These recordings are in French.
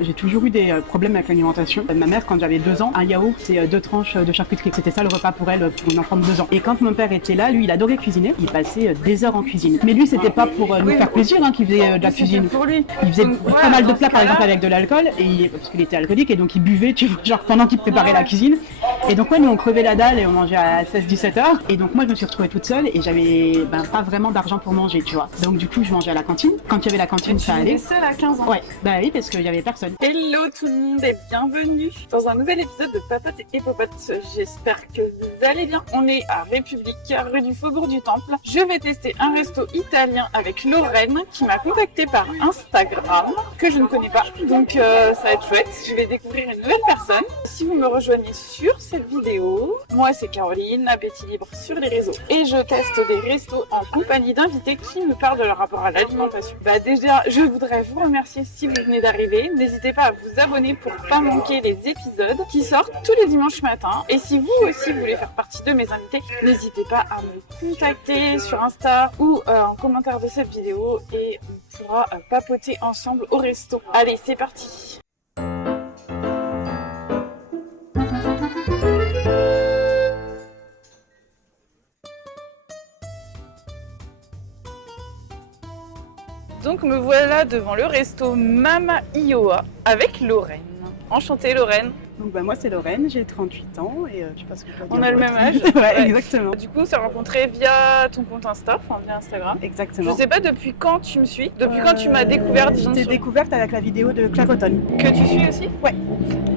J'ai toujours eu des problèmes avec l'alimentation. Ma mère, quand j'avais 2 ans, un yaourt, c'est 2 tranches de charcuterie. C'était ça le repas pour elle, pour une enfant de 2 ans. Et quand mon père était là, lui, il adorait cuisiner. Il passait des heures en cuisine. Mais lui, c'était pas pour nous faire plaisir qu'il faisait de la cuisine. Pour lui. Il faisait pas mal de plats, par exemple, avec de l'alcool, parce qu'il était alcoolique, et donc il buvait, tu vois, genre pendant qu'il préparait la cuisine. Et donc, nous, on crevait la dalle et on mangeait à 16-17 heures. Et donc, moi, je me suis retrouvée toute seule et j'avais pas vraiment d'argent pour manger, tu vois. Donc, du coup, je mangeais à la cantine. Quand il y avait la cantine, ça allait. Tu seule à 15 ans. Ouais, bah oui, parce qu'il y avait personne. Hello tout le monde et bienvenue dans un nouvel épisode de Papote et Popote. J'espère que vous allez bien. On est à République, rue du Faubourg du Temple. Je vais tester un resto italien avec Lorraine qui m'a contacté par Instagram, que je ne connais pas. Donc ça va être chouette. Je vais découvrir une nouvelle personne. Si vous me rejoignez sur cette vidéo, moi c'est Caroline, Appétit Libre sur les réseaux. Et je teste des restos en compagnie d'invités qui me parlent de leur rapport à l'alimentation. Bah déjà, je voudrais vous remercier si vous venez d'arriver. N'hésitez pas à vous abonner pour pas manquer les épisodes qui sortent tous les dimanches matins. Et si vous aussi voulez faire partie de mes invités, n'hésitez pas à me contacter sur Insta ou en commentaire de cette vidéo et on pourra papoter ensemble au resto. Allez, c'est parti! Donc me voilà devant le resto Mama Ioa avec Lorraine. Enchantée Lorraine. Donc moi c'est Lorraine, j'ai 38 ans et je sais pas ce que je peux dire. On a le même âge. Ouais, exactement. Du coup on s'est rencontrés via ton compte Insta, enfin via Instagram. Exactement. Je sais pas depuis quand tu me suis, depuis quand tu m'as découverte. Je t'ai découverte avec la vidéo de Claire Automne. Que tu suis aussi? Ouais.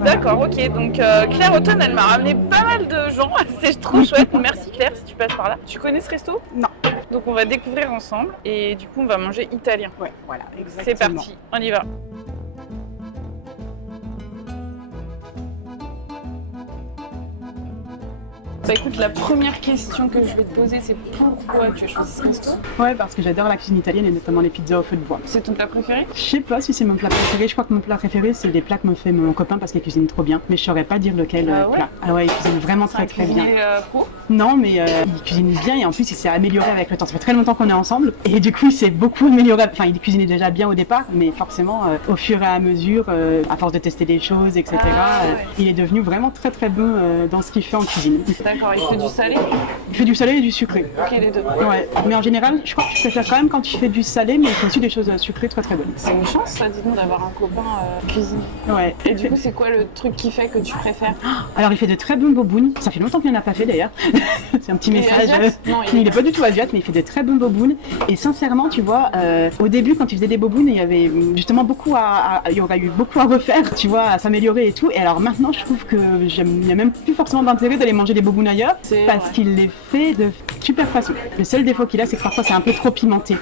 D'accord, ok. Donc Claire Automne, elle m'a ramené pas mal de gens. C'est trop chouette. Merci Claire si tu passes par là. Tu connais ce resto? Non. Donc on va découvrir ensemble et du coup on va manger italien. Ouais, voilà, exactement. C'est parti, on y va. Bah écoute, la première question que je vais te poser, c'est pourquoi tu as choisi ce resto? Ouais, parce que j'adore la cuisine italienne et notamment les pizzas au feu de bois. C'est ton plat préféré? Je sais pas si c'est mon plat préféré, je crois que mon plat préféré c'est les plats que me fait mon copain parce qu'il cuisine trop bien, mais je saurais pas dire lequel plat. Ah ouais, il cuisine vraiment très bien. Pro? Non, mais il cuisine bien et en plus il s'est amélioré avec le temps. Ça fait très longtemps qu'on est ensemble et du coup il s'est beaucoup amélioré. Enfin, il cuisinait déjà bien au départ, mais forcément au fur et à mesure, à force de tester des choses, etc., il est devenu vraiment très bon dans ce qu'il fait en cuisine. D'accord, il fait du salé? Il fait du salé et du sucré. Ok, les deux. Ouais, mais en général, je crois que je préfère quand même quand il fait du salé, mais il fait aussi des choses sucrées très bonnes. C'est une chance, ça, dis-donc, d'avoir un copain cuisine. Ouais. Et du coup, c'est quoi le truc qui fait que tu préfères? Alors, il fait de très bons bobounes. Ça fait longtemps qu'il n'en a pas fait d'ailleurs. C'est un petit message. Non, il est pas du tout asiate, mais il fait de très bons bobounes. Et sincèrement, tu vois, au début, quand il faisait des bobounes, il y avait justement il y aurait eu beaucoup à refaire, tu vois, à s'améliorer et tout. Et alors maintenant, je trouve que il n'y a même plus forcément d'intérêt d'aller manger des bobounes ailleurs. Parce qu'il les fait de super façon. Le seul défaut qu'il a, c'est que parfois c'est un peu trop pimenté.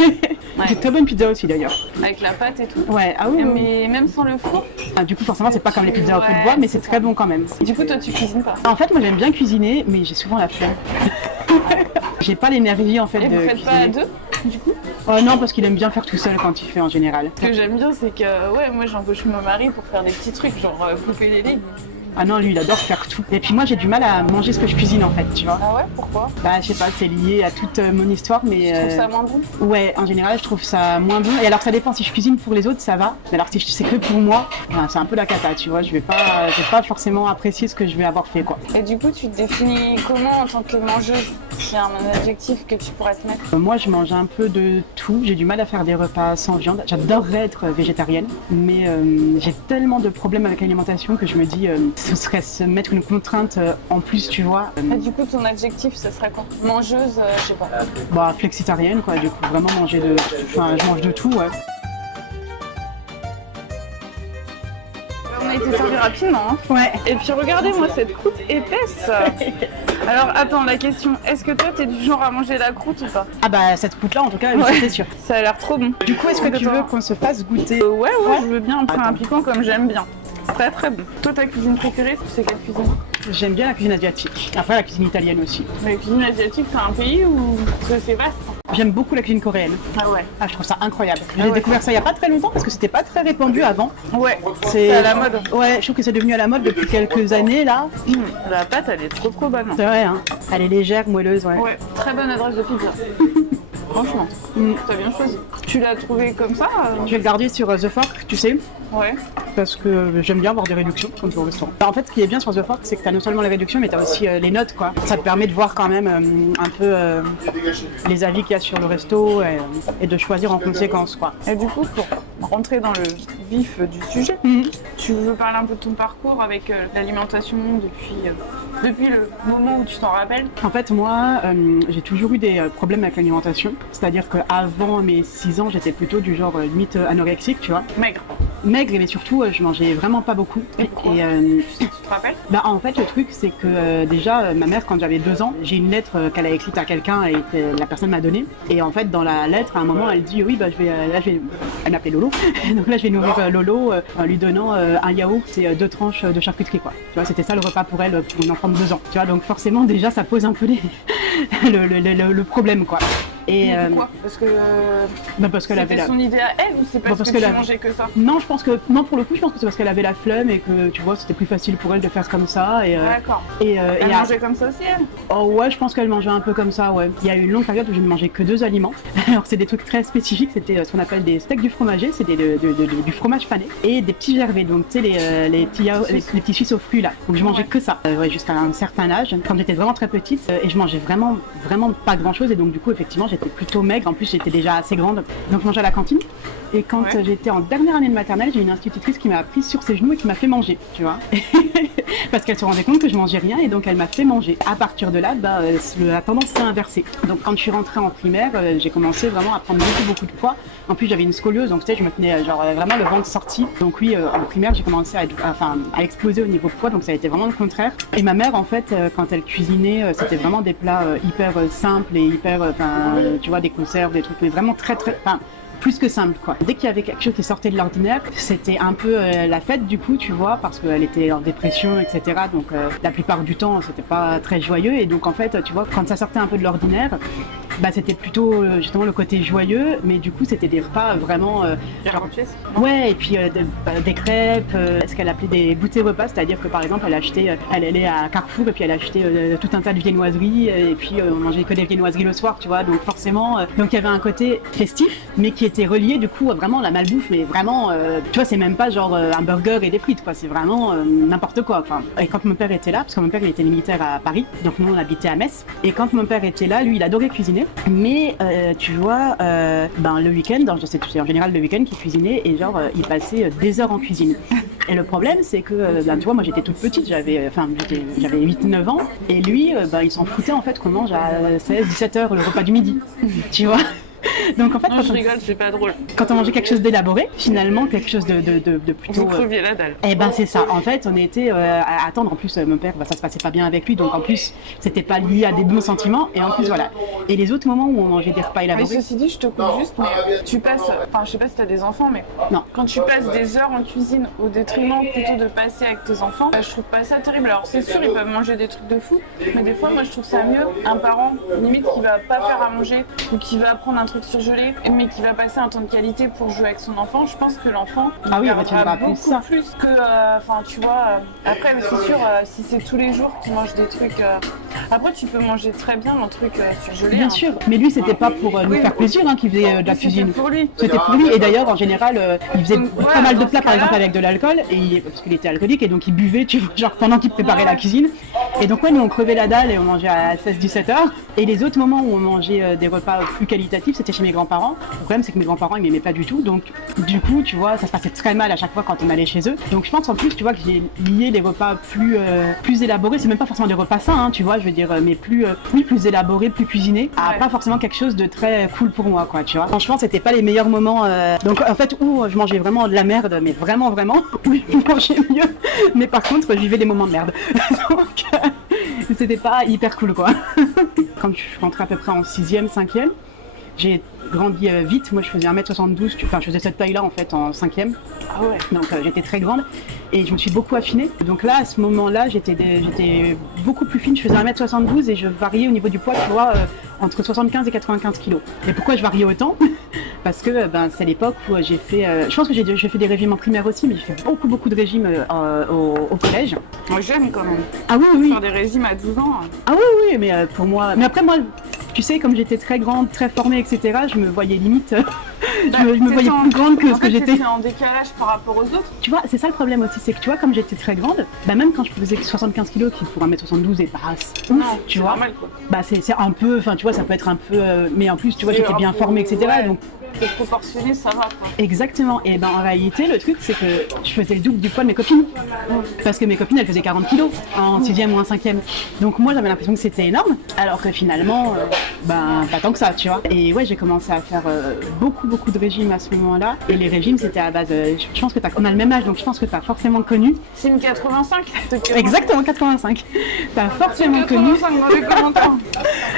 Ouais. C'est très bonne pizza aussi d'ailleurs. Avec la pâte et tout. Ouais, ah oui. Mais même sans le four. Ah, du coup, forcément, c'est pas comme les pizzas au feu de bois, mais c'est très bon quand même. Du coup, toi, tu cuisines pas? En fait, moi, j'aime bien cuisiner, mais j'ai souvent la flemme. J'ai pas l'énergie en fait et de vous faites cuisiner. Pas à deux, du coup? Non, parce qu'il aime bien faire tout seul quand il fait en général. Ce que j'aime bien, c'est que moi, j'embauche mon mari pour faire des petits trucs, genre couper les légumes. Ah non, lui, il adore faire tout. Et puis moi, j'ai du mal à manger ce que je cuisine en fait, tu vois. Ah ouais, pourquoi? Bah, je sais pas, c'est lié à toute mon histoire, mais... Tu trouves ça moins bon? Ouais, en général, je trouve ça moins bon. Et alors, ça dépend. Si je cuisine pour les autres, ça va. Mais alors, si c'est que pour moi, c'est un peu la cata, tu vois. Je vais pas forcément apprécier ce que je vais avoir fait, quoi. Et du coup, tu te définis comment en tant que mangeuse? S'il y a un adjectif que tu pourrais te mettre? Moi, je mange un peu de tout. J'ai du mal à faire des repas sans viande. J'adorerais être végétarienne, mais j'ai tellement de problèmes avec l'alimentation que je me dis, ce serait se mettre une contrainte en plus, tu vois. Et du coup, ton adjectif, ça serait quoi? Mangeuse, je sais pas. Bah, flexitarienne, quoi. Du coup, vraiment manger de... Enfin, je mange de tout, ouais. On a été servi rapidement, hein. Ouais. Et puis regardez-moi cette croûte épaisse. Alors attends, la question, est-ce que toi t'es du genre à manger la croûte ou pas? Ah bah cette croûte là en tout cas, oui, c'est sûr. Ça a l'air trop bon. Du coup, est-ce que tu veux qu'on se fasse goûter? Ouais, je veux bien. Enfin, un piquant comme j'aime bien. C'est très bon. Toi, ta cuisine préférée, c'est quelle cuisine? J'aime bien la cuisine asiatique. Après la cuisine italienne aussi. Mais la cuisine asiatique, t'as un pays ou c'est vaste? J'aime beaucoup la cuisine coréenne. Ah ouais. Ah, je trouve ça incroyable. J'ai découvert ça il y a pas très longtemps parce que c'était pas très répandu avant. Ouais. C'est à la mode. Ouais, je trouve que c'est devenu à la mode depuis quelques années là. La pâte, elle est trop bonne. C'est vrai, hein. Elle est légère, moelleuse, ouais. Ouais. Très bonne adresse de pizza. Franchement, t'as bien choisi. Tu l'as trouvé comme ça Je vais le garder sur The Fork, tu sais, Ouais. parce que j'aime bien avoir des réductions quand tu vas au restaurant. En fait, ce qui est bien sur The Fork, c'est que tu as non seulement les réductions, mais tu as aussi les notes, quoi. Ça te permet de voir quand même un peu les avis qu'il y a sur le resto et de choisir en conséquence, quoi. Et du coup, pour rentrer dans le vif du sujet, tu veux parler un peu de ton parcours avec l'alimentation depuis le moment où tu t'en rappelles? En fait, moi, j'ai toujours eu des problèmes avec l'alimentation. C'est-à-dire qu'avant mes 6 ans, j'étais plutôt du genre limite anorexique, tu vois. Maigre, mais surtout, je mangeais vraiment pas beaucoup. Et pourquoi tu te rappelles? Bah, en fait, le truc, c'est que déjà, ma mère, quand j'avais 2 ans, j'ai une lettre qu'elle a écrite à quelqu'un et que la personne m'a donnée. Et en fait, dans la lettre, à un moment, elle dit oui, bah, elle m'appelait Lolo. Donc là, je vais nourrir Lolo en lui donnant un yaourt et 2 tranches de charcuterie, quoi. Tu vois, c'était ça le repas pour elle, pour une enfant de 2 ans. Tu vois, donc forcément, déjà, ça pose un peu le problème, quoi. Et pourquoi? Parce qu'elle avait son idée à elle ou c'est parce que tu mangeais que ça? Non, pour le coup, je pense que c'est parce qu'elle avait la flemme et que tu vois, c'était plus facile pour elle de faire comme ça. D'accord. Elle mangeait comme ça aussi, elle? Oh ouais, je pense qu'elle mangeait un peu comme ça, ouais. Il y a eu une longue période où je ne mangeais que 2 aliments. Alors c'est des trucs très spécifiques, c'était ce qu'on appelle des steaks du fromager, c'est du fromage fané et des petits gervais, donc tu sais les petits suisses aux fruits là. Donc je mangeais que ça, jusqu'à un certain âge, quand j'étais vraiment très petite et je mangeais vraiment pas grand chose et donc du coup effectivement j'étais plutôt maigre, en plus j'étais déjà assez grande, donc je mangeais à la cantine. Et quand j'étais en dernière année de maternelle, j'ai une institutrice qui m'a prise sur ses genoux et qui m'a fait manger, tu vois. Parce qu'elle se rendait compte que je mangeais rien et donc elle m'a fait manger. À partir de là, la tendance s'est inversée. Donc quand je suis rentrée en primaire, j'ai commencé vraiment à prendre beaucoup de poids. En plus j'avais une scoliose, donc tu sais, je me tenais vraiment le ventre sorti. Donc oui, en primaire j'ai commencé à exploser au niveau poids, donc ça a été vraiment le contraire. Et ma mère en fait, quand elle cuisinait, c'était vraiment des plats hyper simples et hyper, tu vois, des conserves, des trucs, mais vraiment très plus que simple, quoi. Dès qu'il y avait quelque chose qui sortait de l'ordinaire, c'était un peu la fête du coup, tu vois, parce qu'elle était en dépression, etc. Donc la plupart du temps, c'était pas très joyeux. Et donc en fait, tu vois, quand ça sortait un peu de l'ordinaire, c'était plutôt justement le côté joyeux, mais du coup c'était des repas vraiment ouais, et puis des crêpes, ce qu'elle appelait des goûters repas, c'est-à-dire que par exemple elle allait à Carrefour et puis elle achetait tout un tas de viennoiseries et puis on mangeait que des viennoiseries le soir, tu vois, donc forcément donc il y avait un côté festif mais qui était relié du coup vraiment à la malbouffe, mais vraiment tu vois, c'est même pas genre un burger et des frites, quoi, c'est vraiment n'importe quoi, enfin. Et quand mon père était là, parce que mon père il était militaire à Paris, donc nous on habitait à Metz, et quand mon père était là, lui il adorait cuisiner. Mais tu vois, le week-end, je sais, en général le week-end qu'il cuisinait et il passait des heures en cuisine. Et le problème c'est que, tu vois, moi j'étais toute petite, j'avais 8-9 ans, et lui, il s'en foutait en fait qu'on mange à 16-17 heures le repas du midi, tu vois. Donc en fait, non, je rigole, c'est pas drôle. Quand on mangeait quelque chose d'élaboré, finalement quelque chose de plutôt. Vous creviez la dalle. Eh ben c'est ça. En fait, on était à attendre. En plus, mon père, ça se passait pas bien avec lui, donc en plus, c'était pas lié à des bons sentiments. Et en plus, voilà. Et les autres moments où on mangeait des repas élaborés. Mais ceci dit, je te coupe juste, mais tu passes. Enfin, je sais pas si t'as des enfants, mais non. Quand tu passes des heures en cuisine au détriment plutôt de passer avec tes enfants, je trouve pas ça terrible. Alors c'est sûr, ils peuvent manger des trucs de fou, mais des fois, moi, je trouve ça mieux un parent limite qui va pas faire à manger ou qui va prendre un truc surgelé, mais qui va passer un temps de qualité pour jouer avec son enfant. Je pense que l'enfant gardera beaucoup plus que, tu vois. Après, c'est sûr, si c'est tous les jours qu'il mange des trucs. Après, tu peux manger très bien un truc surgelé. Bien sûr, mais lui, c'était pas pour nous faire plaisir qu'il faisait de la cuisine. C'était pour lui. C'était pour lui. Et d'ailleurs, en général, il faisait pas mal de plats, par exemple, avec de l'alcool, parce qu'il était alcoolique, et donc il buvait, tu vois, genre pendant qu'il préparait la cuisine. Et donc, nous, on crevait la dalle et on mangeait à 16-17 heures. Et les autres moments où on mangeait des repas plus qualitatifs, c'était chez mes grands-parents. Le problème, c'est que mes grands-parents, ils m'aimaient pas du tout. Donc, du coup, tu vois, ça se passait très mal à chaque fois quand on allait chez eux. Donc, je pense en plus, tu vois, que j'ai lié les repas plus élaborés. C'est même pas forcément des repas sains, hein, tu vois, je veux dire, mais plus élaborés, plus cuisinés. Pas forcément quelque chose de très cool pour moi, quoi, tu vois. Franchement, c'était pas les meilleurs moments. Donc, en fait, où je mangeais vraiment de la merde, mais vraiment, où je mangeais mieux. Mais par contre, je vivais des moments de merde. Donc, c'était pas hyper cool, quoi. Quand je suis rentrée à peu près en 6e, 5e, j'ai grandi vite. Moi, je faisais 1m72, je faisais cette taille-là en fait en 5e. Ah ouais. Donc j'étais très grande et je me suis beaucoup affinée. Donc là, à ce moment-là, j'étais beaucoup plus fine. Je faisais 1m72 et je variais au niveau du poids, tu vois, entre 75 et 95 kg. Et pourquoi je variais autant? Parce que c'est l'époque où j'ai fait... je pense que j'ai fait des régimes en primaire aussi, mais j'ai fait beaucoup de régimes au collège. Moi, j'aime quand même. Ah oui. Faire des régimes à 12 ans. Ah oui, mais pour moi... Mais après, moi... tu sais, comme j'étais très grande, très formée, etc., je me voyais limite, je me voyais plus grande que ce que j'étais. T'étais en décalage par rapport aux autres. Tu vois, c'est ça le problème aussi, c'est que tu vois, comme j'étais très grande, bah même quand je faisais 75 kilos, qui pour 1m72 est pas ouf, tu vois, normal, quoi. bah c'est un peu, enfin tu vois, ça peut être un peu, mais en plus, tu vois, C'est j'étais bien formée, etc., ouais. donc... C'est proportionné, ça va, quoi. Exactement, et ben en réalité, le truc, c'est que je faisais le double du poids de mes copines, parce que mes copines, elles faisaient 40 kilos en 6e ou en 5e, donc moi, j'avais l'impression que c'était énorme, alors que finalement, ben pas tant que ça, tu vois. Et ouais, j'ai commencé à faire beaucoup de régimes à ce moment-là, et les régimes, c'était à base, je pense que on a le même âge, donc je pense que t'as forcément connu. Team 85. Exactement, 85. T'as forcément connu 85 dans les commentaires.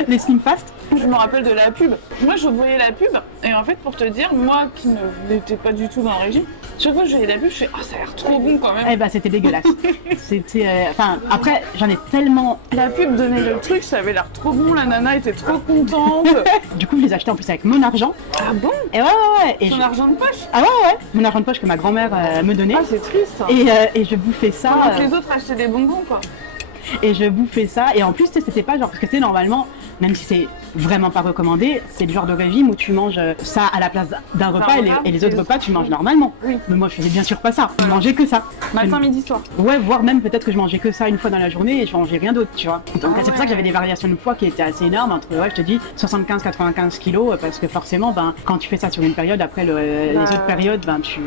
les Slim Fast. Je me rappelle de la pub. Moi, je voyais la pub, et en fait, pour te dire, moi qui n'étais pas du tout dans le régime, chaque fois que je voyais la pub, je fais ah, ça a l'air trop bon quand même. Eh ben, c'était dégueulasse. C'était, enfin, après, j'en ai tellement. La pub donnait le truc, ça avait l'air trop bon, la nana était trop contente. Du coup, je les achetais en plus avec mon argent. Ah bon? Et ouais. Et Ton argent de poche? Ah ouais. Mon argent de poche que ma grand-mère me donnait. Ah, c'est triste. Et je bouffais ça. Pendant que les autres achetaient des bonbons, quoi. Et je bouffais ça. Et en plus, c'était pas genre, parce que tu sais, normalement, même si c'est vraiment pas recommandé, c'est le genre de régime où tu manges ça à la place d'un repas et les autres repas, tu manges normalement. Oui. Mais moi, je faisais bien sûr pas ça. Je mangeais que ça. Matin, midi, soir. Ouais, voire même peut-être que je mangeais que ça une fois dans la journée et je mangeais rien d'autre, tu vois. Donc c'est pour ça que j'avais des variations de poids qui étaient assez énormes, entre, ouais, je te dis, 75-95 kilos, parce que forcément, ben, quand tu fais ça sur une période, après les autres périodes, ben, tu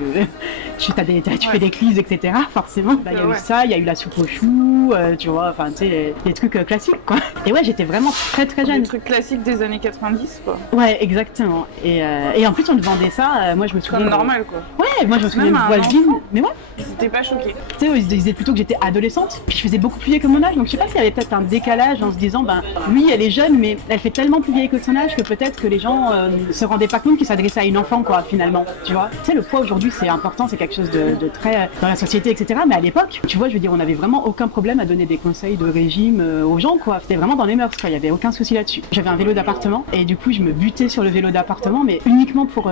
fais des crises, etc. Forcément, il y a eu ça, il y a eu la soupe aux choux, tu vois, enfin, tu sais, les trucs classiques, quoi. Et ouais, j'étais vraiment très jeune. Les trucs classiques des années 90, quoi. Ouais, exactement. Et en plus, on te vendait ça, moi je me souviens. Comme normal, quoi. Ouais, moi je me souviens d'une voisine. Mais ouais. Ils étaient pas choqués. Tu sais, ils disaient plutôt que j'étais adolescente, puis je faisais beaucoup plus vieille que mon âge, donc je sais pas s'il y avait peut-être un décalage en se disant, ben oui, elle est jeune, mais elle fait tellement plus vieille que son âge que peut-être que les gens se rendaient pas compte qu'ils s'adressaient à une enfant, quoi, finalement, tu vois. Tu sais, le poids aujourd'hui, c'est important, c'est quelque chose de très dans la société, etc. Mais à l'époque, tu vois, je veux dire, on avait vraiment aucun problème à donner des conseils de régime aux gens, quoi. C'était vraiment dans les mœurs, quoi. Il y avait aucun souci là-dessus. J'avais un vélo d'appartement et du coup, je me butais sur le vélo d'appartement, mais uniquement pour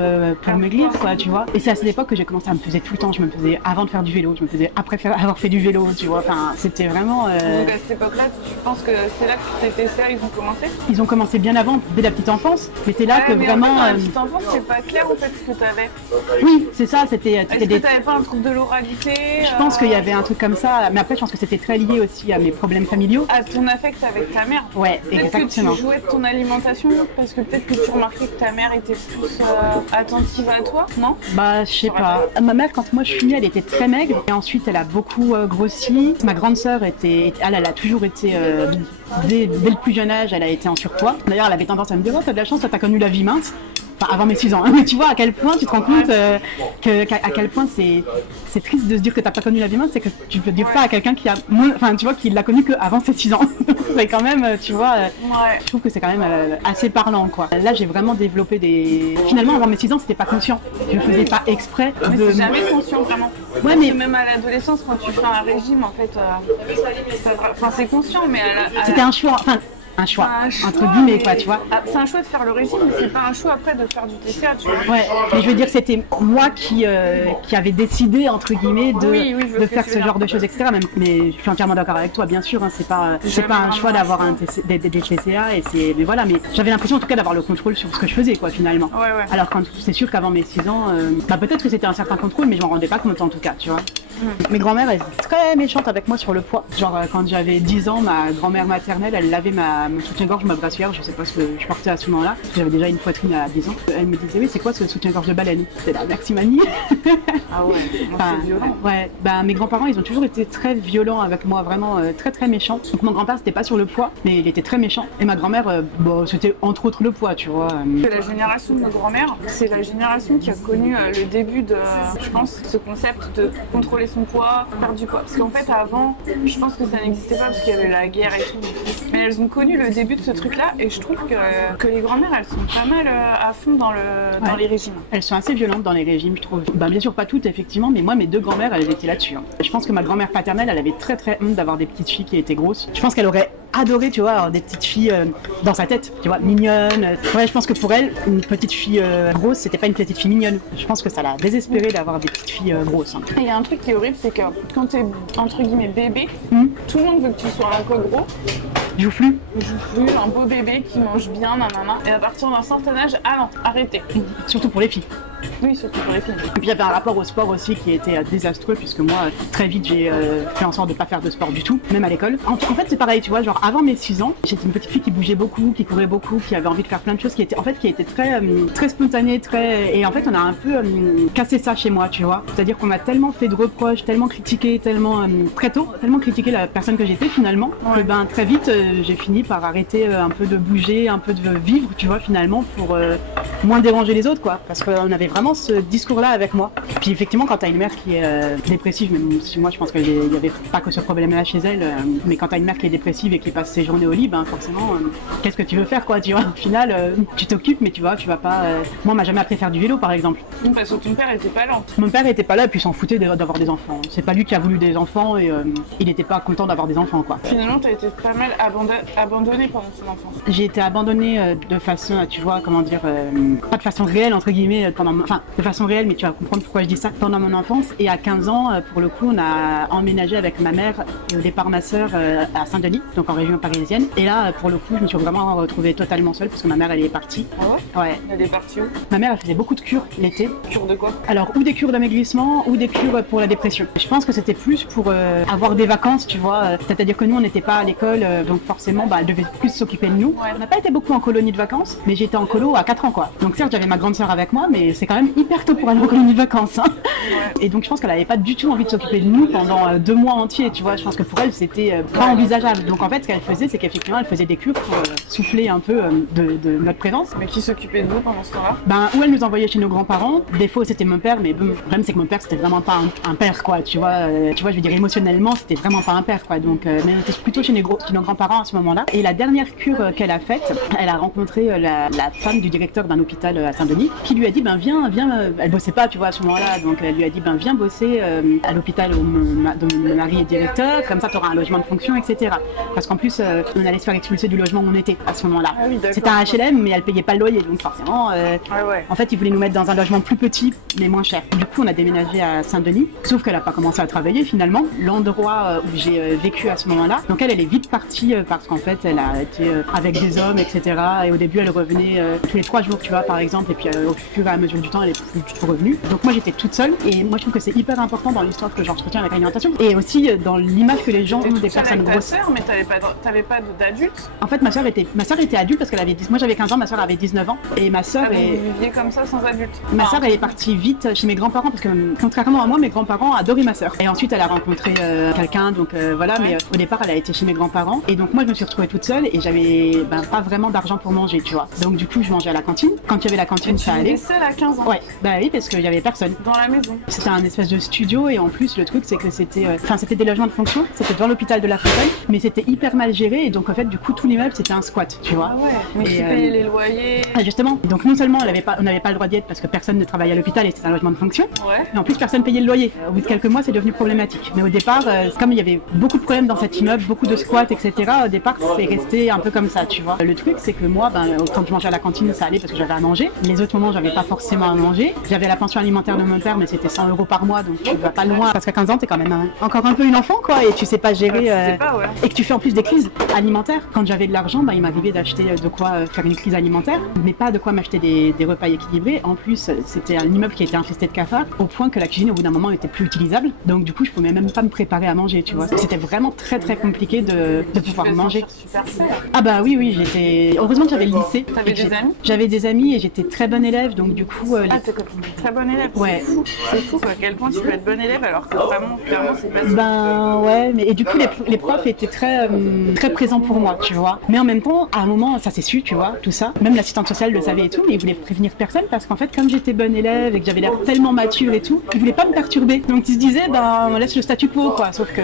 maigrir, quoi, tu vois. Et c'est à cette époque que j'ai commencé à me peser tout le temps. Je me pesais avant de faire du vélo, je me pesais après avoir fait du vélo, tu vois. Enfin, c'était vraiment. Donc à cette époque-là, tu penses que c'est là que tes TCA ils ont commencé? Ils ont commencé bien avant, dès la petite enfance, mais c'est là que mais vraiment. En fait, dans la petite enfance, c'est pas clair en fait ce que t'avais. Oui, c'est ça, c'était. Est-ce que t'avais pas un trouble de l'oralité? Je pense qu'il y avait un truc comme ça, mais après, je pense que c'était très lié aussi à mes problèmes familiaux. À ton affect avec ta mère? Ouais, exactement. Peut-être que tu jouais de ton alimentation, parce que peut-être que tu remarquais que ta mère était plus attentive à toi, non? Bah, je sais pas. Ma mère, quand moi je suis née, elle était très maigre, et ensuite elle a beaucoup grossi. Ma grande sœur elle a toujours été, dès le plus jeune âge, elle a été en surpoids. D'ailleurs, elle avait tendance à me dire, oh, t'as de la chance, toi t'as connu la vie mince. Enfin, avant mes 6 ans, hein. Mais tu vois à quel point tu te rends compte à quel point c'est triste de se dire que t'as pas connu la vie mince, c'est que tu peux dire ça à quelqu'un qui a moins, enfin tu vois, qui l'a connu qu'avant ses 6 ans. C'est quand même, tu vois, je trouve que c'est quand même assez parlant, quoi. Là, j'ai vraiment développé finalement, avant mes 6 ans, c'était pas conscient. Je faisais pas exprès mais c'est jamais conscient, vraiment. Ouais, mais même à l'adolescence, quand tu fais un régime, en fait, c'est conscient, mais c'était un choix, enfin, un choix, entre guillemets, quoi, tu vois. C'est un choix de faire le régime, mais c'est pas un choix après de faire du TCA, tu vois. Ouais, mais je veux dire, c'était moi qui avait décidé, entre guillemets, de faire ce genre de choses, etc. Mais je suis entièrement d'accord avec toi, bien sûr, hein, c'est pas un choix d'avoir des TCA, mais voilà, mais j'avais l'impression en tout cas d'avoir le contrôle sur ce que je faisais, quoi, finalement. Ouais. Alors quand c'est sûr qu'avant mes 6 ans, peut-être que c'était un certain contrôle, mais je m'en rendais pas compte en tout cas, tu vois. Mes grand-mères, elles étaient très méchantes avec moi sur le poids. Genre quand j'avais 10 ans, ma grand-mère maternelle, elle lavait mon soutien-gorge, ma brassière, je sais pas ce que je portais à ce moment-là, parce que j'avais déjà une poitrine à 10 ans. Elle me disait, oui, c'est quoi ce soutien-gorge de baleine? C'était la merci mamie. Ah ouais, c'est violent. Ouais, mes grands-parents, ils ont toujours été très violents avec moi, vraiment très méchants. Donc mon grand-père, c'était pas sur le poids, mais il était très méchant. Et ma grand-mère, c'était entre autres le poids, tu vois. La génération de nos grand-mères, c'est la génération qui a connu le début de, je pense, ce concept de contrôler son poids, perdre du poids. Parce qu'en fait, avant, je pense que ça n'existait pas parce qu'il y avait la guerre et tout. Mais elles ont connu le début de ce truc-là et je trouve que les grand-mères, elles sont pas mal à fond dans les régimes. Elles sont assez violentes dans les régimes, je trouve. Bien sûr, pas toutes, effectivement, mais moi, mes 2 grand-mères, elles étaient là-dessus. Hein. Je pense que ma grand-mère paternelle, elle avait très honte d'avoir des petites filles qui étaient grosses. Je pense qu'elle aurait adoré, tu vois, avoir des petites filles dans sa tête, tu vois, mignonnes. Ouais, je pense que pour elle, une petite fille grosse, c'était pas une petite fille mignonne. Je pense que ça l'a désespérée d'avoir des petites filles grosses. Hein. Il y a un truc qui est horrible, c'est que quand t'es entre guillemets bébé, tout le monde veut que tu sois un peu gros. Joufflu. Joufflu, un beau bébé qui mange bien, nanana. Et à partir d'un certain âge, ah non, arrêtez. Surtout pour les filles. Oui, surtout pour les filles. Et puis il y avait un rapport au sport aussi qui était désastreux puisque moi très vite j'ai fait en sorte de pas faire de sport du tout, même à l'école. En fait c'est pareil, tu vois, genre avant mes 6 ans, j'étais une petite fille qui bougeait beaucoup, qui courait beaucoup, qui avait envie de faire plein de choses, qui était très spontanée, et en fait on a un peu cassé ça chez moi, tu vois. C'est-à-dire qu'on m'a tellement fait de reproches, tellement critiqué, très tôt, tellement critiqué la personne que j'étais finalement, que très vite j'ai fini par arrêter un peu de bouger, un peu de vivre, tu vois, finalement pour moins déranger les autres, quoi, parce qu'on avait vraiment ce discours-là avec moi. Puis effectivement, quand t'as une mère qui est dépressive, même si moi je pense qu'il n'y avait pas que ce problème-là chez elle, mais quand t'as une mère qui est dépressive et qui passe ses journées au lit, ben forcément, qu'est-ce que tu veux faire, quoi, tu vois. Au final, tu t'occupes, mais tu vas pas... Moi, on m'a jamais appris à faire du vélo, par exemple. Parce que ton père était pas là. Mon père était pas là, et puis il s'en foutait d'avoir des enfants. C'est pas lui qui a voulu des enfants, et il n'était pas content d'avoir des enfants, quoi. Finalement, t'as été pas mal abandonnée pendant son enfance. J'ai été abandonnée de façon, tu vois, comment dire, pas de façon réelle, entre guillemets, de façon réelle, mais tu vas comprendre pourquoi je dis ça, pendant mon enfance. Et à 15 ans, pour le coup, on a emménagé avec ma mère et au départ ma sœur à Saint-Denis, donc en région parisienne. Et là, pour le coup, je me suis vraiment retrouvée totalement seule parce que ma mère, elle est partie. Ah ouais? Elle est partie où? Ma mère, elle faisait beaucoup de cures l'été. Cures de quoi? Alors, ou des cures d'amaigrissement, ou des cures pour la dépression. Je pense que c'était plus pour avoir des vacances, tu vois. C'est-à-dire que nous, on n'était pas à l'école, donc forcément, elle devait plus s'occuper de nous. Ouais. On n'a pas été beaucoup en colonie de vacances, mais j'étais en colo à 4 ans, quoi. Donc certes, j'avais ma grande sœur avec moi, mais c'est quand même hyper tôt pour aller en colonie de vacances. Hein. Ouais. Et donc je pense qu'elle avait pas du tout envie de s'occuper de nous pendant 2 mois entiers, tu vois. Je pense que pour elle, c'était pas envisageable. Donc en fait, ce qu'elle faisait, c'est qu'effectivement, elle faisait des cures pour souffler un peu de notre présence. Mais qui s'occupait de vous pendant ce temps-là? Ou elle nous envoyait chez nos grands-parents. Des fois, c'était mon père, mais bon, le problème, c'est que mon père, c'était vraiment pas un père, quoi. Tu vois, je veux dire, émotionnellement, c'était vraiment pas un père, quoi. Donc, mais on était plutôt chez nos grands-parents à ce moment-là. Et la dernière cure qu'elle a faite, elle a rencontré la femme du directeur d'un hôpital à Saint-Denis, qui lui a dit, viens, elle bossait pas, tu vois, à ce moment-là, donc elle lui a dit, viens bosser à l'hôpital où mon mari est directeur, comme ça, tu auras un logement de fonction, etc. Parce qu'en plus, on allait se faire expulser du logement où on était à ce moment-là. Ah oui, c'était un HLM, mais elle payait pas le loyer, donc forcément, ouais. En fait, ils voulaient nous mettre dans un logement plus petit, mais moins cher. Du coup, on a déménagé à Saint-Denis, sauf qu'elle a pas commencé à travailler finalement. L'endroit où j'ai vécu à ce moment-là, donc elle est vite partie parce qu'en fait, elle a été avec des hommes, etc. Et au début, elle revenait tous les 3 jours, tu vois, par exemple, et puis au fur et à mesure du temps, elle est plus du tout revenue. Donc moi, j'étais toute seule, et moi, je trouve que c'est hyper important dans l'histoire que j'entretiens avec l'alimentation, et aussi dans l'image que les gens ont des personnes grosses. Ta sœur, mais t'avais pas d'adulte? En fait, ma sœur était adulte parce qu'elle avait moi j'avais 15 ans, ma sœur avait 19 ans, et ma sœur vous viviez comme ça sans adulte? Ma sœur, elle est partie vite chez mes grands-parents parce que, contrairement à moi, mes grands-parents adoraient ma sœur. Et ensuite, elle a rencontré quelqu'un, donc voilà, ouais. Mais au départ, elle a été chez mes grands-parents. Et donc, moi, je me suis retrouvée toute seule et j'avais pas vraiment d'argent pour manger, tu vois. Donc, du coup, je mangeais à la cantine. Quand il y avait la cantine, ça allait. Tu seule à 15 ans? Ouais, oui, parce qu'il y avait personne. Dans la maison? C'était un espèce de studio, et en plus, le truc, c'est que c'était des logements de fonction. C'était devant l'hôpital de la Fontaine, mais c'était hyper mal géré. Et donc, en fait, du coup, tout l'immeuble, c'était un squat, tu vois. Ah ouais, mais qui payait les loyers? Justement. Et donc, non seulement, on n'avait pas le droit d'y être parce que personne ne travaillait à l'hôpital et c'était un logement de fonction. Ouais. Et en plus, personne payait le loyer. Au bout de quelques mois, c'est devenu problématique. Mais au départ, comme il y avait beaucoup de problèmes dans cet immeuble, beaucoup de squats, etc., au départ, c'est resté un peu comme ça, tu vois. Le truc, c'est que moi, quand je mangeais à la cantine, ça allait parce que j'avais à manger. Les autres moments, j'avais pas forcément à manger. J'avais la pension alimentaire de mon père, mais c'était 100 € par mois, donc tu vas pas loin. Parce qu'à 15 ans, t'es quand même encore un peu une enfant, quoi, et tu sais pas gérer. Et que tu fais en plus des crises alimentaires. Quand j'avais de l'argent, il m'arrivait d'acheter de quoi faire une crise alimentaire, mais pas de quoi m'acheter des repas équilibrés. En plus, c'était un immeuble qui était infesté de cafards, au point que la cuisine, au bout d'un moment, était plus utilisable. Donc du coup, je pouvais même pas me préparer à manger, tu vois. C'était vraiment très très compliqué de pouvoir manger. Super seule. Ah bah oui, j'étais... Heureusement que j'avais le lycée. T'avais des amis? J'avais des amis et j'étais très bonne élève, donc du coup... t'es très bonne élève? Ouais. C'est fou à quel point tu peux être bonne élève alors que vraiment, clairement, c'est pas... Ouais, mais et du coup, les profs étaient très présents pour moi, tu vois. Mais en même temps, à un moment, ça s'est su, tu vois, tout ça. Même l'assistante sociale le savait et tout, mais ils voulaient prévenir personne parce qu'en fait, comme j'étais bonne élève et que j'avais l'air tellement mature et tout, ils voulaient pas me perturber. Donc ils se disaient, on laisse le statu quo, quoi. Sauf que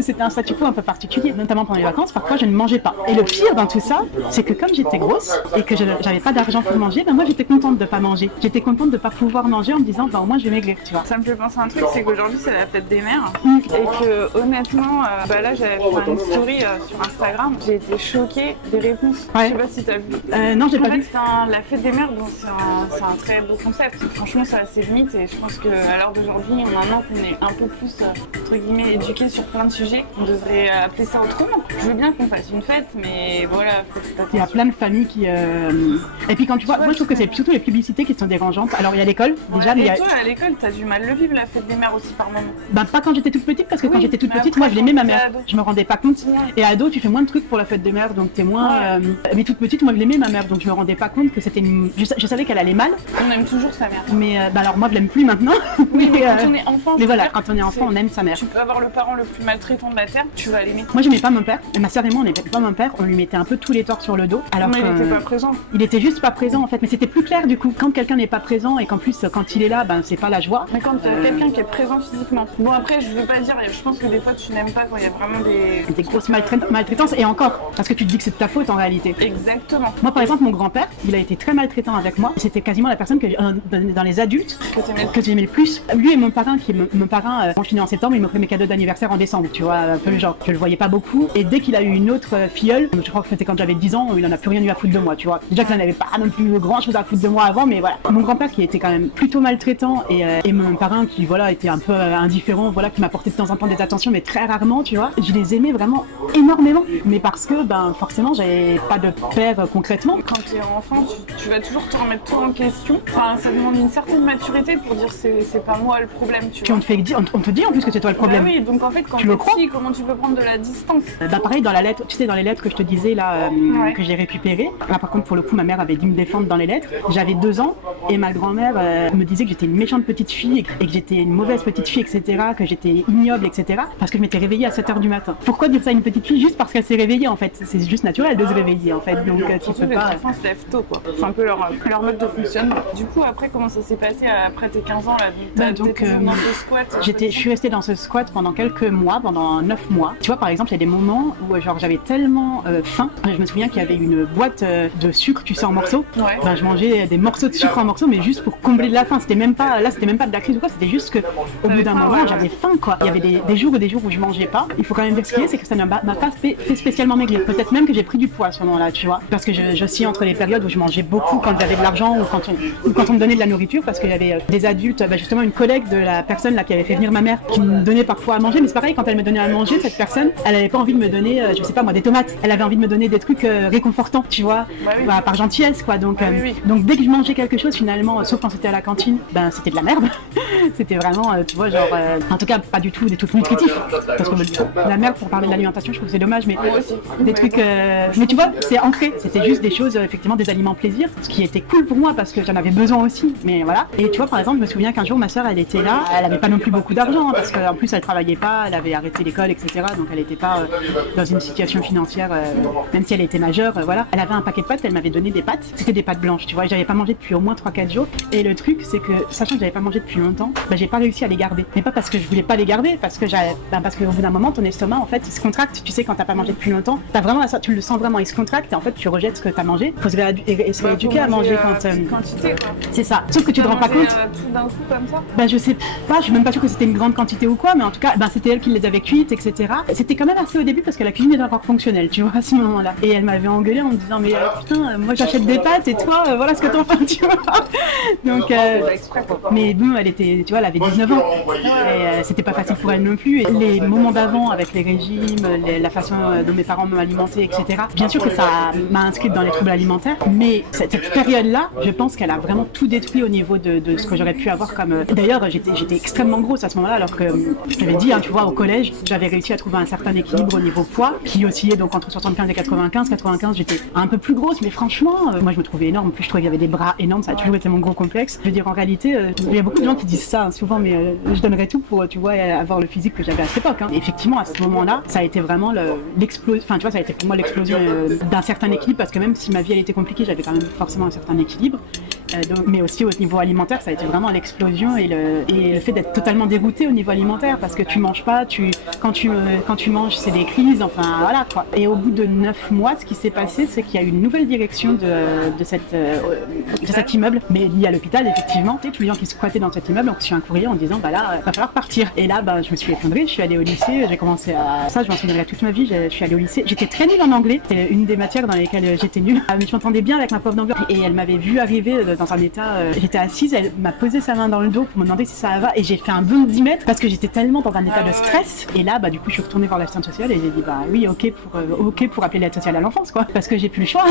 c'était un statu quo un peu particulier, notamment pendant les vacances. Parfois, je ne mangeais pas. Et le pire dans tout ça, c'est que comme j'étais grosse et que j'avais pas d'argent gens font manger, ben moi j'étais contente de pas manger. J'étais contente de pas pouvoir manger en me disant bah au moins je vais maigrir, tu vois. Ça me fait penser à un truc, c'est qu'aujourd'hui c'est la fête des mères et que honnêtement, là j'avais fait une story sur Instagram, j'ai été choquée des réponses. Ouais. Je sais pas si t'as vu. Non, j'ai En pas fait, vu. la fête des mères, bon, c'est un très beau concept. Franchement, ça a ses limites et je pense qu'à l'heure d'aujourd'hui, maintenant qu'on est un peu plus, entre guillemets, éduqués sur plein de sujets, on devrait appeler ça autrement. Je veux bien qu'on fasse une fête, mais voilà, faut que Il y a plein de familles qui. Et puis quand tu vois, moi je trouve que c'est surtout les publicités qui sont dérangeantes. Alors il y a l'école déjà, mais il y Et a. toi, à l'école, t'as du mal le vivre, la fête des mères aussi par moment. Ben, pas quand j'étais toute petite, parce que quand Oui, j'étais toute mais petite, après, moi je l'aimais ma quand mère. t'es ado. Je me rendais pas compte. Et ado, tu fais moins de trucs pour la fête des mères, donc t'es moins. Mais toute petite, moi je l'aimais ma mère, donc je me rendais pas compte que c'était une. Je savais qu'elle allait mal, On aime toujours sa mère. mais alors moi je l'aime plus maintenant. Oui, mais mais, quand on est enfant, je mais veux voilà, dire, quand on est enfant, on aime sa mère. tu peux avoir le parent le plus maltraitant de la terre, tu vas l'aimer. Moi j'aimais pas mon père, et ma sœur et moi on n'aimait pas mon père, on lui mettait un peu tous les torts sur le dos. Alors Mais il que, était pas présent. il était juste pas présent en fait, mais c'était plus clair du coup. Quand quelqu'un n'est pas présent et qu'en plus quand il est là, ben c'est pas la joie. Mais quand il y a quelqu'un qui est présent physiquement. Bon, après, je veux pas dire, je pense que des fois tu n'aimes pas quand il y a vraiment des Des grosses maltraitances, et encore, parce que tu te dis que c'est de ta faute en réalité. Exactement. Moi par exemple, mon grand-père, il a été très maltraitant avec moi. C'était quasiment la personne que dans les adultes Que t'aimais le que j'aimais le plus. Lui et mon parrain, mon parrain, quand je suis née en septembre, il m'offrait mes cadeaux d'anniversaire en décembre, tu vois, un peu le genre. Je le voyais pas beaucoup. Et dès qu'il a eu une autre filleule, je crois que c'était quand j'avais 10 ans, il en a plus rien eu à foutre de moi, tu vois. Déjà qu'il n'en avait pas non plus grand chose à foutre de moi avant, mais voilà. Mon grand-père qui était quand même plutôt maltraitant et mon parrain qui, voilà, était un peu indifférent, voilà, qui m'apportait de temps en temps des attentions, mais très rarement, tu vois. Je les aimais vraiment énormément. Mais parce que, ben, forcément, j'avais pas de père concrètement. Quand tu es enfant, tu vas toujours te remettre toi en question. Enfin, ça demande une certaine maturité pour dire c'est pas moi le problème, tu Puis vois. on te dit en plus que c'est toi le problème. Ah oui, donc en fait, quand Tu le t'es crois petit, comment tu peux prendre de la distance? Bah pareil dans la lettre, tu sais dans les lettres que je te disais là Ouais. que j'ai récupérées. Là par contre pour le coup ma mère avait dû me défendre dans les lettres. J'avais 2 ans et ma grand-mère me disait que j'étais une méchante petite fille et que j'étais une mauvaise petite fille, etc. Que j'étais ignoble, etc. Parce que je m'étais réveillée à 7h du matin. Pourquoi dire ça à une petite fille? Juste parce qu'elle s'est réveillée en fait. C'est juste naturel de se réveiller en fait. Donc tu Surtout peux les pas. enfants se lèvent tôt, quoi. C'est un peu leur mode de fonctionnement. Du coup, après, comment ça s'est passé après tes 15 ans là? Bah, T'es donc, toujours dans ce squat? Je suis restée dans ce squat pendant quelques mois, pendant 9 mois. Tu vois, par exemple, il y a des moments où genre j'avais tellement faim. Je me souviens qu'il y avait une boîte de sucre, tu sais, en morceaux. Ouais. Ben, je mangeais des morceaux de sucre en morceaux, mais juste pour combler de la faim. C'était même pas de la crise ou quoi, c'était juste que au bout d'un faim, moment, ouais, j'avais faim, quoi. Il y avait des jours où je mangeais pas. Il faut quand même dire ce qu'il y a, c'est que ça ne m'a pas fait spécialement maigrir. Peut-être même que j'ai pris du poids à ce moment-là, tu vois. Parce que j'oscille entre les périodes où je mangeais beaucoup quand j'avais de l'argent ou quand on me donnait de la nourriture, parce qu'il y avait des adultes, justement une collègue de la personne là qui avait fait venir ma mère, qui me donnait parfois à manger, mais c'est pareil, quand elle me donnait à manger, cette personne, elle avait pas envie de me donner, je sais pas moi, des tomates. Elle avait envie de me donner des trucs réconfortants, tu vois, Bah oui. par gentillesse, quoi. Donc, oui. donc dès que je mangeais quelque chose, finalement, sauf quand c'était à la cantine, ben c'était de la merde. C'était vraiment, tu vois, genre, en tout cas, pas du tout des trucs nutritifs. Parce que la merde, pour parler de l'alimentation, je trouve que c'est dommage, mais Moi aussi. des trucs. Mais tu vois, c'est ancré. C'était juste des choses, effectivement, des aliments plaisir, ce qui était cool pour moi parce que j'en avais besoin aussi. Mais voilà. Et tu vois, par exemple, je me souviens qu'un jour, ma soeur, elle était là. Elle avait pas non plus beaucoup d'argent hein, parce qu'en plus, elle travaillait pas, elle avait arrêté l'école, etc. Donc, elle était pas dans une situation financière, même si elle était majeure. Voilà. Elle avait un paquet de pâtes, elle m'avait donné des pâtes. C'était des pâtes blanches, tu vois. J'avais pas mangé depuis au moins 3-4 jours. Et le truc, c'est que, sachant que j'avais pas mangé depuis longtemps, bah, j'ai pas réussi à les garder. Mais pas parce que je voulais pas les garder, parce qu'au bout d'un moment, ton estomac, en fait, il se contracte. Tu sais, quand t'as pas mangé depuis longtemps, tu le sens vraiment, il se contracte et en fait, tu rejettes ce que t'as mangé. Faut se rééduquer à manger quand. Quantité, quoi. C'est ça. Sauf que tu te rends pas compte. Tout d'un coup comme ça. Bah je sais pas, je suis même pas sûre que c'était une grande quantité ou quoi, mais en tout cas, bah, c'était elle qui les avait cuites, etc. C'était quand même assez au début parce que la cuisine était encore fonctionnelle, tu vois, à ce moment-là. Et elle m'avait engueulé en me disant, mais putain, moi j'achète des pâtes et toi, voilà ce que t'en fais, tu vois. Donc, Pas exprès, quoi. mais bon, elle était, tu vois, elle avait 19 ans. Et c'était pas facile pour elle non plus. Et les moments d'avant avec les régimes, la façon dont mes parents m'alimentaient, etc. Bien sûr que ça m'a inscrite dans les troubles alimentaires, mais cette période-là, je pense qu'elle a vraiment tout détruit au niveau de ce que j'aurais pu avoir comme. D'ailleurs, j'étais extrêmement grosse à ce moment-là, alors que je t'avais dit, hein, tu vois, au collège, j'avais réussi à trouver un certain équilibre au niveau poids, qui oscillait donc entre 75 et 95. 95, j'étais un peu plus grosse, mais franchement, moi je me trouvais énorme. En plus, je trouvais qu'il y avait des bras énormes, ça a toujours été mon gros complexe. Je veux dire, en réalité, il y a beaucoup de gens qui disent ça hein, souvent, mais je donnerais tout pour, tu vois, avoir le physique que j'avais à cette époque. Hein. Et effectivement, à ce moment-là, ça a été vraiment l'explosion. Enfin, tu vois, ça a été pour moi l'explosion d'un certain équilibre, parce que même si ma vie elle était compliquée, j'avais quand même forcément un certain équilibre. mais aussi au niveau alimentaire, ça a été vraiment l'explosion et le fait d'être totalement dégoûté au niveau alimentaire parce que tu manges pas, quand tu manges, c'est des crises, enfin voilà quoi. Et au bout de 9 mois, ce qui s'est passé, c'est qu'il y a eu une nouvelle direction de cet immeuble, mais lié à l'hôpital, effectivement. Tous les gens qui squattaient dans cet immeuble ont reçu un courrier en disant bah là, va falloir partir. Et là, je me suis effondrée, je suis allée au lycée, j'ai commencé à ça, je m'en souviendrai toute ma vie, je suis allée au lycée. J'étais très nulle en anglais, c'était une des matières dans lesquelles j'étais nulle. Mais je m'entendais bien avec ma prof d'anglais et elle m'avait vu arriver dans un état, j'étais assise, elle m'a posé sa main dans le dos pour me demander si ça va et j'ai fait un bond de 10 mètres parce que j'étais tellement dans un état de stress. Et là, du coup, je suis retournée voir l'assistante sociale et j'ai dit oui, ok pour appeler l'aide sociale à l'enfance quoi, parce que j'ai plus le choix.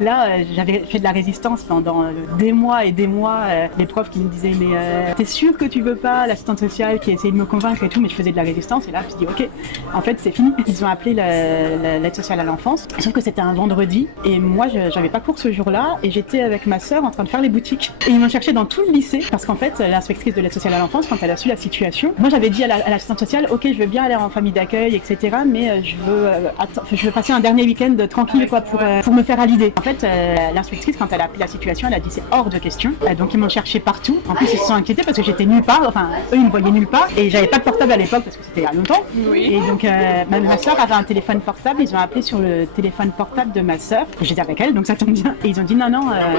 Là, j'avais fait de la résistance pendant des mois et des mois, les profs qui me disaient mais t'es sûre que tu veux pas, l'assistante sociale qui essayait de me convaincre et tout, mais je faisais de la résistance et là je dis ok, en fait c'est fini. Ils ont appelé l'aide sociale à l'enfance, sauf que c'était un vendredi et moi j'avais pas cours ce jour-là et j'étais avec ma sœur en train de faire les boutiques et ils m'ont cherché dans tout le lycée parce qu'en fait l'inspectrice de l'aide sociale à l'enfance, quand elle a su la situation, moi j'avais dit à l'assistante sociale ok, je veux bien aller en famille d'accueil etc, mais je veux passer un dernier week-end tranquille quoi pour me faire à l'idée. En fait l'inspectrice, quand elle a appris la situation, elle a dit c'est hors de question, donc ils m'ont cherché partout. En plus ils se sont inquiétés parce que j'étais nulle part, enfin eux ils me voyaient nulle part et j'avais pas de portable à l'époque parce que c'était il y a longtemps. Et donc ma soeur avait un téléphone portable, ils ont appelé sur le téléphone portable de ma soeur, j'étais avec elle donc ça tombe bien, et ils ont dit non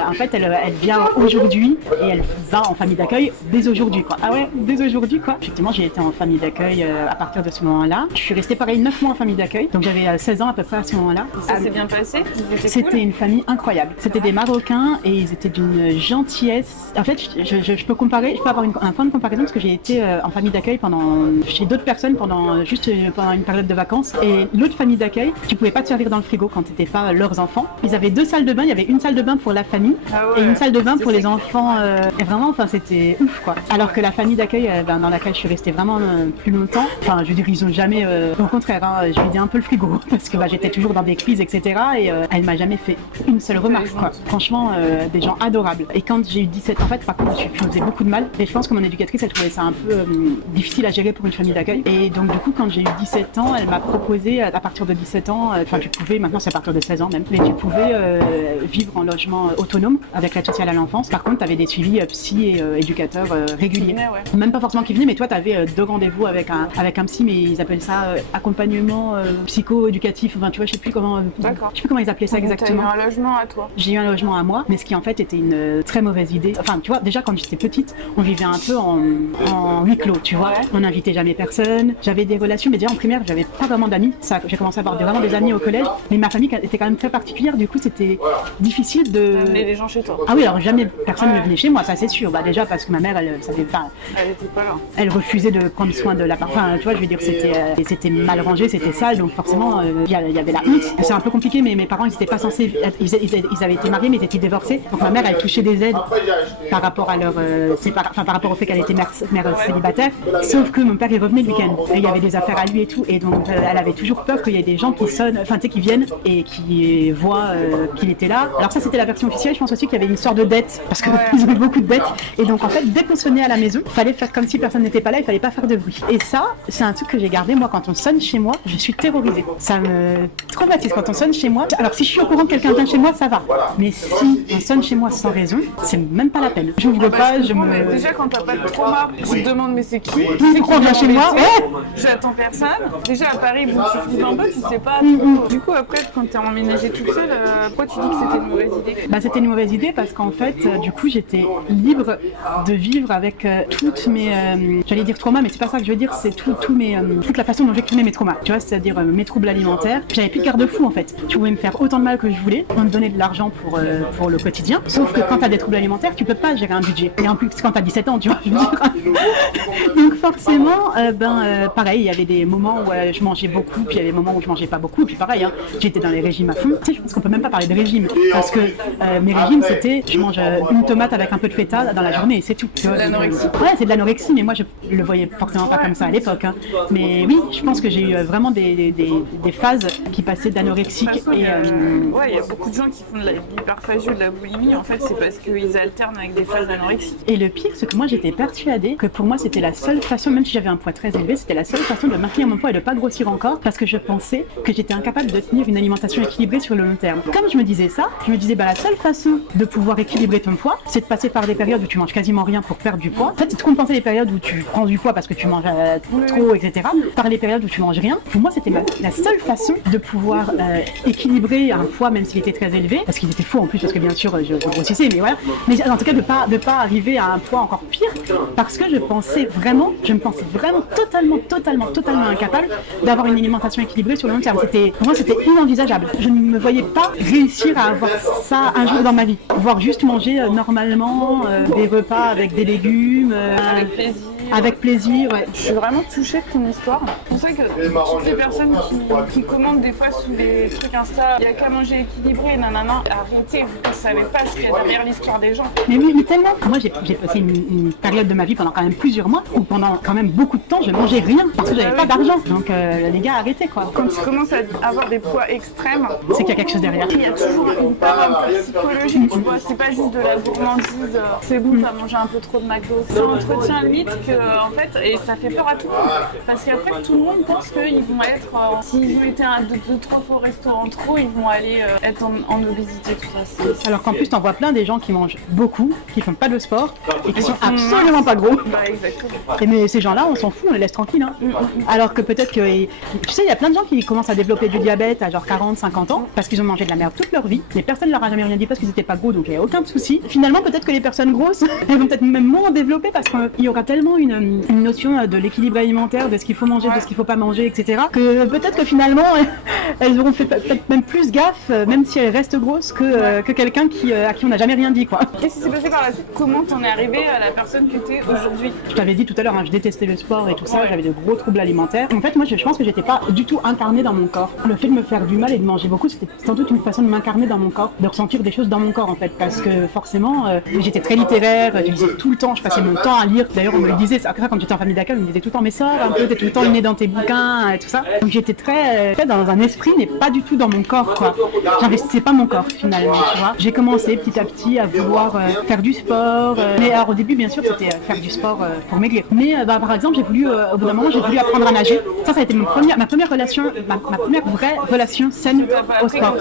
en fait elle vient aujourd'hui et elle va en famille d'accueil dès aujourd'hui quoi. Ah ouais, dès aujourd'hui quoi. Effectivement j'ai été en famille d'accueil à partir de ce moment-là. Je suis restée pareil 9 mois en famille d'accueil, donc j'avais 16 ans à peu près à ce moment-là. Ça s'est bien passé? C'était une famille incroyable, c'était des Marocains et ils étaient d'une gentillesse. En fait je peux comparer, je peux avoir un point de comparaison parce que j'ai été en famille d'accueil chez d'autres personnes pendant une période de vacances, et l'autre famille d'accueil, tu pouvais pas te servir dans le frigo quand t'étais pas leurs enfants. Ils avaient 2 salles de bain, il y avait une salle de bain pour la famille et une salle de bain pour les enfants, et vraiment enfin c'était ouf quoi. Alors que la famille d'accueil dans laquelle je suis restée vraiment plus longtemps, enfin je veux dire ils ont jamais, au contraire je vidais un peu le frigo parce que j'étais toujours dans des crises etc, et elle m'a jamais fait une seule remarque quoi. Franchement des gens adorables. Et quand j'ai eu 17 ans, en fait par contre je me faisais beaucoup de mal et je pense que mon éducatrice elle trouvait ça un peu difficile à gérer pour une famille d'accueil, et donc du coup quand j'ai eu 17 ans elle m'a proposé à partir de 17 ans, enfin tu pouvais, maintenant c'est à partir de 16 ans même, mais tu pouvais vivre en logement autonome avec l'aide sociale à l'enfance. Par contre tu avais des suivis psy et éducateurs réguliers, même pas forcément qui venaient, mais toi tu avais 2 rendez-vous avec un psy, mais ils appellent ça accompagnement psycho-éducatif, enfin tu vois je sais plus comment ils appelaient ça exactement. T'as eu un logement à toi? J'ai eu un logement à moi, mais ce qui en fait était une très mauvaise idée. Enfin tu vois, déjà quand j'étais petite on vivait un peu en huis clos, tu vois, on n'invitait jamais personne, j'avais des relations, mais déjà en primaire j'avais pas vraiment d'amis, ça j'ai commencé à avoir vraiment des amis au collège, mais ma famille était quand même très particulière, du coup c'était difficile de amener les gens chez toi. Ah oui, alors jamais personne ne venait chez moi, ça c'est sûr, déjà parce que ma mère elle était pas là, elle refusait de prendre soin de l'appart, enfin tu vois je veux dire c'était mal rangé, c'était sale, donc forcément il y avait la honte. C'est un peu compliqué, mais mes parents ils étaient pas censés, ils avaient été mariés mais ils étaient divorcés, donc ma mère elle touchait des aides par rapport à leur par rapport au fait qu'elle était mère célibataire, sauf que mon père il revenait le week-end et il y avait des affaires à lui et tout, et donc elle avait toujours peur qu'il y ait des gens qui sonnent, enfin tu sais, qui viennent et qui voient qu'il était là. Alors ça c'était la version officielle, je pense aussi qu'il y avait une sorte de dette parce que ils avaient beaucoup de dettes, et donc en fait dès qu'on sonnait à la maison il fallait faire comme si personne n'était pas là, il fallait pas faire de bruit, et ça c'est un truc que j'ai gardé. Moi quand on sonne chez moi je suis terrorisée, ça me traumatise quand on sonne chez moi. Alors si je suis au courant que quelqu'un vient chez moi ça va, mais si on sonne chez moi sans raison c'est même pas la peine, j'ouvre pas, mais déjà quand t'as pas de trauma, tu te demandes mais c'est qui on vient chez moi, j'attends personne. Déjà à Paris, bon, tu flippes un peu, tu sais pas. Du coup après quand t'es emménagée toute seule, pourquoi tu dis que c'était une mauvaise idée? C'était une mauvaise idée parce qu'en fait du coup j'étais libre de vivre avec toutes mes j'allais dire traumas, mais c'est pas ça que je veux dire, c'est toute la façon dont j'exprimais mes traumas, tu vois, c'est-à-dire mes troubles alimentaires. J'avais plus de garde-fou en fait, tu pouvais me faire autant de mal que je voulais, on me donnait de l'argent pour le quotidien, sauf que quand t'as des troubles alimentaires tu peux pas gérer un budget, et en plus quand t'as 17 ans tu vois, je veux dire. Donc forcément pareil, il y avait des moments où je mangeais beaucoup, puis il y avait des moments où je mangeais pas beaucoup, puis pareil j'étais dans les régimes à fond, tu sais, je pense qu'on peut même pas parler de régime parce que mes régimes c'était je mange une tomate avec un peu de feta dans la journée et c'est tout. C'est de l'anorexie. Ouais, c'est de l'anorexie, mais moi je le voyais forcément pas comme ça à l'époque, mais oui je pense que j'ai eu vraiment des phases qui passaient d'anorexique. Il y a beaucoup de gens qui font de l'hyperphagie ou de la boulimie, en fait c'est parce qu'ils alternent avec des phases d'anorexie. Et le pire c'est que moi j'étais persuadée que pour moi c'était la seule façon, même si j'avais un poids très élevé, c'était la seule façon de maintenir mon poids et de pas grossir encore, parce que je pensais que j'étais incapable de tenir une alimentation équilibrée sur le long terme. Comme je me disais ça, je me disais la seule façon de pouvoir équilibrer ton poids, c'est de passer par des périodes où tu manges quasiment rien pour perdre du poids. En fait, c'est de compenser les périodes où tu prends du poids parce que tu manges trop, etc. par les périodes où tu manges rien. Pour moi, c'était la seule façon de pouvoir équilibrer un poids, même s'il était très élevé, parce qu'il était faux en plus, parce que bien sûr, je grossissais, mais voilà. Mais en tout cas, de pas arriver à un poids encore pire, parce que je me pensais vraiment totalement incapable d'avoir une alimentation équilibrée sur le long terme. Pour moi, c'était inenvisageable. Je ne me voyais pas réussir à avoir ça un jour dans ma vie. Pouvoir juste manger normalement des repas avec des légumes. Avec plaisir, ouais. Je suis vraiment touchée de ton histoire. C'est pour ça que toutes les personnes qui commandent des fois sous les trucs Insta, il n'y a qu'à manger équilibré, nanana, arrêtez, vous ne savez pas ce qu'il y a derrière l'histoire des gens. Mais oui, mais tellement. Moi, j'ai passé une période de ma vie pendant quand même plusieurs mois où pendant quand même beaucoup de temps, je mangeais rien parce que j'avais pas d'argent. Donc les gars, arrêtez quoi. Quand tu commences à avoir des poids extrêmes, c'est qu'il y a quelque chose derrière. Il y a toujours une part un peu psychologique, tu vois. C'est pas juste de la gourmandise, c'est bon, t'as mangé un peu trop de McDo. Ça entretient le mythe que, en fait, et ça fait peur à tout le monde. Parce qu'après, tout le monde pense qu'ils vont être, s'ils ont été 2-3 fois au restaurant trop, ils vont aller être en obésité, tout ça. Alors qu'en plus, t'en vois plein des gens qui mangent beaucoup, qui font pas de sport et qui sont absolument pas gros. Bah, exactement. Mais ces gens-là, on s'en fout, on les laisse tranquilles. Hein. Alors que peut-être que, tu sais, il y a plein de gens qui commencent à développer du diabète à genre 40-50 ans parce qu'ils ont mangé de la merde toute leur vie. Mais personne leur a jamais rien dit parce qu'ils étaient pas gros, donc il n'y a aucun souci. Finalement, peut-être que les personnes grosses, elles vont peut-être même moins développer parce qu'il y aura tellement une notion de l'équilibre alimentaire, de ce qu'il faut manger, de ce qu'il faut pas manger, etc. que peut-être que finalement, elles auront fait peut-être même plus gaffe, même si elles restent grosses, que quelqu'un à qui on n'a jamais rien dit, quoi. Qu'est-ce qui s'est passé par la suite? Comment t'en es arrivé à la personne que t'es aujourd'hui? Je t'avais dit tout à l'heure, je détestais le sport et tout ça, j'avais de gros troubles alimentaires. En fait, moi, je pense que j'étais pas du tout incarnée dans mon corps. Le fait de me faire du mal et de manger beaucoup, c'était sans doute une façon de m'incarner dans mon corps, de ressentir des choses dans mon corps, en fait, parce que forcément, j'étais très littéraire, je lisais tout le temps, je passais mon temps à lire. D'ailleurs, on me le disait, quand j'étais en famille d'accueil, on me disait tout le temps, mais sors un peu, t'es tout le temps le nez dans tes bouquins et tout ça. Donc j'étais très dans un esprit, mais pas du tout dans mon corps, quoi. J'investissais pas mon corps, finalement, tu vois. J'ai commencé petit à petit à vouloir faire du sport. Mais alors au début, bien sûr, c'était faire du sport pour maigrir. Mais par exemple, j'ai voulu, au bout d'un moment, j'ai voulu apprendre à nager. Ça a été ma première relation, ma première vraie relation saine au sport.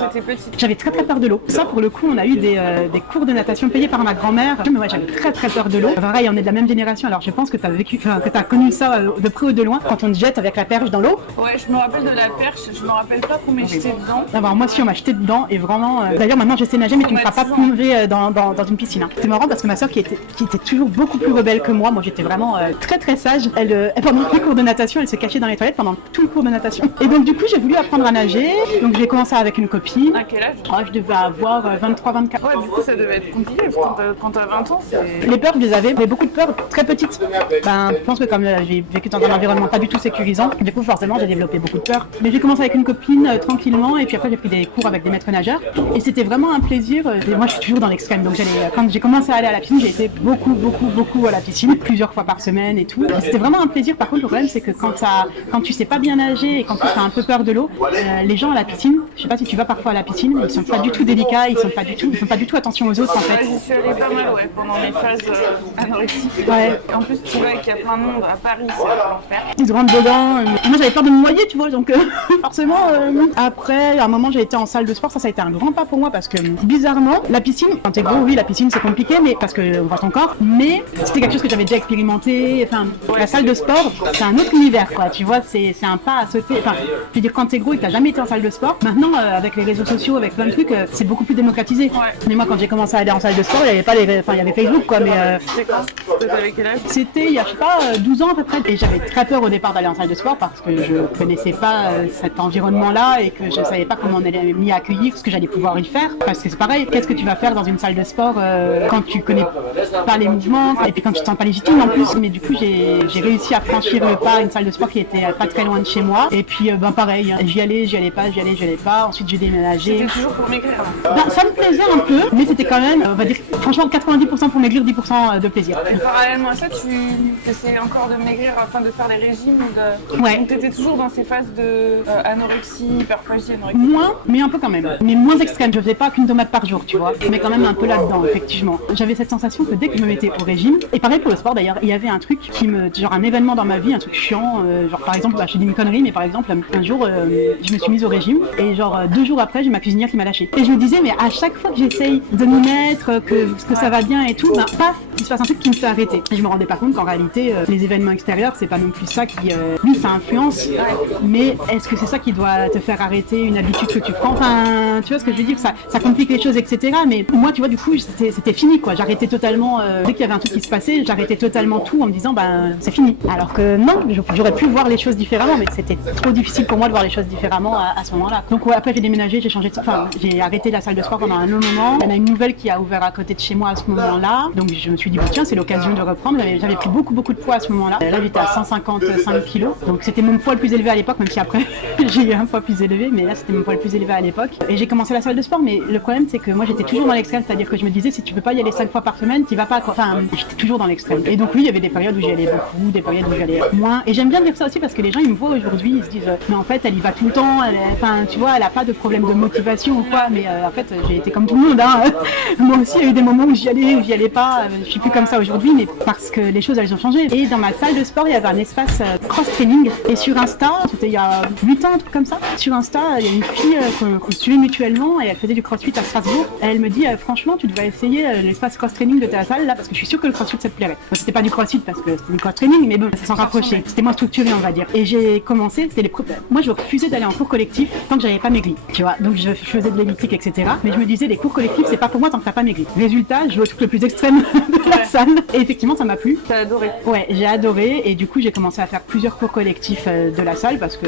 J'avais très peur de l'eau. Ça, pour le coup, on a eu des cours de natation payés par ma grand-mère. Mais ouais, j'avais très peur de l'eau. Pareil, on est de la même génération, alors je pense que t'as connu ça de près ou de loin, quand on te jette avec la perche dans l'eau. Ouais, je me rappelle de la perche, je me rappelle pas qu'on m'ait jeté dedans. Alors, moi aussi, on m'a jeté dedans et vraiment. D'ailleurs, maintenant, je sais nager, mais tu ne me feras pas plonger dans une piscine. Hein. C'est marrant parce que ma soeur, qui était toujours beaucoup plus rebelle que moi j'étais vraiment très sage. Elle, pendant les cours de natation, elle se cachait dans les toilettes pendant tout le cours de natation. Et donc, du coup, j'ai voulu apprendre à nager. Donc, j'ai commencé avec une copine. À quel âge? Je devais avoir 23-24. Ouais, du coup, ça devait être compliqué quand t'as 20 ans. Les peurs, je les avais. J'avais beaucoup de peurs très petites. Je pense que comme j'ai vécu dans un environnement pas du tout sécurisant, du coup, forcément, j'ai développé beaucoup de peurs. Mais j'ai commencé avec une copine tranquillement, et puis après, j'ai pris des cours avec des maîtres nageurs. Et c'était vraiment un plaisir. Et moi, je suis toujours dans l'extrême. Donc, quand j'ai commencé à aller à la piscine, j'ai été beaucoup à la piscine, plusieurs fois par semaine et tout. Et c'était vraiment un plaisir. Par contre, le problème, c'est que quand tu sais pas bien nager et quand tu as un peu peur de l'eau, les gens à la piscine, je sais pas si tu vas parfois à la piscine, ils sont pas du tout délicats, ils font pas du tout attention aux autres, en fait. J'y suis allée pas mal, ouais, pendant mes phases anorexiques. Ouais. En plus, tu vois qu'il y a plein de monde à Paris, c'est l'enfer. Ils se rentrent dedans. Moi, j'avais peur de me noyer, tu vois, donc forcément. Après, à un moment, j'ai été en salle de sport. Ça a été un grand pas pour moi parce que bizarrement, la piscine, quand t'es gros, oui, la piscine c'est compliqué, mais parce que on voit ton corps. Mais c'était quelque chose que j'avais déjà expérimenté. Enfin, la salle de sport, c'est un autre univers, quoi. Tu vois, c'est un pas à sauter. Enfin, je veux dire, quand t'es gros et que t'as jamais été en salle de sport, maintenant, avec les réseaux sociaux, avec plein de trucs, c'est beaucoup plus démocratisé. Ouais. Mais moi, quand j'ai commencé à aller en salle de sport, il y avait pas il y avait Facebook, quoi. Mais c'était quand? C'était quel âge? C'était il y a, je sais pas, 12 ans à peu près. Et j'avais très peur au départ d'aller en salle de sport parce que je connaissais pas cet environnement-là et que je savais pas comment on allait m'y accueillir, ce que j'allais pouvoir y faire. Parce que c'est pareil, qu'est-ce que tu vas faire dans une salle de sport quand tu connais pas les mouvements et puis quand tu te sens pas légitime en plus. Mais du coup, j'ai réussi à franchir le pas à une salle de sport qui était pas très loin de chez moi. Et puis, pareil, j'y allais pas. Ensuite, j'ai déménagé. C'était toujours pour maigrir. Ça me plaisait un peu, mais c'était quand même, on va dire, franchement, 90% pour maigrir, 10% de plaisir. Et parallèlement à ça, tu tu essayais encore de maigrir afin de faire les régimes Ouais. Donc t'étais toujours dans ces phases de anorexie, hyperphagie, anorexie. Moins, mais un peu quand même. Mais moins extrême, je faisais pas qu'une tomate par jour, tu vois. Mais quand même un peu là-dedans, effectivement. J'avais cette sensation que dès que je me mettais au régime, et pareil pour le sport d'ailleurs, il y avait un truc genre un événement dans ma vie, un truc chiant, genre par exemple, je dis une connerie, mais par exemple, un jour, je me suis mise au régime, et genre 2 jours après, j'ai ma cuisinière qui m'a lâché. Et je me disais, mais à chaque fois que j'essaye de m'y mettre, que ça va bien et tout, bah paf, il se passe un truc qui me fait arrêter. Et je me rendais pas compte qu'en réalité, les événements extérieurs, c'est pas non plus ça qui, oui, ça influence, mais est-ce que c'est ça qui doit te faire arrêter une habitude que tu prends? Enfin, tu vois ce que je veux dire, ça complique les choses, etc. Mais moi, tu vois, du coup, c'était fini, quoi. J'arrêtais totalement, dès qu'il y avait un truc qui se passait, j'arrêtais totalement tout en me disant, ben, c'est fini. Alors que non, j'aurais pu voir les choses différemment, mais c'était trop difficile pour moi de voir les choses différemment à ce moment-là. Donc ouais, après, j'ai déménagé, j'ai arrêté la salle de sport pendant un long moment. Il y en a une nouvelle qui a ouvert à côté de chez moi à ce moment-là. Donc je me suis dit, bah, tiens, c'est l'occasion de reprendre. J'avais pris beaucoup de poids à ce moment-là. Là, j'étais à 155 kilos. Donc c'était mon poids le plus élevé à l'époque, même si après, j'ai eu un poids plus élevé. Mais là, c'était mon poids le plus élevé à l'époque. Et j'ai commencé la salle de sport. Mais le problème, c'est que moi, j'étais toujours dans l'extrême. C'est-à-dire que je me disais, si tu peux pas y aller 5 fois par semaine, tu vas pas, quoi. Enfin, j'étais toujours dans l'extrême. Et donc oui, il y avait des périodes où j'y allais beaucoup, des périodes où j'y allais moins. Et j'aime bien dire ça aussi parce que les gens, ils me voient aujourd'hui, ils se disent, mais en fait, elle y va tout le temps. Enfin, tu vois, elle a pas de problème de motivation ou quoi. Mais en fait, j'ai été comme tout le monde, hein. Moi aussi, il y a eu des moments où j'y allais pas. Je suis plus comme ça aujourd'hui, mais parce que les choses, elles ont changé. Et dans ma salle de sport, il y avait un espace cross-training. Et sur Insta, c'était il y a 8 ans, un truc comme ça. Sur Insta, il y a une fille qu'on suivait mutuellement et elle faisait du crossfit à Strasbourg. Et elle me dit, franchement, tu devrais essayer l'espace cross-training de ta salle là, parce que je suis sûre que le crossfit, ça te plairait. Bon, c'était pas du crossfit parce que c'était du cross-training, mais bon, ça s'en rapprochait. C'était moins structuré, on va dire. Et j'ai commencé, moi, je refusais d'aller en cours collectif tant que j'avais pas maigri, tu vois. Donc, je faisais de l'elliptique, etc. Mais je me disais, les cours collectifs, c'est pas pour moi tant que t'as pas maigri. Résultat, je vais au truc le plus extrême de la salle. Et effectivement, ça m'a plu. T'as adoré? Ouais, j'ai adoré. Et du coup, j'ai commencé à faire plusieurs cours collectifs de la salle parce que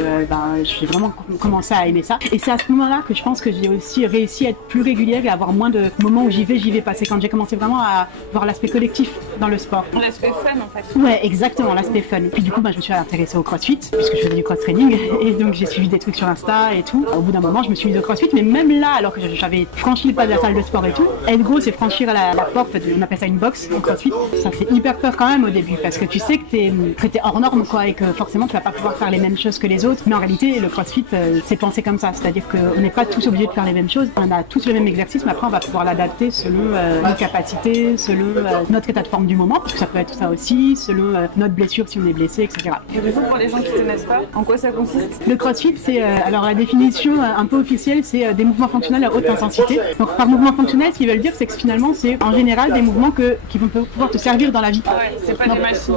j'ai vraiment commencé à aimer ça. Et c'est à ce moment-là que je pense que j'ai aussi réussi à être plus régulière et à avoir moins de moments où j'y vais pas. C'est quand j'ai commencé vraiment à voir l'aspect collectif dans le sport. L'aspect fun, en fait. Ouais, exactement, l'aspect fun. Puis du coup, je me suis intéressée au crossfit puisque je faisais du cross-training. Et donc, j'ai suivi des trucs sur Insta et tout. Au bout d'un moment, je me suis mise au crossfit. Mais même là, alors que j'avais franchi le pas de la salle de sport et tout, être gros, c'est franchir la porte. On appelle ça une box au crossfit. Ça fait hyper peur quand même au début parce que tu sais que t'es hors norme, quoi, et que forcément, tu vas pas pouvoir faire les mêmes choses que les autres. Mais en réalité, le crossfit, c'est pensé comme ça. C'est-à-dire qu'on n'est pas tous obligés de faire les mêmes choses. On a tous le même exercice, mais après, on va pouvoir l'adapter selon nos capacités, selon notre état de forme du moment, parce que ça peut être ça aussi, selon notre blessure si on est blessé, etc. Et du coup, pour les gens qui ne connaissent pas, en quoi ça consiste? Le crossfit, c'est, alors la définition un peu officielle, c'est des mouvements fonctionnels à haute intensité. Donc par mouvement fonctionnel, ce qu'ils veulent dire, c'est que finalement, c'est en général des mouvements qui vont pouvoir te servir dans la vie. Ouais, c'est pas des machines.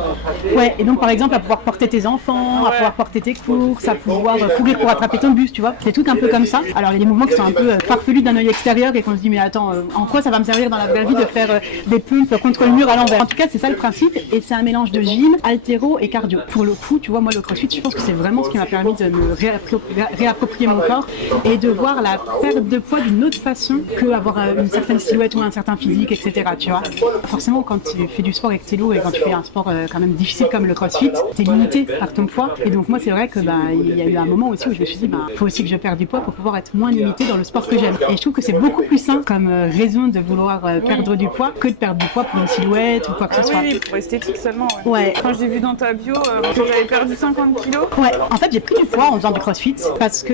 Ouais, et donc par exemple, à pouvoir porter tes enfants, à pouvoir porter tes courses, à pouvoir courir pour attraper ton bus, tu vois. Des trucs un peu comme ça. Alors il y a des mouvements qui sont un peu farfelus d'un œil extérieur et qu'on se dit, mais attends, en quoi ça va me servir dans la vraie vie de faire des pompes contre le mur à l'envers? En tout cas, c'est ça le principe, et c'est un mélange de gym, haltéro et cardio. Pour le coup, tu vois, moi le crossfit, je pense que c'est vraiment ce qui m'a permis de me réapproprier mon corps et de voir la perte de poids d'une autre façon que avoir une certaine silhouette ou un certain physique, etc. Tu vois. Forcément, quand tu fais du sport et que t'es lourd et quand tu fais un sport quand même difficile comme le crossfit, t'es limité par ton poids. Et donc moi, c'est vrai que il y a eu un moment aussi où je me suis dit, faut aussi que je perde du poids pour pouvoir être moins limité dans le sport que j'aime. Et je trouve que c'est beaucoup plus sain comme raison de vouloir perdre du poids que de perdre du poids pour une silhouette ou quoi que ce soit. Oui, pour esthétique seulement. Ouais. Quand j'ai vu dans ta bio, j'avais perdu 50 kilos. Ouais, en fait, j'ai pris du poids en faisant du crossfit parce que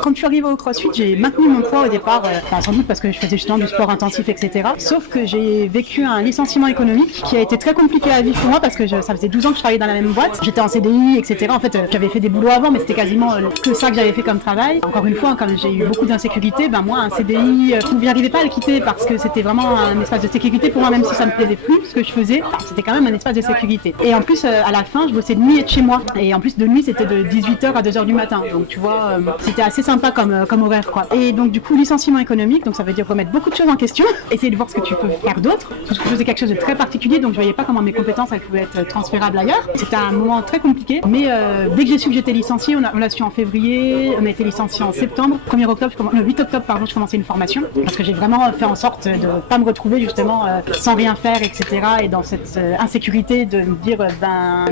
quand je suis arrivée au crossfit, j'ai maintenu mon poids au départ, sans doute parce que je faisais justement du sport intensif, etc. Sauf que j'ai vécu un licenciement économique qui a été très compliqué à vivre pour moi parce que ça faisait 12 ans que je travaillais dans la même boîte. J'étais en CDI, etc. En fait, j'avais fait des boulots avant, mais c'était quasiment que ça que j'avais fait comme travail. Encore une fois, comme j'ai eu beaucoup d'insécurité, moi, un CDI, je n'arrivais pas à le quitter parce que c'était vraiment un espace de sécurité pour moi, même si ça me plaisait plus ce que je faisais. C'était quand même un espace de sécurité. Et en plus, à la fin, je bossais de nuit et de chez moi. Et en plus, de nuit, c'était de 18h à 2h du matin. Donc, tu vois, c'était assez sympa comme horaire, quoi. Et donc, du coup, licenciement économique, donc ça veut dire remettre beaucoup de choses en question, essayer de voir ce que tu peux faire d'autre. Parce que je faisais quelque chose de très particulier, donc je voyais pas comment mes compétences elles pouvaient être transférables ailleurs. C'était un moment très compliqué. Mais dès que j'ai su que j'étais licenciée, on l'a su en février, on a été licencié en septembre. 1er octobre, le 8 octobre, pardon, je commençais une formation. Parce que j'ai vraiment fait en sorte de pas me retrouver justement sans rien faire, etc. Et dans cette insécurité de me dire,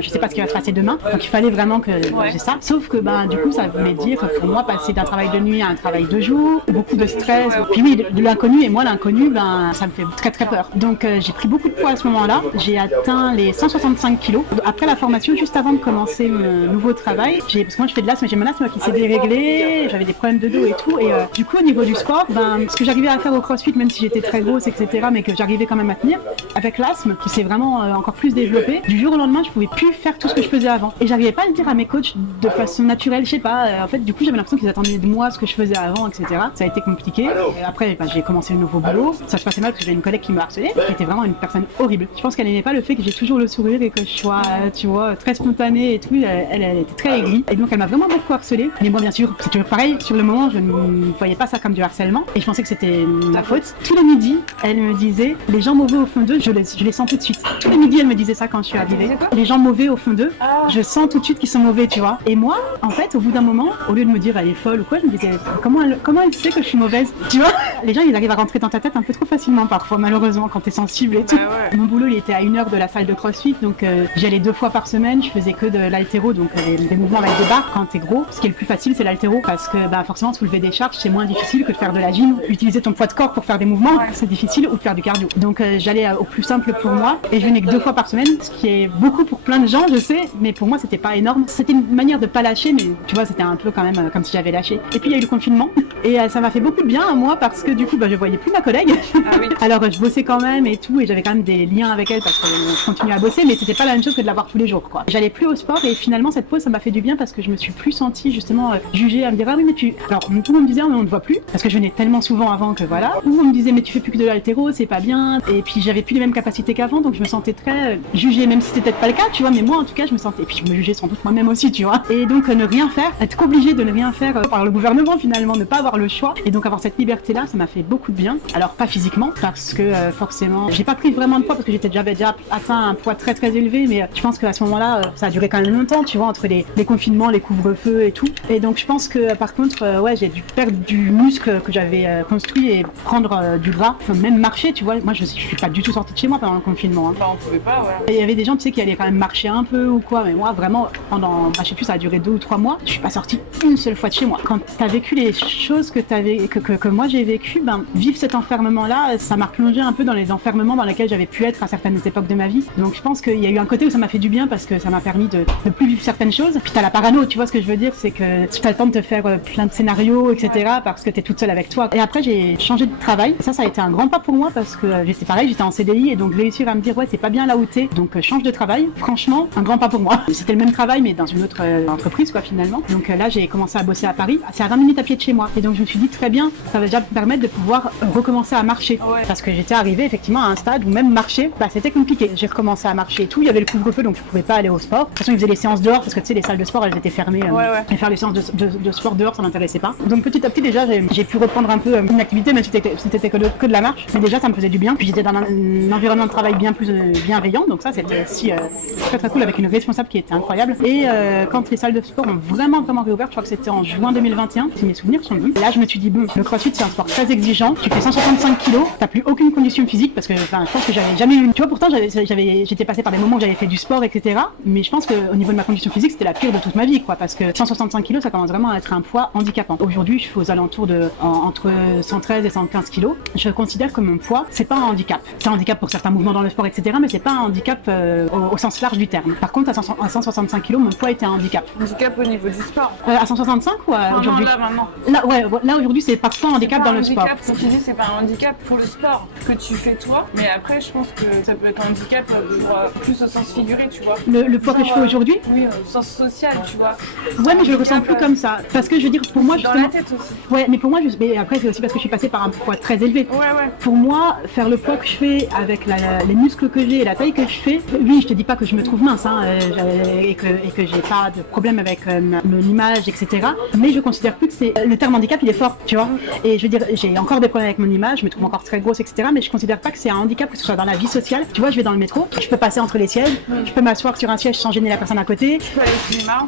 je sais pas ce qui va se passer demain. Donc il fallait vraiment que j'ai ça. Sauf que du coup, ça voulait dire pour moi passer d'un travail de nuit à un travail de jour, beaucoup de stress. Puis oui, de l'inconnu, et moi l'inconnu, ça me fait très très peur. Donc j'ai pris beaucoup de poids à ce moment-là. J'ai atteint les 165 kilos. Après la formation, juste avant de commencer mon nouveau travail, parce que moi je fais de l'asthme, j'ai mon asthme qui s'est déréglé, j'avais des problèmes de dos et tout, et du coup au niveau du sport, ce que j'arrivais à faire au CrossFit, même si j'étais très grosse, etc., mais que j'arrivais quand même à tenir, avec l'asthme qui s'est vraiment encore plus développé, du jour au lendemain, je pouvais plus faire tout ce que je faisais avant. Et j'arrivais pas à le dire à mes coachs de façon naturelle, je sais pas, en fait, du coup, j'avais l'impression qu'ils attendaient de moi ce que je faisais avant, etc. Ça a été compliqué. Et après, j'ai commencé le nouveau boulot. Ça se passait mal parce que j'avais une collègue qui me harcelait, qui était vraiment une personne horrible. Je pense qu'elle n'aimait pas le fait que j'ai toujours le sourire et que je sois, tu vois, très spontanée et tout. Elle était très aigrie. Et donc, elle m'a vraiment beaucoup harcelée. Mais moi, bien sûr, c'est toujours pareil. Sur le moment, je ne voyais pas ça comme du harcèlement. Et je pensais que c'était ma faute. Tous les midis, elle me disait, les gens mauvais au fond d'eux, je les sens tout de suite. Tous les midis, elle me disait ça quand je suis arrivée. Les gens mauvais au fond d'eux, je sens tout de suite qu'ils sont mauvais, tu vois. Et moi, en fait, au bout d'un moment, au lieu de me dire elle est folle ou quoi, je me disais comment elle sait que je suis mauvaise, tu vois. Les gens, ils arrivent à rentrer dans ta tête un peu trop facilement parfois, malheureusement, quand t'es sensible et tout. Ouais. Mon boulot, il était à 1 heure de la salle de CrossFit, donc j'y allais 2 fois par semaine, je faisais que de l'haltéro, donc des mouvements avec des barres quand t'es gros. Ce qui est le plus facile, c'est l'haltéro, parce que forcément, soulever des charges, c'est moins difficile que de faire de la gym. Utiliser ton poids de corps pour faire des mouvements, c'est difficile, ou de faire du cardio. Donc j'allais au plus simple pour moi, et je venais que 2 fois par semaine, ce qui est beaucoup pour plein de gens, je sais, mais pour moi, c'était pas énorme. C'était une manière de pas lâcher, mais tu vois, c'était un peu quand même comme si j'avais lâché. Et puis il y a eu le confinement, et ça m'a fait beaucoup de bien à moi, parce que du coup, je voyais plus ma collègue. Ah oui. Alors je bossais quand même et tout, et j'avais quand même des liens avec elle, parce que je continuais à bosser, mais c'était pas la même chose que de la voir tous les jours, quoi. J'allais plus au sport, et finalement, cette pause, ça m'a fait du bien, parce que je me suis plus sentie justement jugée, à me dire ah oui, mais tu. Alors tout le monde me disait mais on ne voit plus, parce que je venais tellement souvent avant que voilà. Ou on me disait mais tu fais plus que de l'haltéro, c'est pas bien. Et puis j'avais plus les mêmes capacités qu'avant, donc je me sentais très jugée, même si c'était peut-être pas le cas, tu vois, mais moi en tout cas je me sentais. Et puis je me jugeais sans doute moi-même aussi, tu vois. Et donc ne rien faire, être obligée de ne rien faire par le gouvernement finalement, ne pas avoir le choix. Et donc avoir cette liberté-là, ça m'a fait beaucoup de bien. Alors pas physiquement, parce que forcément, j'ai pas pris vraiment de poids parce que j'avais déjà atteint un poids très très élevé, mais je pense qu'à ce moment-là, ça a duré quand même longtemps, tu vois, entre les confinements, les couvre-feux et tout. Et donc je pense que par contre, ouais, j'ai dû perdre du muscle que j'avais construit et prendre du gras, enfin, même marcher, tu vois. Moi je suis pas du tout sortie de chez moi pendant le confinement. Hein. Bah, on pouvait pas, ouais. Et il y avait des gens, tu sais, qui allaient quand même marcher un peu ou quoi, mais moi vraiment, pendant, je sais plus, ça a duré 2 ou 3 mois, je suis pas sortie une seule fois de chez moi. Quand t'as vécu les choses que moi j'ai vécu, vivre cet enfermement-là, ça m'a plongé un peu dans les enfermements dans lesquels j'avais pu être à certaines époques de ma vie. Donc je pense qu'il y a eu un côté où ça m'a fait du bien parce que ça m'a permis de plus vivre certaines choses. Puis t'as la parano, tu vois ce que je veux dire, c'est que tu as le temps de te faire plein de scénarios, etc. parce que t'es toute seule avec toi. Et après j'ai changé de travail. Ça a été un grand pas pour moi parce que j'étais en CDI et donc réussir à me dire ouais t'es pas bien là où t'es, donc change de travail. Franchement, un grand pas pour moi. C'était le même travail mais dans une autre entreprise quoi finalement. Donc là j'ai commencé à bosser à Paris. C'est à 20 minutes à pied de chez moi. Et donc je me suis dit très bien, ça va déjà me permettre de pouvoir recommencer à marcher. Ouais. Parce que j'étais arrivée effectivement à un stade où même marcher, c'était compliqué. J'ai recommencé à marcher et tout. Il y avait le couvre-feu donc je pouvais pas aller au sport. De toute façon ils faisaient les séances dehors parce que tu sais les salles de sport elles étaient fermées. Et faire les séances de sport dehors ça m'intéressait pas. Donc petit à petit déjà j'ai pu reprendre un peu une activité même si c'était que de la marche. Mais déjà ça me faisait du bien. Puis j'étais dans un environnement de travail bien plus bienveillant. Donc ça c'était aussi très très cool avec une responsable qui était incroyable. Et quand les salles de sport ont vraiment réouvert, je crois que c'était en juin 2021, si mes souvenirs sont bons. Et là je me suis dit bon, le CrossFit c'est un sport très exigeant. Tu fais 165 kilos, t'as plus aucune condition physique parce que je pense que j'avais jamais eu. Tu vois pourtant j'étais passée par des moments où j'avais fait du sport etc. Mais je pense qu'au niveau de ma condition physique c'était la pire de toute ma vie quoi parce que 165 kilos ça commence vraiment à être un poids handicapant. Aujourd'hui je suis aux alentours de entre 113 et 115 kilos. Je considère que mon poids c'est pas un handicap. C'est un handicap pour certains mouvements dans le sport etc. Mais c'est pas un handicap au sens large du terme. Par contre à 165 kilos mon poids était un handicap. Handicap au niveau du sport. À 165 ou aujourd'hui? Non, là maintenant. Là aujourd'hui c'est parfois un handicap dans le sport. Comme tu dis c'est pas un handicap pour le sport que tu fais toi. Mais après je pense que ça peut être un handicap plus au sens figuré tu vois. Le poids que je fais aujourd'hui? Oui au sens social tu vois. Ouais mais je le ressens plus comme ça. Parce que je veux dire pour moi justement. Dans la tête aussi. Ouais mais pour moi mais après c'est aussi parce que je suis passée par un poids très élevé. Ouais. Pour moi faire le poids que je fais avec les muscles que j'ai et la taille que je fais, oui je te dis pas que je me trouve mince et que j'ai pas de problème avec mon image etc. Mais je considère plus que c'est le terme handicap il est fort tu vois. Et je veux dire j'ai encore des problèmes avec mon image, je me trouve encore très grosse etc. Mais je considère pas que c'est un handicap que ce soit dans la vie sociale. Tu vois je vais dans le métro, je peux passer entre les sièges, je peux m'asseoir sur un siège sans gêner la personne à côté.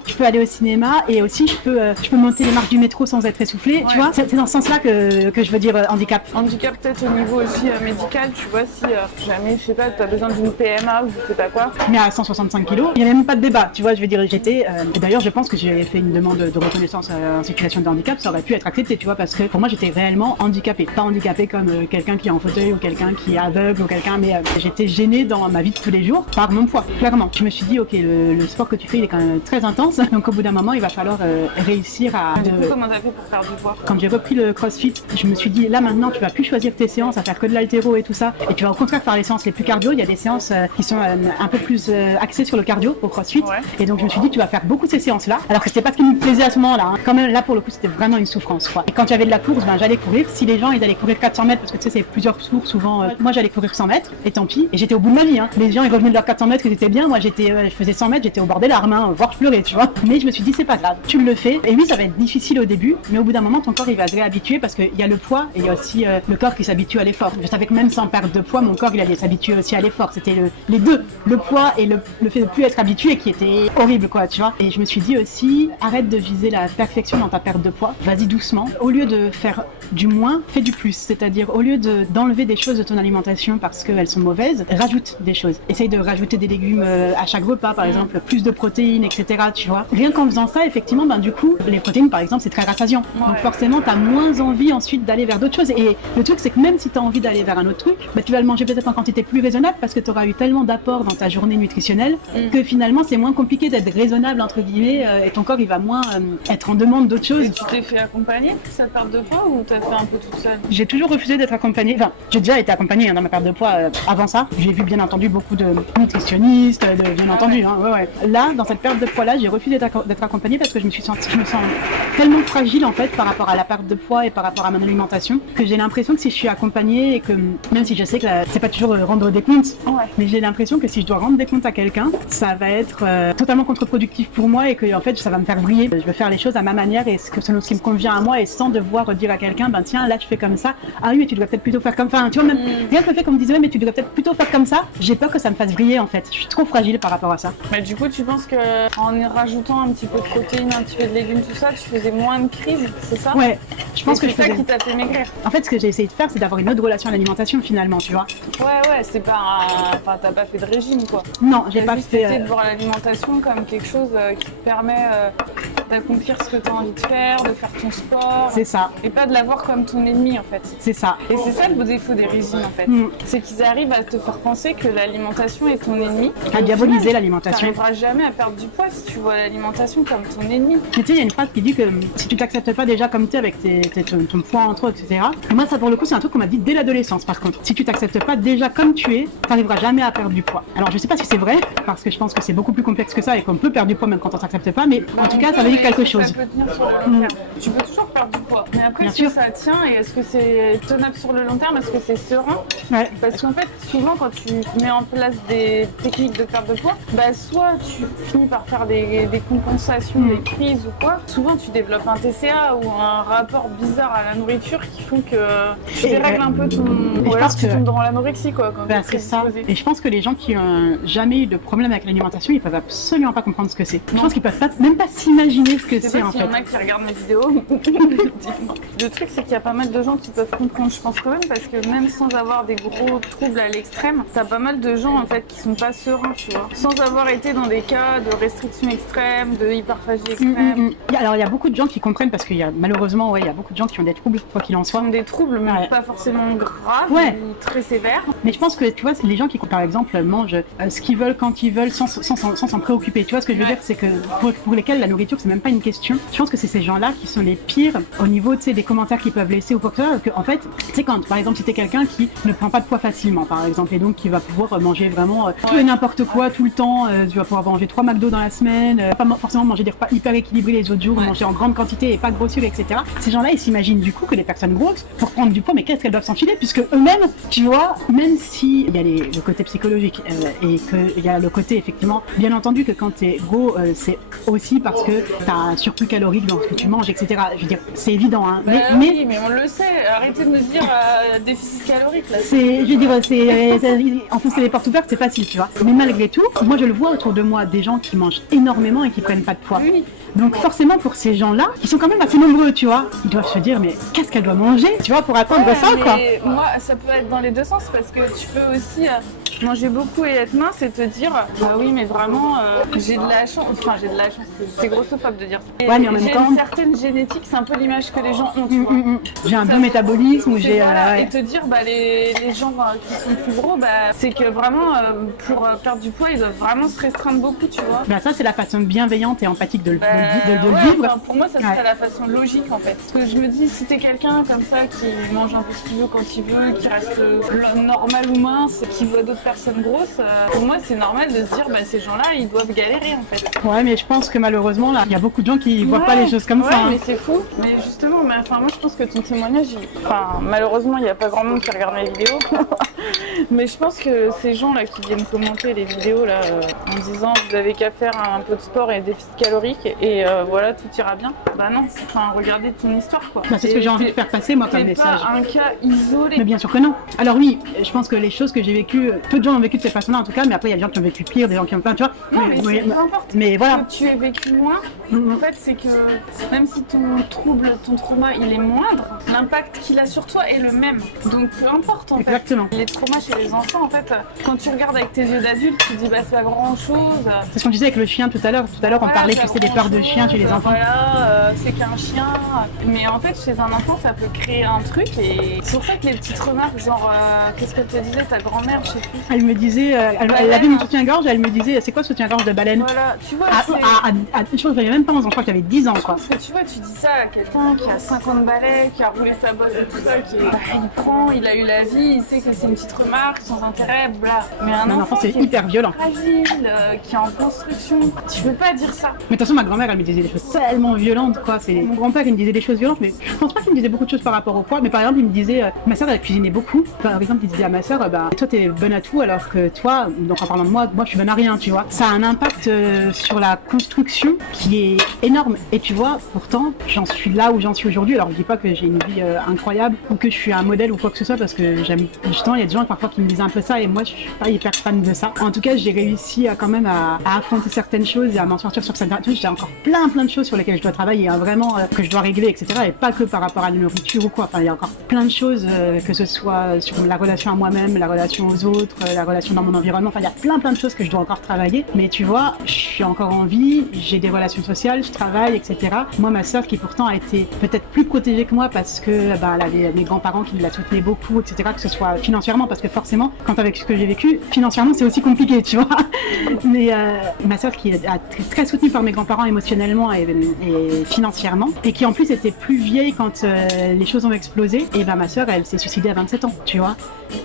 Je peux aller au cinéma et aussi je peux monter les marches du métro sans être essoufflée. Tu vois c'est dans ce sens-là que je veux dire handicap. Handicap peut-être au niveau aussi médical tu vois si jamais je sais pas t'as besoin d'une PMA ou je sais pas quoi. Mais à 165 kilos il n'y a même pas de débat tu vois je veux dire j'étais et d'ailleurs je pense que j'ai fait une demande de reconnaissance en situation de handicap ça aurait pu être accepté tu vois parce que pour moi j'étais réellement handicapée. Pas handicapée comme quelqu'un qui est en fauteuil ou quelqu'un qui est aveugle ou quelqu'un, mais j'étais gênée dans ma vie de tous les jours par mon poids, clairement. Je me suis dit, ok, le sport que tu fais, il est quand même très intense, donc au bout d'un moment, il va falloir réussir à... Du coup, comment t'as fait pour perdre du poids? Quand j'ai repris le CrossFit, je me suis dit, là maintenant, tu vas plus choisir tes séances à faire que de l'haltéro et tout ça, et tu vas au contraire faire les séances les plus cardio. Il y a des séances qui sont un peu plus axées sur le cardio au CrossFit, et donc je me suis dit, tu vas faire beaucoup ces séances-là, alors que c'était pas ce qui me plaisait à ce moment-là. Quand même, là pour le coup, c'était vraiment une souffrance, quoi. Et quand j'avais de la course, j'allais courir. Si les gens ils allaient courir 400 mètres, parce que tu sais, c'est plusieurs tours souvent, moi j'allais courir 100 mètres, et tant pis, et j'étais au bout de ma vie. Les gens ils revenaient de leurs 400 mètres, ils étaient bien, moi je faisais 100 mètres, j'étais au bord des larmes, voire je pleurais, tu vois. Mais je me suis dit, c'est pas grave, tu le fais, et oui, ça va être difficile au début, mais au bout d'un moment, ton corps il va se réhabituer parce qu'il y a le poids et il y a aussi le corps qui s'habitue à l'effort. Je savais que même sans perdre de poids, mon corps il allait s'habituer aussi à l'effort. C'était les deux, le poids et le fait de plus être habitué qui était horrible, quoi, tu vois. Et je me suis dit aussi, arrête de viser la perfection dans ta perte de poids, vas-y doucement. Au lieu de faire du moins, fais du plus. C'est-à-dire, au lieu d'enlever des choses de ton alimentation parce qu'elles sont mauvaises, rajoute des choses. Essaye de rajouter des légumes à chaque repas, par exemple, plus de protéines, etc., tu vois. Rien qu'en faisant ça, effectivement, du coup, les protéines, par exemple, c'est très rassasiant. Donc forcément, t'as moins envie ensuite d'aller vers d'autres choses. Et le truc, c'est que même si t'as envie d'aller vers un autre truc, tu vas le manger peut-être en quantité plus raisonnable parce que t'auras eu tellement d'apports dans ta journée nutritionnelle que finalement, c'est moins compliqué d'être raisonnable, entre guillemets, et ton corps, il va moins être en demande d'autres choses. Et tu t'es fait accompagner pour cette perte de poids ou t'as fait un peu toute seule? J'ai toujours refusé d'être accompagnée. Enfin, j'ai déjà été accompagnée dans ma perte de poids avant ça. J'ai vu bien entendu beaucoup de nutritionnistes, bien entendu. Là, dans cette perte de poids-là, j'ai refusé d'être accompagnée parce que je me sens tellement fragile en fait par rapport à la perte de poids et par rapport à mon alimentation que j'ai l'impression que si je suis accompagnée et que même si je sais que c'est pas toujours rendre des comptes, mais j'ai l'impression que si je dois rendre des comptes à quelqu'un, ça va être totalement contre-productif pour moi et que en fait ça va me faire vriller. Je veux faire les choses à ma manière et selon ce qui me convient à moi et sans devoir dire à quelqu'un tiens là tu fais comme ça, ah oui mais tu devrais peut-être plutôt faire comme ça, tu vois, même rien que le fait qu'on me dise mais tu devrais peut-être plutôt faire comme ça, j'ai peur que ça me fasse vriller en fait. Je suis trop fragile par rapport à ça. Mais du coup tu penses que en y rajoutant un petit peu de protéines, un petit peu de légumes, tout ça, tu faisais moins de crise, c'est ça? Ouais, je pense que c'est ça qui t'a fait maigrir. En fait, ce que j'ai essayé de faire, c'est d'avoir une autre relation à l'alimentation finalement, tu vois. Ouais, c'est pas enfin, t'as pas fait de régime quoi. Non, j'ai pas fait. Essayé de voir l'alimentation comme quelque chose qui te permet d'accomplir ce que t'as envie de faire ton sport. C'est ça. Et pas de la voir comme ton ennemi en fait. C'est ça. Et c'est ça le beau défaut des régimes en fait. C'est qu'ils arrivent à te faire penser que l'alimentation est ton ennemi. À diaboliser l'alimentation. T'arriveras jamais à perdre du poids si tu vois l'alimentation comme ton ennemi. Mais tu sais, il y a une phrase qui dit que si tu t'acceptes pas déjà comme t'es avec ton poids en trop, etc. Et moi, ça pour le coup, c'est un truc qu'on m'a dit dès l'adolescence par contre. Si tu t'acceptes pas déjà comme tu es, t'arriveras jamais à perdre du poids. Alors je sais pas si c'est vrai, parce que je pense que c'est beaucoup plus complexe que ça et qu'on peut perdre du poids même quand on s'accepte pas, mais en tout cas, ça veut dire quelque chose. Ça peut tenir sur le long terme. Tu peux toujours perdre du poids. Mais après, est-ce que ça tient et est-ce que c'est tenable sur le long terme? Est-ce que c'est serein? Parce qu'en fait, souvent, quand tu mets en place des techniques de perte de poids, soit tu finis par faire des compensations, des crises ou quoi. Souvent, tu développes un TCA ou un rapport bizarre à la nourriture qui font que tu dérègles un peu ton... Ou alors tu tombes dans l'anorexie, quoi. C'est ça. Et je pense que les gens qui ont jamais eu de problème avec l'alimentation, ils peuvent absolument pas comprendre ce que c'est. Je pense qu'ils peuvent même pas s'imaginer ce que c'est en fait. Il y en a qui regardent mes vidéos. Le truc, c'est qu'il y a pas mal de gens qui peuvent comprendre, je pense quand même, parce que même sans avoir des gros troubles à l'extrême, t'as pas mal de gens en fait qui sont pas sereins, tu vois. Sans avoir été dans des cas de restriction extrême, de hyperphagie extrême. Alors il y a beaucoup de gens qui comprennent parce qu'il y a malheureusement, il y a beaucoup de gens qui ont des troubles, quoi qu'il en soit. Des troubles, mais pas forcément graves ou très sévères. Mais je pense que tu vois, c'est les gens qui, par exemple, mangent ce qu'ils veulent quand ils veulent sans s'en préoccuper. Tu vois ce que je veux dire, c'est que pour lesquels la nourriture c'est même pas une question. Je pense que c'est ces gens-là qui sont les pires au niveau, tu sais, des commentaires qu'ils peuvent laisser ou quoi que ce soit. Parce que en fait, tu sais, quand par exemple si t'es quelqu'un qui ne prend pas de poids facilement, par exemple, et donc qui va pouvoir manger vraiment tout et n'importe quoi tout le temps, tu vas pouvoir manger 3 McDo dans la semaine, pas forcément manger des repas hyper équilibrés les autres jours, manger en grande quantité et pas grossir, etc. Ces gens-là, ils s'imaginent du coup que les personnes grosses, pour prendre du poids, mais qu'est-ce qu'elles doivent s'enfiler, puisque eux-mêmes, tu vois, même si il y a le côté psychologique et qu'il y a le côté effectivement, bien entendu que quand t'es gros, c'est aussi parce que t'as un surplus calorique dans ce que tu manges, etc. Je veux dire, c'est évident, hein. Oui, mais on le sait. Arrêtez de me dire déficit calorique là. Je veux dire, enfoncer les portes ouvertes, c'est facile, tu vois. Mais malgré tout, moi je le vois autour de moi, des gens qui mangent énormément et qui prennent pas de poids. Oui. Donc forcément pour ces gens-là, qui sont quand même assez nombreux, tu vois, ils doivent se dire mais qu'est-ce qu'elle doit manger, tu vois, pour atteindre ça, quoi. Moi, ça peut être dans les deux sens parce que tu peux aussi manger beaucoup et être mince et te dire ah oui mais vraiment j'ai de la chance, c'est grossophobe de dire ça. Ouais, mais en même temps, une certaine génétique, c'est un peu l'image que les gens ont, tu vois. J'ai un bon métabolisme, ou j'ai et te dire les gens qui sont plus gros, c'est que vraiment pour perdre du poids, ils doivent vraiment se restreindre beaucoup, tu vois. Bah ça c'est la façon bienveillante et empathique de le vivre. Enfin, pour moi ça serait la façon logique en fait. Parce que je me dis si t'es quelqu'un comme ça qui mange un peu ce qu'il veut quand il veut, qui reste normal ou mince, qui voit d'autres personnes grosses, pour moi c'est normal de se dire ces gens-là ils doivent galérer en fait. Ouais mais je pense que malheureusement là il y a beaucoup de gens qui voient pas les choses comme ça. Mais c'est fou. Mais justement, moi je pense que ton témoignage, malheureusement il n'y a pas grand monde qui regarde mes vidéos. Mais je pense que ces gens là qui viennent commenter les vidéos là en disant vous avez qu'à faire un peu de sport et déficit calorique et voilà tout ira bien. Bah non, regardez ton histoire quoi. C'est ce que j'ai envie de faire passer moi comme message. C'est pas un cas isolé. Mais bien sûr que non. Alors oui, je pense que les choses que j'ai vécues, peu de gens ont vécu de cette façon-là en tout cas, mais après il y a des gens qui ont vécu pire, des gens qui ont plein, tu vois. Non mais peu importe. Mais voilà. Que tu aies vécu moins, en fait c'est que même si ton trauma il est moindre, l'impact qu'il a sur toi est le même. Donc peu importe en fait. Exactement. Les traumas chez les enfants en fait, quand tu regardes avec tes yeux d'adulte, tu te dis c'est pas grand chose. C'est ce qu'on disait avec le chien tout à l'heure. Tout à l'heure on parlait tu sais des peurs de chien chez les enfants. Voilà, c'est qu'un chien. Mais en fait chez un enfant ça peut créer un truc et c'est pour ça que les petites remarques genre qu'est-ce qu'elle te disait ta grand-mère, je sais plus. Elle me disait, elle avait mon soutien-gorge, elle me disait c'est quoi ce soutien-gorge de baleine? Voilà, tu vois. Je crois que j'avais même pas 11 ans, je crois que j'avais 10 ans quoi. Parce que tu vois, tu dis ça à quelqu'un qui a 50 balais, qui a roulé sa bosse et tout ça, il prend, il a eu la vie, il sait que c'est une petite remarque sans intérêt, bla. Mais un enfant c'est hyper violent. Fragile, qui est en construction, tu peux pas dire ça. Mais de toute façon ma grand-mère elle me disait des choses tellement violentes quoi. Mon grand-père il me disait des choses violentes, mais je pense pas qu'il me disait beaucoup de choses par rapport au poids. Mais par exemple il me disait, ma soeur elle cuisinait beaucoup. Par exemple il disait à ma soeur, toi t'es bonne à tout alors que toi, donc en parlant de moi je suis bonne à rien, tu vois. Ça a un impact sur la construction qui est énorme. Et tu vois, pourtant j'en suis là où j'en suis aujourd'hui. Alors je dis pas que j'ai une vie incroyable ou que je suis un modèle ou quoi que ce soit, parce que j'aime justement, il y a des gens parfois qui me disent un peu ça et moi je suis pas hyper fan de ça. En tout cas j'ai réussi à quand même à affronter certaines choses et à m'en sortir sur certaines choses. J'ai encore plein de choses sur lesquelles je dois travailler, vraiment que je dois régler, etc. Et pas que par rapport à la nourriture ou quoi. Enfin il y a encore plein de choses, que ce soit sur la relation à moi-même, la relation aux autres, la relation dans mon environnement. Enfin il y a plein de choses que je dois encore travailler. Mais tu vois, je suis encore en vie, j'ai des relations sociales, je travaille, etc. Moi ma soeur qui pourtant a été peut-être plus protégée que moi parce que elle avait mes grands-parents qui la soutenaient beaucoup, etc. Que ce soit financièrement, parce que forcément quand avec ce que j'ai vécu, financièrement c'est aussi compliqué, tu vois. Mais ma soeur qui a été très soutenue par mes grands-parents émotionnellement et financièrement, et qui en plus était plus vieille quand les choses ont explosé, et ma soeur elle s'est suicidée à 27 ans, tu vois.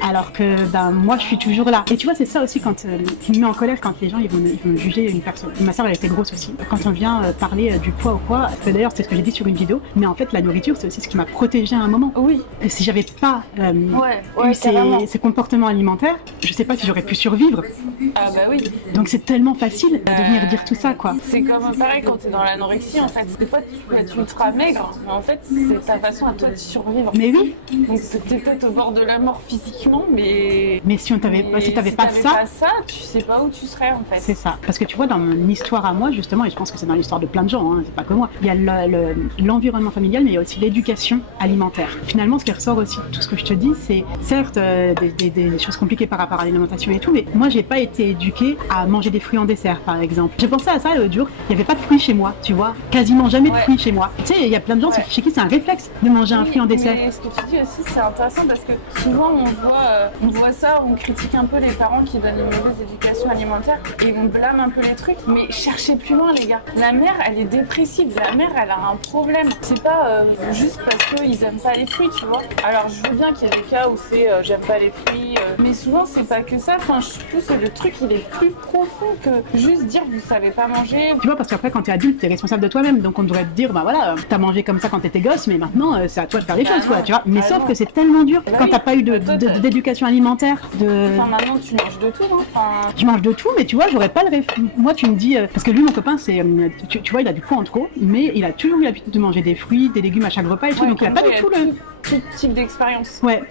Alors que moi je suis toujours là. Et tu vois c'est ça aussi qui me met en colère quand les gens ils vont juger une personne. Ma soeur elle était grosse aussi. Quand on vient parler du poids ou quoi, d'ailleurs c'est ce que j'ai dit sur une vidéo, mais en fait la nourriture c'est aussi ce qui m'a protégée à un moment. Oui. Et si j'avais pas eu ces comportements alimentaires, je sais pas si j'aurais pu survivre. Ah bah oui. Donc c'est tellement facile de venir dire tout ça quoi. C'est comme pareil quand t'es dans l'anorexie en fait. Des fois tu peux être ultra maigre, mais en fait c'est ta façon à toi de survivre. Mais oui. Donc t'es peut-être au bord de la mort physiquement, mais si t'avais pas ça, tu sais pas où tu serais en fait. C'est ça. Parce que tu vois dans mon histoire à moi justement, et je pense que c'est dans l'histoire de plein de gens, c'est pas que moi, il y a l'environnement familial, mais il y a aussi l'éducation alimentaire. Finalement ce qui ressort aussi de tout ce que je te dis, c'est certes des choses compliquées par rapport à l'alimentation et tout, mais moi j'ai pas été éduquée à manger des fruits en dessert par exemple. J'ai pensé à ça l'autre jour, il y avait pas de fruits chez moi, tu vois, quasiment jamais de fruits chez moi. Tu sais, il y a plein de gens chez qui c'est un réflexe de manger un fruit en dessert. Mais ce que tu dis aussi c'est intéressant parce que souvent on voit ça, on critique un peu les parents qui donnent une mauvaise éducation alimentaire et on blâme un peu les trucs, mais cherchez plus loin les gars. La mère elle est dépressive, la mère elle a un problème. C'est pas juste parce qu'ils aiment pas les fruits, tu vois. Alors je veux bien qu'il y ait des cas où c'est j'aime pas les fruits, mais souvent c'est pas que ça. Enfin je trouve que le truc il est plus profond que juste dire vous savez pas manger. Tu vois parce qu'après quand t'es adulte t'es responsable de toi-même, donc on devrait te dire voilà t'as mangé comme ça quand t'étais gosse, mais maintenant c'est à toi de faire les choses quoi, tu vois. Mais sauf que c'est tellement dur quand t'as pas eu d'éducation alimentaire. Enfin maintenant tu manges de tout, non enfin... Je mange de tout, mais tu vois j'aurais pas le moi tu me dis parce que lui mon copain c'est tu vois il a du poids en trop, mais il a toujours eu l'habitude de manger des fruits, des légumes à chaque repas et tout, donc il a pas du tout tout type d'expérience. Ouais,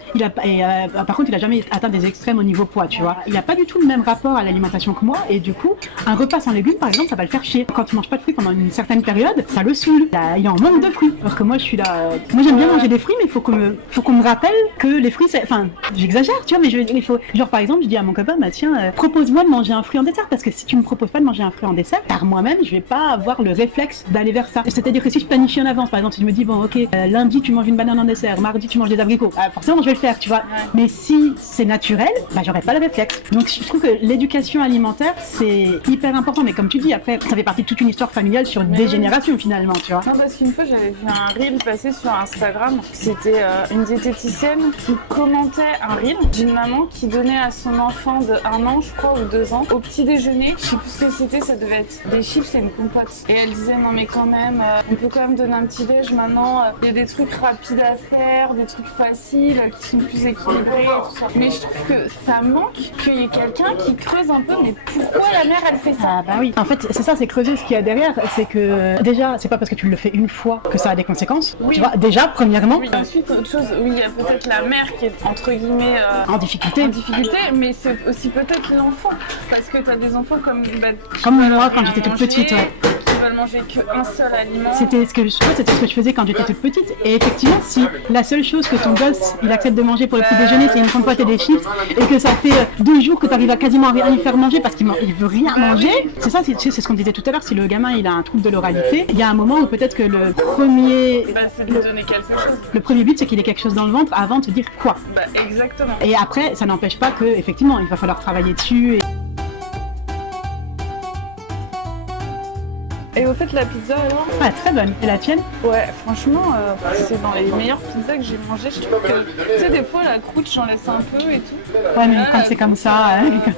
par contre, il a jamais atteint des extrêmes au niveau poids, tu vois. Il a pas du tout le même rapport à l'alimentation que moi, et du coup, un repas sans légumes, par exemple, ça va le faire chier. Quand il mange pas de fruits pendant une certaine période, ça le saoule. Il est en manque de fruits. Alors que moi, je suis là. Moi, j'aime bien manger des fruits, mais il faut qu'on me rappelle que les fruits, enfin, j'exagère, tu vois, mais il faut. Genre, par exemple, je dis à mon copain, bah tiens, propose-moi de manger un fruit en dessert, parce que si tu me proposes pas de manger un fruit en dessert, par moi-même, je vais pas avoir le réflexe d'aller vers ça. C'est-à-dire que si je planifie en avance, par exemple, si je me dis, bon, ok, lundi, tu manges une banane en dessert, mardi, tu manges des abricots, forcément, je vais le faire, tu vois. Mais si c'est naturel, bah, j'aurais pas le réflexe. Donc, je trouve que l'éducation alimentaire, c'est hyper important, mais comme tu dis, après, ça fait partie de toute une histoire familiale sur des générations, finalement, tu vois. Non, parce qu'une fois, j'avais vu un reel passer sur Instagram. C'était une diététicienne qui commentait un reel d'une maman qui donnait à son enfant de 1 an, je crois, ou 2 ans, au petit déjeuner. Je sais plus ce que c'était, ça devait être des chips et une compote. Et elle disait, non, mais quand même, on peut quand même donner un petit déj maintenant. Il y a des trucs rapides à faire, des trucs faciles qui sont plus équilibrés et tout ça. Mais je trouve que ça manque qu'il y ait quelqu'un qui creuse un peu, mais pourquoi la mère elle fait ça? Ah bah oui, en fait c'est ça, c'est creuser ce qu'il y a derrière, c'est que déjà c'est pas parce que tu le fais une fois que ça a des conséquences, tu vois, déjà premièrement. Oui, ensuite autre chose, oui, il y a peut-être la mère qui est entre guillemets en difficulté, mais c'est aussi peut-être l'enfant, parce que t'as des enfants comme moi quand j'étais toute petite, ouais. Qui veulent manger qu'un seul aliment. C'était ce que je faisais quand j'étais toute petite, et effectivement si la seule chose que ton gosse il accepte de manger pour le petit déjeuner c'est une compote et des chips, et que ça fait 2 jours que t'arrives à quasiment rien lui faire manger parce qu'il veut rien manger, c'est ça, c'est ce qu'on disait tout à l'heure, si le gamin il a un trouble de l'oralité, il y a un moment où peut-être que le premier c'est de lui donner quelque chose. Le premier but c'est qu'il ait quelque chose dans le ventre avant de te dire quoi. Exactement. Et après ça n'empêche pas que effectivement il va falloir travailler dessus. Et au fait, la pizza alors? Ah, très bonne. Et la tienne? Ouais, franchement, c'est dans les meilleures pizzas que j'ai mangées. Je trouve que, tu sais, des fois, la croûte, j'en laisse un peu et tout. Ouais, mais quand c'est comme ça...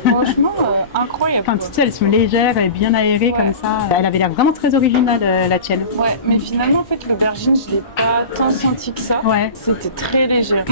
franchement, incroyable. Quand tu sais, elles sont légères et bien aérées comme ça. Elle avait l'air vraiment très originale, la tienne. Ouais, mais finalement, en fait, l'aubergine, je l'ai pas tant senti que ça. Ouais. C'était très léger.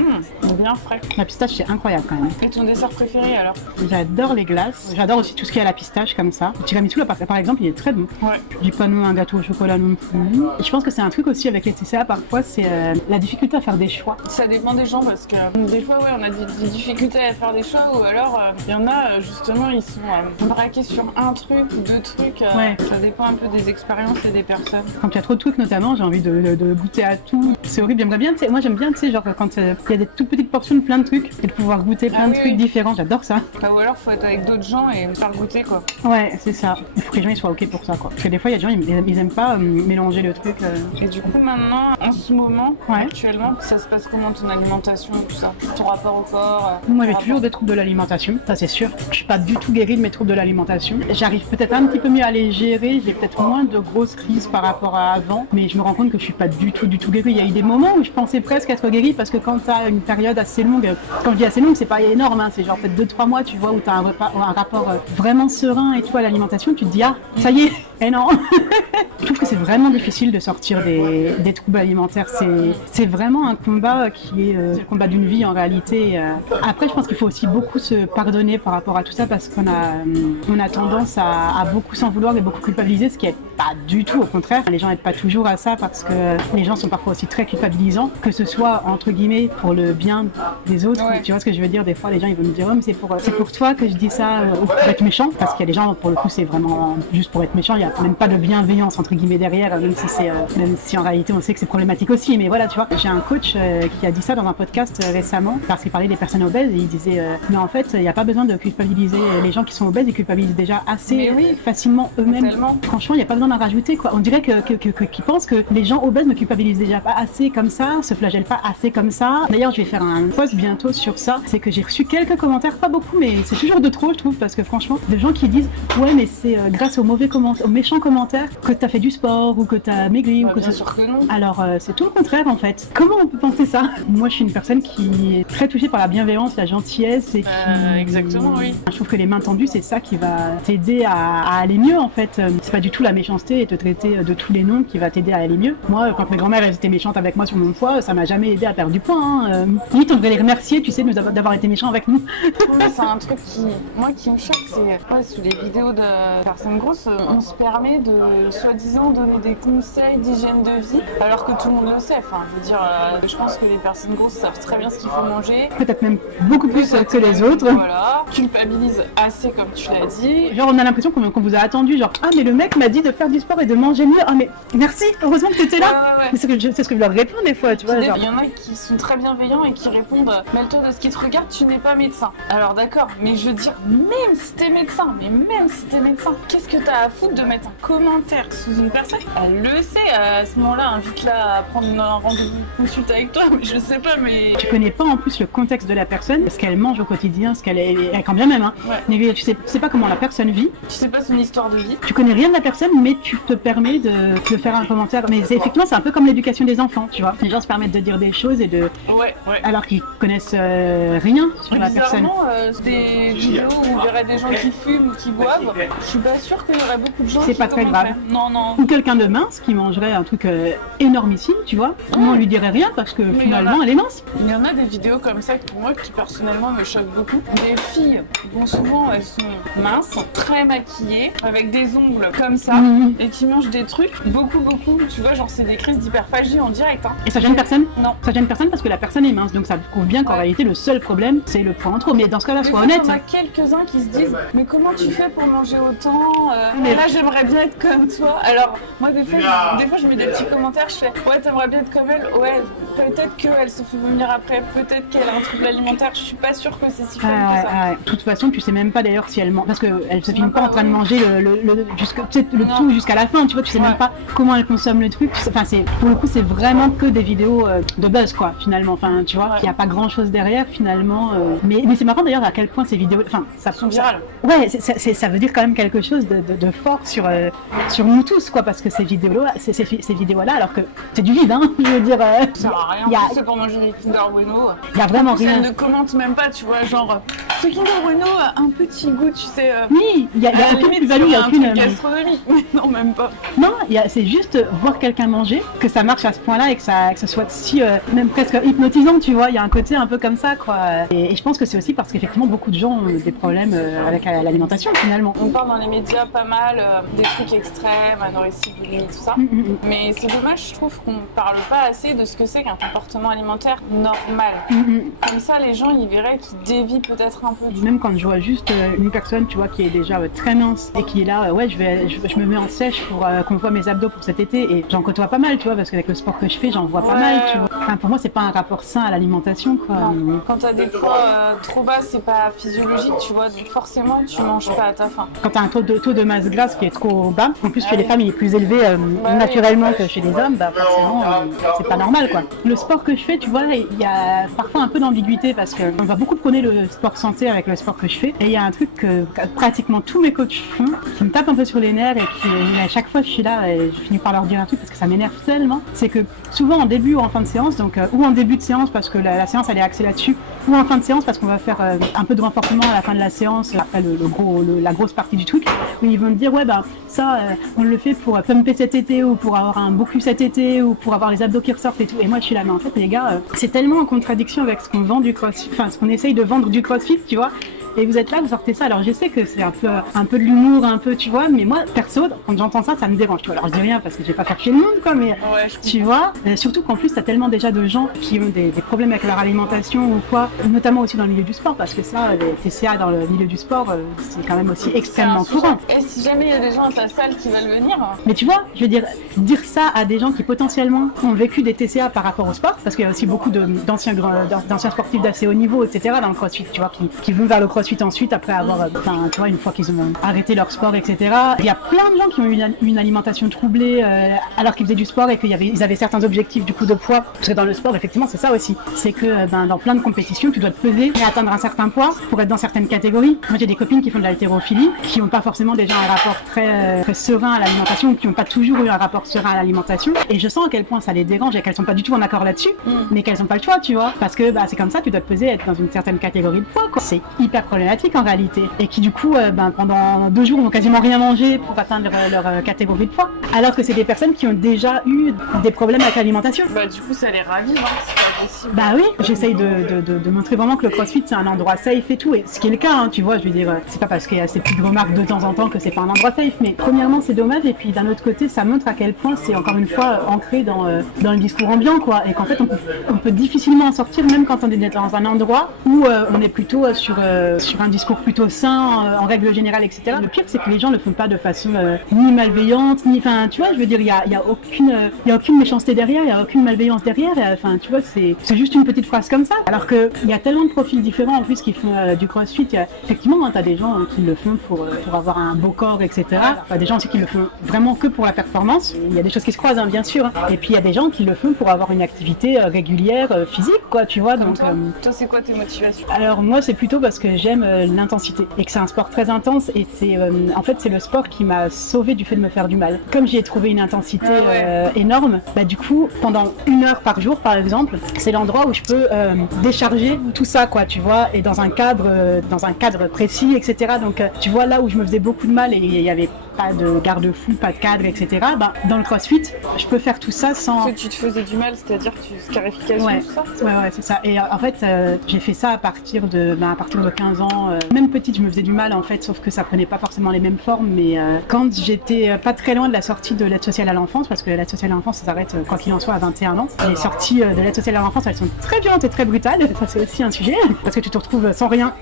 Bien frais. La pistache, c'est incroyable quand même. Et ton dessert préféré alors? J'adore les glaces. J'adore aussi tout ce qui est à la pistache comme ça. Le tiramisu, là, par exemple, il est très bon. Ouais. Pas non un gâteau au chocolat non plus. Et je pense que c'est un truc aussi avec les TCA parfois, c'est la difficulté à faire des choix. Ça dépend des gens parce que des fois ouais, on a des difficultés à faire des choix ou alors il y en a justement ils sont braqués sur un truc ou 2 trucs. Ouais. Ça dépend un peu des expériences et des personnes. Quand il y a trop de trucs notamment, j'ai envie de goûter à tout. C'est horrible, j'aimerais bien, moi j'aime bien, tu sais, genre quand il y a des toutes petites portions de plein de trucs et de pouvoir goûter plein de trucs différents, j'adore ça. Ou alors faut être avec d'autres gens et faire goûter quoi. Ouais, c'est ça. Il faut que les gens ils soient ok pour ça quoi. Parce que des fois il y a des gens ils aiment pas mélanger le truc. Et du coup maintenant, en ce moment, actuellement, ça se passe comment ton alimentation, tout ça? Ton rapport au corps? Moi j'ai toujours des troubles de l'alimentation, ça c'est sûr. Je suis pas du tout guérie de mes troubles de l'alimentation. J'arrive peut-être un petit peu mieux à les gérer, j'ai peut-être moins de grosses crises par rapport à avant, mais je me rends compte que je suis pas du tout guérie. Il y a eu des moments où je pensais presque être guérie parce que quand t'as une période assez longue, quand je dis assez longue c'est pas énorme, hein, c'est genre peut-être 2-3 mois tu vois où t'as un rapport vraiment serein et tout à l'alimentation, tu te dis ah ça y est, et non. Je trouve que c'est vraiment difficile de sortir des troubles alimentaires. C'est vraiment un combat qui est le combat d'une vie en réalité. Après, je pense qu'il faut aussi beaucoup se pardonner par rapport à tout ça parce qu'on a tendance à beaucoup s'en vouloir et beaucoup culpabiliser, ce qui n'est pas du tout, au contraire. Les gens n'aident pas toujours à ça parce que les gens sont parfois aussi très culpabilisants, que ce soit entre guillemets pour le bien des autres. Ouais. Tu vois ce que je veux dire? Des fois, les gens ils vont me dire oh, mais c'est pour toi que je dis ça, ou pour être méchant, parce qu'il y a des gens pour le coup c'est vraiment juste pour être méchant. Il n'y a même pas de bienveillance entre guillemets derrière, même si en réalité on sait que c'est problématique aussi, mais voilà, tu vois. J'ai un coach qui a dit ça dans un podcast récemment parce qu'il parlait des personnes obèses et il disait mais en fait il n'y a pas besoin de culpabiliser les gens qui sont obèses, ils culpabilisent déjà assez facilement eux-mêmes. Franchement il n'y a pas besoin d'en rajouter quoi. On dirait qu'ils pensent que les gens obèses ne culpabilisent déjà pas assez comme ça, se flagellent pas assez comme ça. D'ailleurs je vais faire un post bientôt sur ça, c'est que j'ai reçu quelques commentaires, pas beaucoup mais c'est toujours de trop je trouve, parce que franchement des gens qui disent ouais mais c'est grâce aux méchants commentaires que t'as fait du sport ou que t'as maigri ou que bien sûr que non. Alors c'est tout le contraire en fait. Comment on peut penser ça? Moi je suis une personne qui est très touchée par la bienveillance, la gentillesse et qui... Exactement oui. Je trouve que les mains tendues c'est ça qui va t'aider à aller mieux en fait. C'est pas du tout la méchanceté méchanceté et te traiter de tous les noms qui va t'aider à aller mieux. Moi, quand mes grand-mères elles étaient méchantes avec moi sur mon poids, ça m'a jamais aidé à perdre du poids. Hein. Limite, on devrait les remercier, tu sais, d'avoir été méchants avec nous. C'est un truc qui me choque, c'est sous les vidéos de personnes grosses, on se permet de soi-disant donner des conseils d'hygiène de vie, alors que tout le monde le sait. Enfin, je veux dire, je pense que les personnes grosses savent très bien ce qu'il faut manger. Peut-être même beaucoup plus que les autres. Voilà, culpabilise assez comme tu l'as dit. Genre on a l'impression qu'on vous a attendu, genre ah mais le mec m'a dit de faire du sport et de manger mieux, ah mais merci, heureusement que t'étais là. Ouais. C'est ce que je leur réponds des fois, tu vois. Il y en a qui sont très bienveillants et qui répondent mêle-toi de ce qui te regarde, tu n'es pas médecin. Alors d'accord, mais je veux dire, même si t'es médecin, qu'est-ce que t'as à foutre de mettre un commentaire sous une personne? Elle le sait, à ce moment-là, invite-la à prendre un rendez-vous consulte avec toi, mais je sais pas, mais... Tu connais pas en plus le contexte de la personne, ce qu'elle mange au quotidien, ce qu'elle est, quand bien même, hein. Ouais. Mais tu sais pas comment la personne vit. Tu sais pas son histoire de vie. Tu connais rien de la personne, mais tu te permets de faire un commentaire. Mais effectivement, c'est un peu comme l'éducation des enfants, tu vois. Les gens se permettent de dire des choses et de... Ouais. Alors qu'ils connaissent rien sur la personne. Bizarrement, des vidéos où il y aurait des gens qui fument ou qui boivent, je suis pas sûre qu'il y aurait beaucoup de gens qui C'est pas très grave. Non. Ou quelqu'un de mince qui mangerait un truc énormissime, tu vois. Moi, on lui dirait rien parce que finalement, elle est mince. Il y en a des vidéos comme ça pour moi qui personnellement me choquent beaucoup. Des filles, bon souvent elles sont minces, très maquillées, avec des ongles comme ça, et qui mangent des trucs, beaucoup, tu vois, genre c'est des crises d'hyperphagie en direct. Hein. Et ça gêne personne? Non. Ça gêne personne parce que la personne est mince, donc ça prouve bien qu'en réalité le seul problème c'est le poids en trop. Mais dans ce cas-là, sois honnête. Il y en a quelques-uns qui se disent mais comment tu fais pour manger autant mais là j'aimerais bien être comme toi. Alors moi des fois je mets des petits commentaires, je fais ouais t'aimerais bien être comme elle, ouais peut-être qu'elle se fait vomir après, peut-être qu'elle a un trouble alimentaire, je suis pas sûre que c'est si fun que ça. De toute façon tu sais même pas d'ailleurs si elle mange, parce qu'elle se filme pas en train de manger le tout jusqu'à la fin, tu vois, tu sais même pas comment elle consomme le truc. Enfin pour le coup c'est vraiment que des vidéos de buzz quoi finalement, enfin tu vois, il y a pas grand chose derrière finalement, mais c'est marrant d'ailleurs à quel point ces vidéos, enfin ça sont virales. Ouais, ça veut dire quand même quelque chose de fort sur nous tous quoi, parce que ces vidéos là alors que c'est du vide, hein, je veux dire. Ça sert à rien, c'est pour manger des Kinder Bueno. Il y a vraiment rien. Elle ne commente même pas, tu vois, genre ce Kinder Bueno a un petit goût, tu sais. Oui, il y a aucune plus-value, il y a aucune gastronomie. Non, même pas. Non, c'est juste voir quelqu'un manger, que ça marche à ce point-là et que ça soit si même presque hypnotisant, tu vois. Il y a un côté un peu comme ça, quoi. Et je pense que c'est aussi parce qu'effectivement beaucoup de gens ont des problèmes avec l'alimentation finalement. On parle dans les médias pas mal des trucs extrêmes, anorexie, boulimie, tout ça. Mais c'est dommage, je trouve qu'on parle pas assez de ce que c'est qu'un comportement alimentaire normal. Comme ça, les gens ils verraient qu'ils dévient peut-être un peu. Même quand je vois juste une personne, tu vois, qui est déjà très mince et qui est là, ouais, je me mets en sèche pour qu'on voit mes abdos pour cet été, et j'en côtoie pas mal, tu vois, parce qu'avec le sport que je fais, j'en vois pas mal, tu vois. Enfin, pour moi, c'est pas un rapport sain à l'alimentation, quoi. Non. Quand t'as des poids trop bas, c'est pas physiologique, tu vois, donc forcément, tu manges pas à ta faim. Quand t'as un taux de masse grasse qui est trop bas, en plus chez les femmes il est plus élevé naturellement que chez les hommes, bah forcément c'est pas normal, quoi. Le sport que je fais, tu vois, il y a parfois un peu d'ambiguïté parce qu'on va beaucoup prôner le sport santé avec le sport que je fais, et il y a un truc que pratiquement tous mes coachs font, qui me tape un peu sur les nerfs, et qui à chaque fois je suis là et je finis par leur dire un truc parce que ça m'énerve tellement, c'est que souvent en début ou en fin de séance, donc ou en début de séance parce que la séance elle est axée là-dessus, ou en fin de séance parce qu'on va faire un peu de renforcement à la fin de la séance, après la grosse partie du truc, où ils vont me dire ouais bah ça on le fait pour pumper cet été, ou pour avoir un beau cul cet été, ou pour avoir les abdos qui ressortent et tout, et moi je suis là mais en fait les gars c'est tellement en contradiction avec ce qu'on vend du crossfit, enfin ce qu'on essaye de vendre du crossfit, tu vois. Et vous êtes là, vous sortez ça. Alors je sais que c'est un peu de l'humour, un peu, tu vois, mais moi, perso, quand j'entends ça, ça me dérange. Tu vois. Alors je dis rien parce que je vais pas faire chier le monde, quoi, mais tu vois, surtout qu'en plus, t'as tellement déjà de gens qui ont des problèmes avec leur alimentation ou quoi, notamment aussi dans le milieu du sport, parce que ça, les TCA dans le milieu du sport, c'est quand même aussi extrêmement courant. Et si jamais il y a des gens à ta salle qui veulent venir... Mais tu vois, je veux dire ça à des gens qui potentiellement ont vécu des TCA par rapport au sport, parce qu'il y a aussi beaucoup d'anciens sportifs d'assez haut niveau, etc. dans le crossfit, tu vois, qui vont vers le crossfit ensuite après avoir, tu vois, une fois qu'ils ont arrêté leur sport, etc. Il y a plein de gens qui ont eu une alimentation troublée alors qu'ils faisaient du sport et qu'ils avaient certains objectifs du coup de poids, parce que dans le sport effectivement c'est ça aussi, c'est que dans plein de compétitions tu dois te peser et atteindre un certain poids pour être dans certaines catégories. Moi j'ai des copines qui font de l'haltérophilie, qui n'ont pas forcément déjà un rapport très serein à l'alimentation, ou qui n'ont pas toujours eu un rapport serein à l'alimentation, et je sens à quel point ça les dérange et qu'elles sont pas du tout en accord là-dessus, mais qu'elles n'ont pas le choix, tu vois, parce que c'est comme ça, tu dois te peser, être dans une certaine catégorie de poids, quoi. C'est hyper problématique en réalité, et qui du coup, pendant 2 jours vont quasiment rien manger pour atteindre leur catégorie de poids, alors que c'est des personnes qui ont déjà eu des problèmes avec l'alimentation. Bah du coup ça les ravive, hein, c'est pas possible. Bah oui, j'essaye de montrer vraiment que le CrossFit c'est un endroit safe et tout, et ce qui est le cas, hein, tu vois, je veux dire, c'est pas parce qu'il y a ces petites remarques de temps en temps que c'est pas un endroit safe, mais premièrement c'est dommage, et puis d'un autre côté ça montre à quel point c'est encore une fois ancré dans le discours ambiant, quoi, et qu'en fait on peut difficilement en sortir même quand on est dans un endroit où on est plutôt sur un discours plutôt sain en règle générale, etc. Le pire c'est que les gens le font pas de façon ni malveillante, ni, enfin tu vois, je veux dire, il y a aucune méchanceté derrière, il y a aucune malveillance derrière, enfin tu vois, c'est juste une petite phrase comme ça, alors que il y a tellement de profils différents en plus qui font du CrossFit. Effectivement, hein, t'as des gens qui le font pour avoir un beau corps, etc. T'as des gens aussi qui le font vraiment que pour la performance. Il y a des choses qui se croisent, hein, bien sûr, et puis il y a des gens qui le font pour avoir une activité régulière, physique, quoi, tu vois. Donc toi, c'est quoi tes motivations? alors moi c'est plutôt parce que j'aime l'intensité et que c'est un sport très intense, et c'est en fait c'est le sport qui m'a sauvé du fait de me faire du mal. Comme j'y ai trouvé une intensité énorme, bah du coup pendant 1 heure par jour par exemple, c'est l'endroit où je peux décharger tout ça, quoi, tu vois, et dans un cadre précis, etc. Donc tu vois, là où je me faisais beaucoup de mal et il y avait pas de garde-fou, pas de cadre, etc. Dans le CrossFit, je peux faire tout ça sans... Parce que tu te faisais du mal, c'est-à-dire scarification, tout ça? Ouais, c'est ça. Et en fait, j'ai fait ça à partir de 15 ans. Même petite, je me faisais du mal, en fait, sauf que ça prenait pas forcément les mêmes formes. Mais quand j'étais pas très loin de la sortie de l'aide sociale à l'enfance, parce que l'aide sociale à l'enfance, ça s'arrête, quoi qu'il en soit, à 21 ans. Les sorties de l'aide sociale à l'enfance, elles sont très violentes et très brutales. Ça, c'est aussi un sujet, parce que tu te retrouves sans rien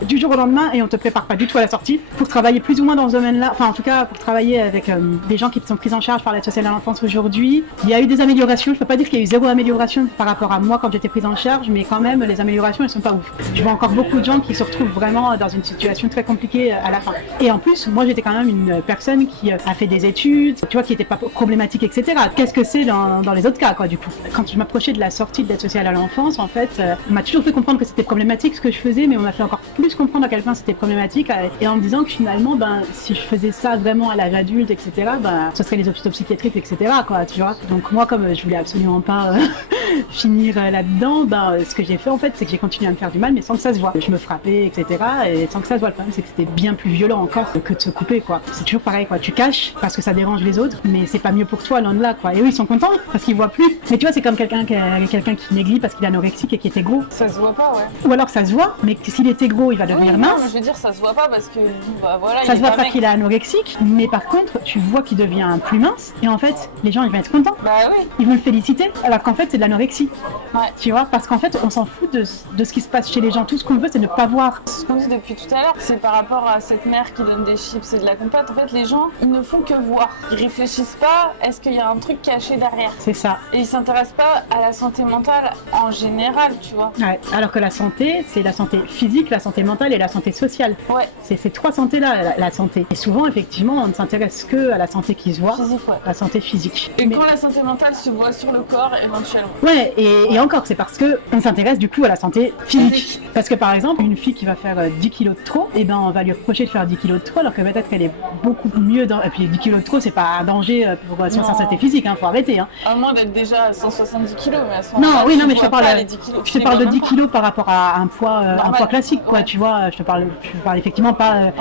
du jour au lendemain, et on te prépare pas du tout à la sortie pour travailler plus ou moins dans ce domaine-là. Enfin, en tout cas, pour travailler avec des gens qui sont pris en charge par l'aide sociale à l'enfance aujourd'hui. Il y a eu des améliorations. Je peux pas dire qu'il y a eu 0 amélioration par rapport à moi quand j'étais prise en charge, mais quand même, les améliorations, elles sont pas ouf. Je vois encore beaucoup de gens qui se retrouvent vraiment dans une situation très compliquée à la fin. Et en plus, moi, j'étais quand même une personne qui a fait des études, tu vois, qui était pas problématique, etc. Qu'est-ce que c'est dans les autres cas, quoi, du coup? Quand je m'approchais de la sortie de l'aide sociale à l'enfance, en fait, on m'a toujours fait comprendre que c'était problématique ce que je faisais, mais on m'a fait encore plus comprendre à quel point c'était problématique, et en me disant que finalement, si je faisais ça vraiment à l'âge adulte, etc., ce serait les hôpitaux psychiatriques, etc., quoi, tu vois. Donc moi, comme je voulais absolument pas finir là-dedans, ce que j'ai fait en fait, c'est que j'ai continué à me faire du mal, mais sans que ça se voit. Je me frappais, etc., et sans que ça se voit. Le problème, c'est que c'était bien plus violent encore que de se couper, quoi. C'est toujours pareil, quoi. Tu caches parce que ça dérange les autres, mais c'est pas mieux pour toi, loin de là, quoi. Et eux, ils sont contents parce qu'ils voient plus. Mais tu vois, c'est comme quelqu'un qui maigrit parce qu'il est anorexique et qui était gros. Ça se voit pas, ouais. Ou alors ça se voit, mais s'il était gros, il va devenir mince. Non, je veux dire, ça se voit pas parce que voilà. Ça se voit pas qu'il est anorexique, mais par contre, tu vois qu'il devient plus mince, et en fait, les gens, ils vont être contents. Bah oui. Ils vont le féliciter, alors qu'en fait, c'est de l'anorexie. Ouais. Tu vois, parce qu'en fait, on s'en fout de ce qui se passe chez les gens. Tout ce qu'on veut, c'est ne pas voir. Ce qu'on dit depuis tout à l'heure, c'est par rapport à cette mère qui donne des chips et de la compote. En fait, les gens, ils ne font que voir. Ils réfléchissent pas, est-ce qu'il y a un truc caché derrière? C'est ça. Et ils s'intéressent pas à la santé mentale en général, tu vois. Ouais. Alors que la santé, c'est la santé physique, la santé mentale et la santé sociale. Ouais. C'est ces 3 santés-là, la santé. Et souvent, effectivement, on ne s'intéresse que à la santé qui se voit. Physique, ouais. La santé physique. Et quand la santé mentale se voit sur le corps, éventuellement. Ouais, et encore, c'est parce que on s'intéresse du coup à la santé physique. Parce que par exemple, une fille qui va faire 10 kilos de trop, et on va lui reprocher de faire 10 kilos de trop, alors que peut-être qu'elle est beaucoup mieux dans... Et puis 10 kilos de trop, c'est pas un danger pour sa santé physique, faut arrêter. À moins d'être déjà à 170 kilos, mais à ce non, moment-là, oui, non, mais je te parle de 10 pas. kilos par rapport à un poids classique, quoi, tu vois. Je parle effectivement pas...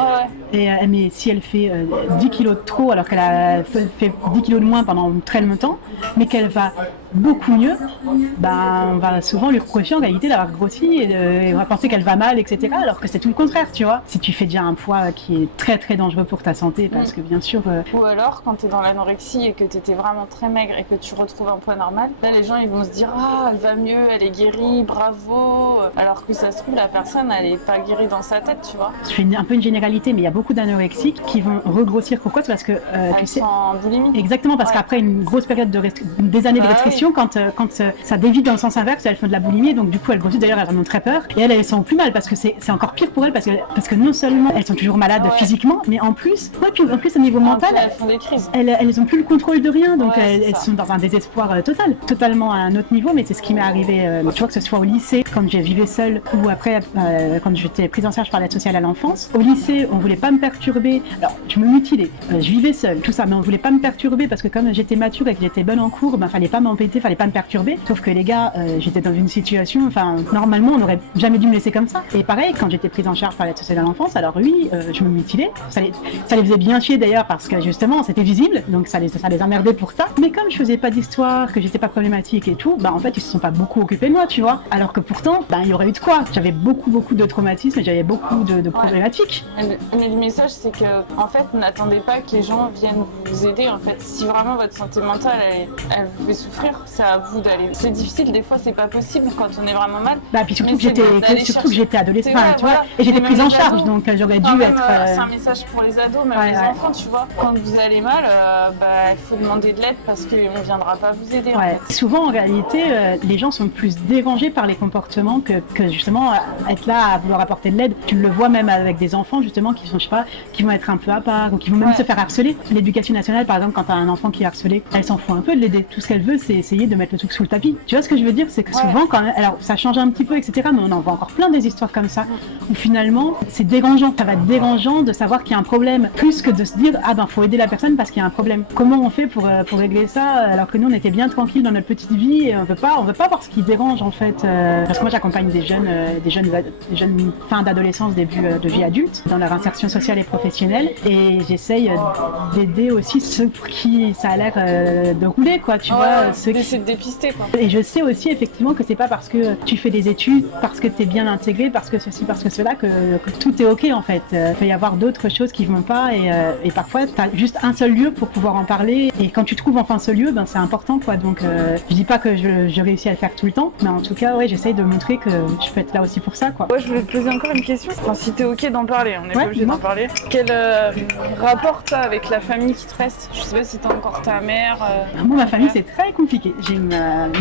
mais si elle fait 10 kilos de trop, alors qu'elle a fait 10 kilos de moins pendant très longtemps, mais qu'elle va beaucoup mieux, on va souvent lui reprocher en réalité d'avoir grossi, et on va penser qu'elle va mal, etc., alors que c'est tout le contraire, tu vois. Si tu fais déjà un poids qui est très très dangereux pour ta santé, parce que bien sûr... Ou alors, quand tu es dans l'anorexie et que tu étais vraiment très maigre et que tu retrouves un poids normal, là les gens ils vont se dire « Ah, elle va mieux, elle est guérie, bravo !» Alors que ça se trouve, la personne, elle est pas guérie dans sa tête, tu vois. Je fais un peu une généralité, mais il y a beaucoup d'anorexiques qui vont regrossir. Pourquoi? C'est parce que... Elles sont en boulimie. Exactement, parce qu'après une grosse période des années de restriction, quand ça dévie dans le sens inverse, elles font de la boulimie, donc du coup elles grossissent. D'ailleurs, elles en ont très peur, et elles sont plus mal, parce que c'est encore pire pour elles, parce que non seulement elles sont toujours malades physiquement, mais en plus au niveau mental, elles font des crises. Elles ont plus le contrôle de rien, donc elles sont dans un désespoir totalement à un autre niveau. Mais c'est ce qui m'est arrivé, tu vois, que ce soit au lycée, quand je vivais seule, ou après quand j'étais prise en charge par l'aide sociale à l'enfance. Au lycée, on voulait pas me perturber, alors je me mutilais, je vivais seule, tout ça, mais on voulait pas me perturber, parce que comme j'étais mature et que j'étais bonne en cours, fallait pas m'embêter profiter, fallait pas me perturber. Sauf que les gars, j'étais dans une situation, enfin, normalement, on n'aurait jamais dû me laisser comme ça. Et pareil, quand j'étais prise en charge par l'aide sociale à l'enfance, alors oui, je me mutilais. Ça les faisait bien chier d'ailleurs parce que justement, c'était visible, donc ça les emmerdait pour ça. Mais comme je faisais pas d'histoire, que j'étais pas problématique et tout, bah en fait, ils se sont pas beaucoup occupés de moi, tu vois. Alors que pourtant, il y aurait eu de quoi. J'avais beaucoup de traumatismes et j'avais beaucoup de problématiques. Mais le message, c'est que, en fait, n'attendez pas que les gens viennent vous aider. En fait, si vraiment votre santé mentale, elle vous fait souffrir, c'est à vous d'aller. C'est difficile, des fois, c'est pas possible quand on est vraiment mal. Bah, puis surtout que j'étais adolescente, tu vois, et j'étais prise en charge, donc j'aurais dû être. C'est un message pour les ados, même les enfants, tu vois. Quand vous allez mal, il faut demander de l'aide parce qu'on viendra pas vous aider. En fait. Souvent, en réalité, les gens sont plus dérangés par les comportements que justement être là à vouloir apporter de l'aide. Tu le vois même avec des enfants justement qui sont, je sais pas, qui vont être un peu à part ou qui vont même se faire harceler. L'éducation nationale, par exemple, quand t'as un enfant qui est harcelé, elle s'en fout un peu de l'aider. Tout ce qu'elle veut, c'est essayer de mettre le truc sous le tapis. Tu vois ce que je veux dire? C'est que souvent, quand même, alors ça change un petit peu, etc. Mais on en voit encore plein des histoires comme ça où finalement c'est dérangeant. Ça va être dérangeant de savoir qu'il y a un problème, plus que de se dire faut aider la personne parce qu'il y a un problème. Comment on fait pour régler ça alors que nous on était bien tranquille dans notre petite vie et on veut pas voir ce qui dérange en fait. Parce que moi j'accompagne des jeunes fin d'adolescence, début de vie adulte dans leur insertion sociale et professionnelle et j'essaye d'aider aussi ceux pour qui ça a l'air de rouler quoi, tu vois, ceux d'essayer de dépister quoi. Et je sais aussi effectivement que c'est pas parce que tu fais des études, parce que t'es bien intégré, parce que ceci, parce que cela que tout est ok en fait. Il peut y avoir d'autres choses qui vont pas et parfois t'as juste un seul lieu pour pouvoir en parler et quand tu trouves enfin ce lieu, c'est important quoi. Donc je dis pas que je réussis à le faire tout le temps, mais en tout cas j'essaye de montrer que je peux être là aussi pour ça quoi. Je voulais te poser encore une question, si t'es ok d'en parler, on n'est pas obligé d'en parler. Quel rapport t'as avec la famille qui te reste? Je sais pas si t'as encore ta mère. Moi ma famille c'est très compliqué.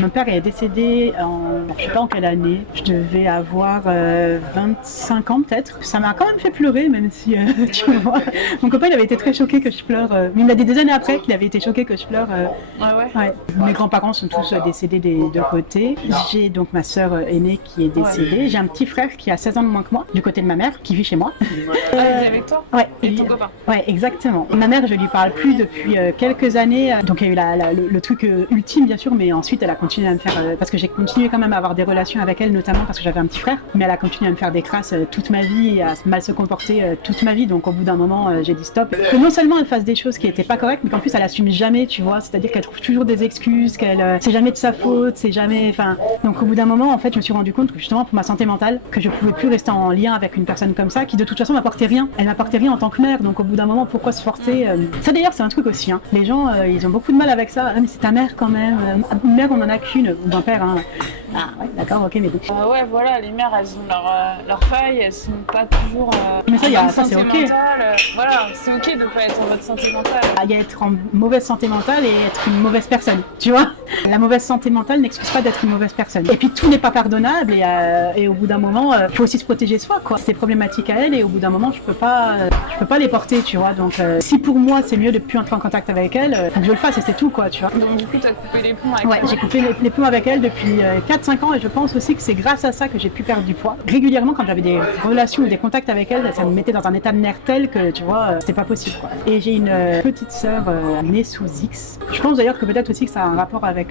Mon père est décédé je sais pas en quelle année, je devais avoir 25 ans peut-être. Ça m'a quand même fait pleurer même si tu vois. Mon copain il avait été très choqué que je pleure, mais il m'a dit des années après qu'il avait été choqué que je pleure. Mes grands-parents sont tous décédés des deux côtés. J'ai donc ma sœur aînée qui est décédée. J'ai un petit frère qui a 16 ans de moins que moi, du côté de ma mère, qui vit chez moi. Il est avec toi? Ouais. Et ton copain? Ouais, exactement. Ma mère, je lui parle plus depuis quelques années. Donc il y a eu le truc ultime bien sûr, mais ensuite elle a continué à me faire parce que j'ai continué quand même à avoir des relations avec elle, notamment parce que j'avais un petit frère, mais elle a continué à me faire des crasses toute ma vie et à mal se comporter toute ma vie. Donc au bout d'un moment, j'ai dit stop. Que non seulement elle fasse des choses qui étaient pas correctes, mais qu'en plus elle assume jamais, tu vois. C'est-à-dire qu'elle trouve toujours des excuses, qu'elle c'est jamais de sa faute, c'est jamais. Enfin, donc au bout d'un moment, en fait, je me suis rendu compte que justement pour ma santé mentale, que je pouvais plus rester en lien avec une personne comme ça, qui de toute façon m'apportait rien. Elle m'apportait rien en tant que mère. Donc au bout d'un moment, pourquoi se forcer Ça d'ailleurs, c'est un truc aussi. Les gens, ils ont beaucoup de mal avec ça. Ah, mais c'est ta mère quand même. Une mère, on en a qu'une, ou un père. Ah ouais, d'accord, ok, mais bon. Voilà, les mères, elles ont leurs failles, elles sont pas toujours. Mais ça c'est ok. Voilà, c'est ok de pas être en mode santé mentale. Il y a être en mauvaise santé mentale et être une mauvaise personne, tu vois. La mauvaise santé mentale n'excuse pas d'être une mauvaise personne. Et puis tout n'est pas pardonnable et au bout d'un moment, il faut aussi se protéger soi, quoi. C'est problématique à elle et au bout d'un moment, je peux pas les porter, tu vois. Donc si pour moi c'est mieux de plus entrer en contact avec elle, faut que je le fasse et c'est tout, quoi, tu vois. Donc du coup, t'as coupé les ponts avec elle? Ouais, j'ai coupé les ponts avec elle depuis 4-5 ans et je pense aussi que c'est grâce à ça que j'ai pu perdre du poids. Régulièrement, quand j'avais des relations ou des contacts avec elle, ça me mettait dans un état de nerf tel que, tu vois, c'était pas possible, quoi. Et j'ai une petite sœur née sous X. Je pense d'ailleurs que peut-être aussi que ça a un rapport avec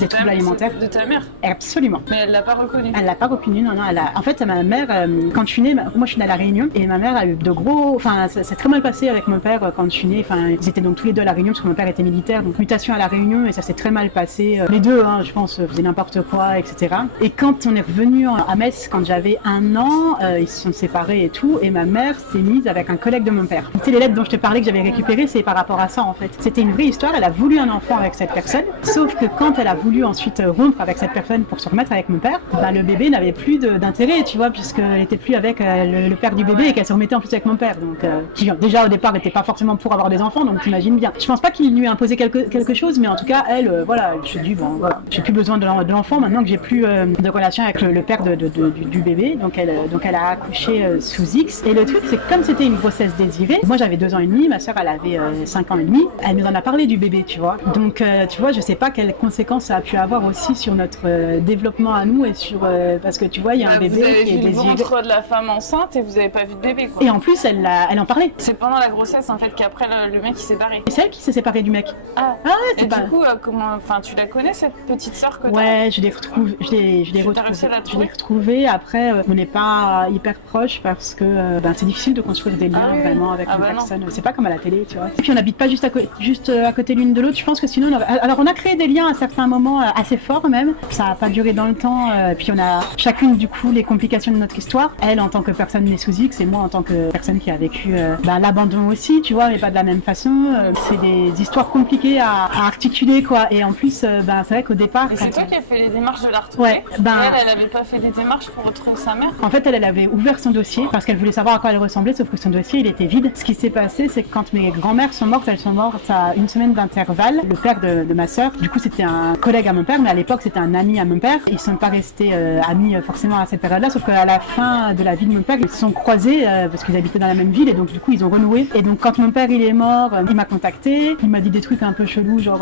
des troubles alimentaires. De ta mère? Absolument. Mais elle l'a pas reconnue? Elle l'a pas reconnue, non. En fait, ma mère, quand je suis née, moi je suis née à La Réunion et ma mère a eu de gros... Enfin, ça s'est très mal passé avec mon père quand je suis née. Enfin, ils étaient donc tous les deux à La Réunion parce que mon père était militaire, donc mutation à La Réunion et ça s'est très mal passé. Les deux, je pense, faisaient n'importe quoi, etc. Et quand on est revenu à Metz, quand j'avais 1 an, ils se sont séparés et tout, et ma mère s'est mise avec un collègue de mon père. Tu sais, les lettres dont je te parlais que j'avais récupérées, c'est par rapport à ça en fait. C'était une vraie histoire, elle a voulu un enfant avec cette personne, sauf que quand elle a voulu ensuite rompre avec cette personne pour se remettre avec mon père, le bébé n'avait plus d'intérêt, tu vois, puisqu'elle était plus avec le père du bébé et qu'elle se remettait en plus avec mon père. Donc, qui déjà au départ n'était pas forcément pour avoir des enfants, donc t'imagines bien. Je pense pas qu'il lui a imposé quelque chose, mais en tout cas, elle, voilà, je me suis dit, bon, voilà, j'ai plus besoin de l'enfant maintenant que j'ai plus de relation avec le père du bébé, donc elle a accouché sous X. Et le truc, c'est que comme c'était une grossesse désirée, moi j'avais 2 ans et demi, ma soeur elle avait 5 ans et demi, elle nous en a parlé du bébé, tu vois. Donc tu vois, je sais pas quelles conséquences ça a pu avoir aussi sur notre développement à nous et sur parce que tu vois, il y a un bébé qui est désiré. Vous avez vu le ventre de la femme enceinte et vous avez pas vu de bébé, quoi. Et en plus, elle en parlait. C'est pendant la grossesse en fait qu'après le mec il s'est barré. C'est elle qui s'est séparée du mec. Ah ouais, c'est et pas. Du coup, enfin, tu la connais cette petite sœur que t'as? Ouais, je l'ai retrouvée. Après, on n'est pas hyper proches parce que c'est difficile de construire des liens vraiment avec une personne. C'est pas comme à la télé, tu vois. Et puis on n'habite pas juste à côté l'une de l'autre. Je pense que sinon, alors on a créé des liens à certains moments assez forts même. Ça n'a pas duré dans le temps. Puis on a chacune du coup les complications de notre histoire. Elle en tant que personne née sous X et moi en tant que personne qui a vécu l'abandon aussi, tu vois, mais pas de la même façon. C'est des histoires compliquées à articuler, quoi. Et en plus, c'est vrai qu'au départ. Et c'est toi qui as fait les démarches de la retrouver. Ouais. Elle avait pas fait des démarches pour retrouver sa mère. En fait, elle avait ouvert son dossier parce qu'elle voulait savoir à quoi elle ressemblait, sauf que son dossier il était vide. Ce qui s'est passé, c'est que quand mes grands-mères sont mortes, elles sont mortes à 1 semaine d'intervalle. Le père de ma sœur, du coup, c'était un collègue à mon père, mais à l'époque, c'était un ami à mon père. Ils sont pas restés amis forcément à cette période-là, sauf qu'à la fin de la vie de mon père, ils se sont croisés parce qu'ils habitaient dans la même ville et donc du coup, ils ont renoué. Et donc, quand mon père il est mort, il m'a contacté, il m'a dit des trucs un peu chelous, genre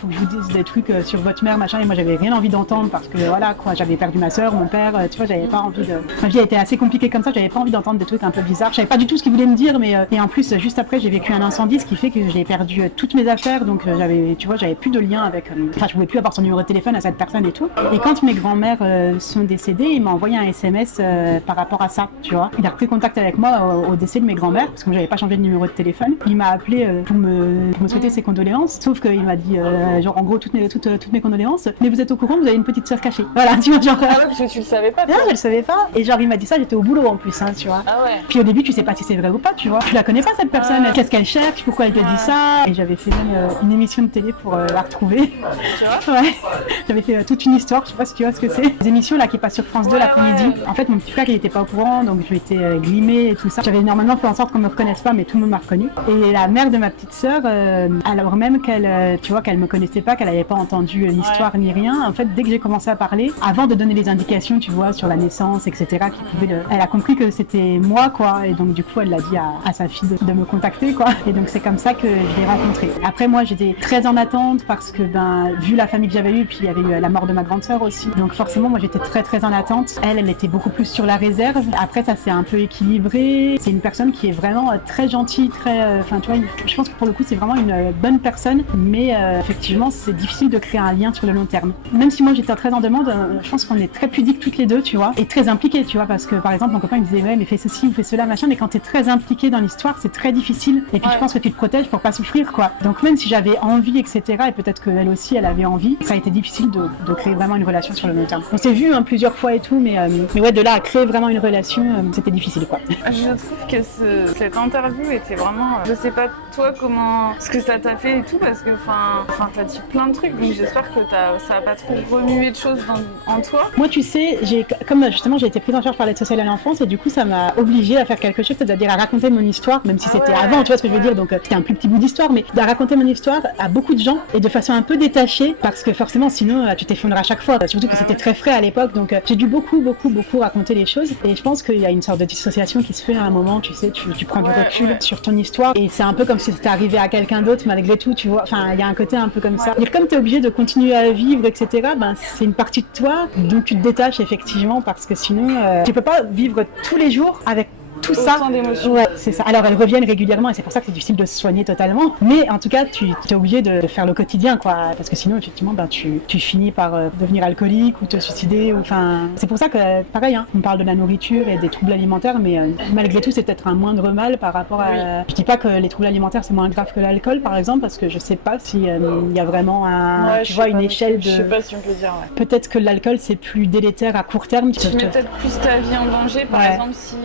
faut que je vous dise des trucs sur votre mère, machin. Et moi, j'avais rien envie d'entendre parce que voilà, quoi, j'avais perdu ma sœur, mon père, tu vois, j'avais pas envie de. Ma vie a été assez compliquée comme ça, j'avais pas envie d'entendre des trucs un peu bizarres. Je savais pas du tout ce qu'il voulait me dire, mais et en plus, juste après, j'ai vécu un incendie, ce qui fait que j'ai perdu toutes mes affaires, donc j'avais plus de lien avec. Enfin, je pouvais plus avoir son numéro de téléphone à cette personne et tout. Et quand mes grands-mères sont décédées, il m'a envoyé un SMS par rapport à ça, tu vois. Il a repris contact avec moi au décès de mes grands-mères, parce que j'avais pas changé de numéro de téléphone. Il m'a appelé pour me souhaiter ses condoléances, sauf qu'il m'a dit, genre en gros, toutes mes condoléances, mais vous êtes au courant, vous avez une petite sœur cachée. Voilà, tu vois, genre. Ah ouais, parce que tu le savais pas. Non, je le savais pas. Et genre, il m'a dit ça, j'étais au boulot en plus, hein, tu vois. Ah ouais. Puis au début, tu sais pas si c'est vrai ou pas, tu vois. Tu la connais pas, cette personne. Qu'est-ce qu'elle cherche, pourquoi elle te dit ça. Et j'avais fait même une émission de télé pour la retrouver. Tu vois. Ouais. J'avais fait toute une histoire, je sais pas si tu vois ce que c'est. Des émissions là qui passent sur France 2 l'après-midi. En fait, mon petit frère, il était pas au courant, donc je lui étais glimée et tout ça. J'avais normalement fait en sorte qu'on me reconnaisse pas, mais tout le monde m'a reconnu. Et la mère de ma petite sœur, alors même qu'elle, tu vois, qu'elle me connaissait pas, qu'elle avait pas entendu l'histoire ni rien, en fait, dès que j'ai commencé à parler, avant de donner les indications, tu vois, sur la naissance, etc., elle a compris que c'était moi, quoi. Et donc, du coup, elle l'a dit à sa fille de me contacter, quoi. Et donc, c'est comme ça que je l'ai rencontrée. Après, moi, j'étais très en attente parce que, vu la famille que j'avais eue, puis il y avait eu la mort de ma grande sœur aussi. Donc, forcément, moi, j'étais très, très en attente. Elle était beaucoup plus sur la réserve. Après, ça s'est un peu équilibré. C'est une personne qui est vraiment très gentille, très... Enfin, tu vois, je pense que pour le coup, c'est vraiment une bonne personne. Mais effectivement, c'est difficile de créer un lien sur le long terme. Même si moi, j'étais très en demande, je pense qu'on est très pudiques toutes les deux, tu vois, et très impliquées, tu vois, parce que, par exemple, mon copain, il me disait, ouais, mais fais ceci ou fais cela, machin, mais quand t'es très impliqué dans l'histoire, c'est très difficile. Et puis, je pense que tu te protèges pour pas souffrir, quoi. Donc, même si j'avais envie, etc., et peut-être qu'elle aussi, elle avait envie, ça a été difficile de créer vraiment une relation sur le long terme. On s'est vu plusieurs fois et tout, mais ouais, de là à créer vraiment une relation, c'était difficile, quoi. Je trouve que cette interview était vraiment, je sais pas toi ce que ça t'a fait et tout, parce que enfin t'as dit plein de trucs, donc j'espère que ça a pas trop remué de choses en toi. Moi, tu sais, comme justement j'ai été prise en charge par l'aide sociale à l'enfance, et du coup ça m'a obligée à faire quelque chose, c'est-à-dire à raconter mon histoire, même si c'était avant, tu vois ce que je veux dire, donc c'était un plus petit bout d'histoire, mais de raconter mon histoire à beaucoup de gens et de façon un peu détachée, parce que forcément sinon tu t'effondres à chaque fois, surtout que c'était très frais à l'époque, donc j'ai dû beaucoup raconter les choses, et je pense qu'il y a une sorte de dissociation qui se fait à un moment, tu sais, tu prends du recul sur ton histoire, et c'est un peu comme si c'était arrivé à quelqu'un d'autre malgré tout, tu vois, enfin il y a un côté un peu comme ça. Et comme t'es obligé de continuer à vivre, etc., c'est une partie de toi dont tu te détaches effectivement, parce que sinon tu peux pas vivre tous les jours avec tout ça. Ouais, c'est ça. Alors elles reviennent régulièrement et c'est pour ça que c'est difficile de se soigner totalement. Mais en tout cas, tu es obligé de faire le quotidien, quoi. Parce que sinon, effectivement, tu finis par devenir alcoolique ou te suicider. Enfin, c'est pour ça que, pareil, on parle de la nourriture et des troubles alimentaires, mais malgré tout, c'est peut-être un moindre mal par rapport à. Oui. Je dis pas que les troubles alimentaires c'est moins grave que l'alcool, par exemple, parce que je sais pas si il y a vraiment une échelle de. Je sais pas si on peut dire. Ouais. Peut-être que l'alcool c'est plus délétère à court terme. Tu mets peut-être plus ta vie en danger, par exemple, si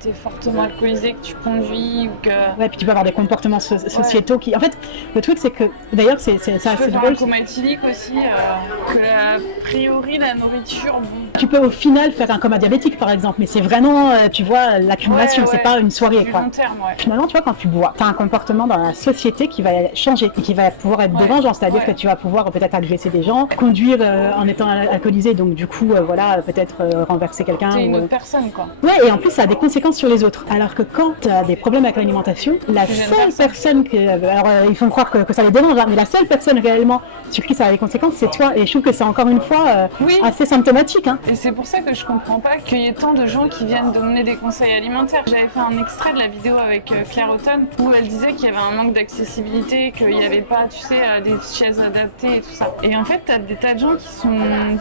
t'es fortement alcoolisé, que tu conduis ou que... Ouais, puis tu peux avoir des comportements sociétaux qui... En fait, le truc, c'est que... D'ailleurs, c'est tu assez peux faire drôle. un coma éthylique aussi, que a priori, la nourriture, bon... Tu peux au final faire un coma diabétique, par exemple, mais c'est vraiment, tu vois, l'accumulation, c'est pas une soirée, quoi. Long terme, Finalement, tu vois, quand tu bois, tu as un comportement dans la société qui va changer et qui va pouvoir être dérangeant, c'est-à-dire que tu vas pouvoir peut-être agresser des gens, conduire en étant alcoolisé, donc du coup, voilà, peut-être renverser quelqu'un. T'es une autre personne, quoi. Ouais, et en plus, ça a des conséquences sur les autres. Alors que quand tu as des problèmes avec l'alimentation, la seule personne que... Alors, ils font croire que ça les dérange, hein, mais la seule personne réellement sur qui ça a des conséquences, c'est toi. Et je trouve que c'est encore une fois assez symptomatique. Hein. Et c'est pour ça que je comprends pas qu'il y ait tant de gens qui viennent donner des conseils alimentaires. J'avais fait un extrait de la vidéo avec Claire Auton où elle disait qu'il y avait un manque d'accessibilité, qu'il n'y avait pas, tu sais, des chaises adaptées et tout ça. Et en fait, t'as des tas de gens qui se sont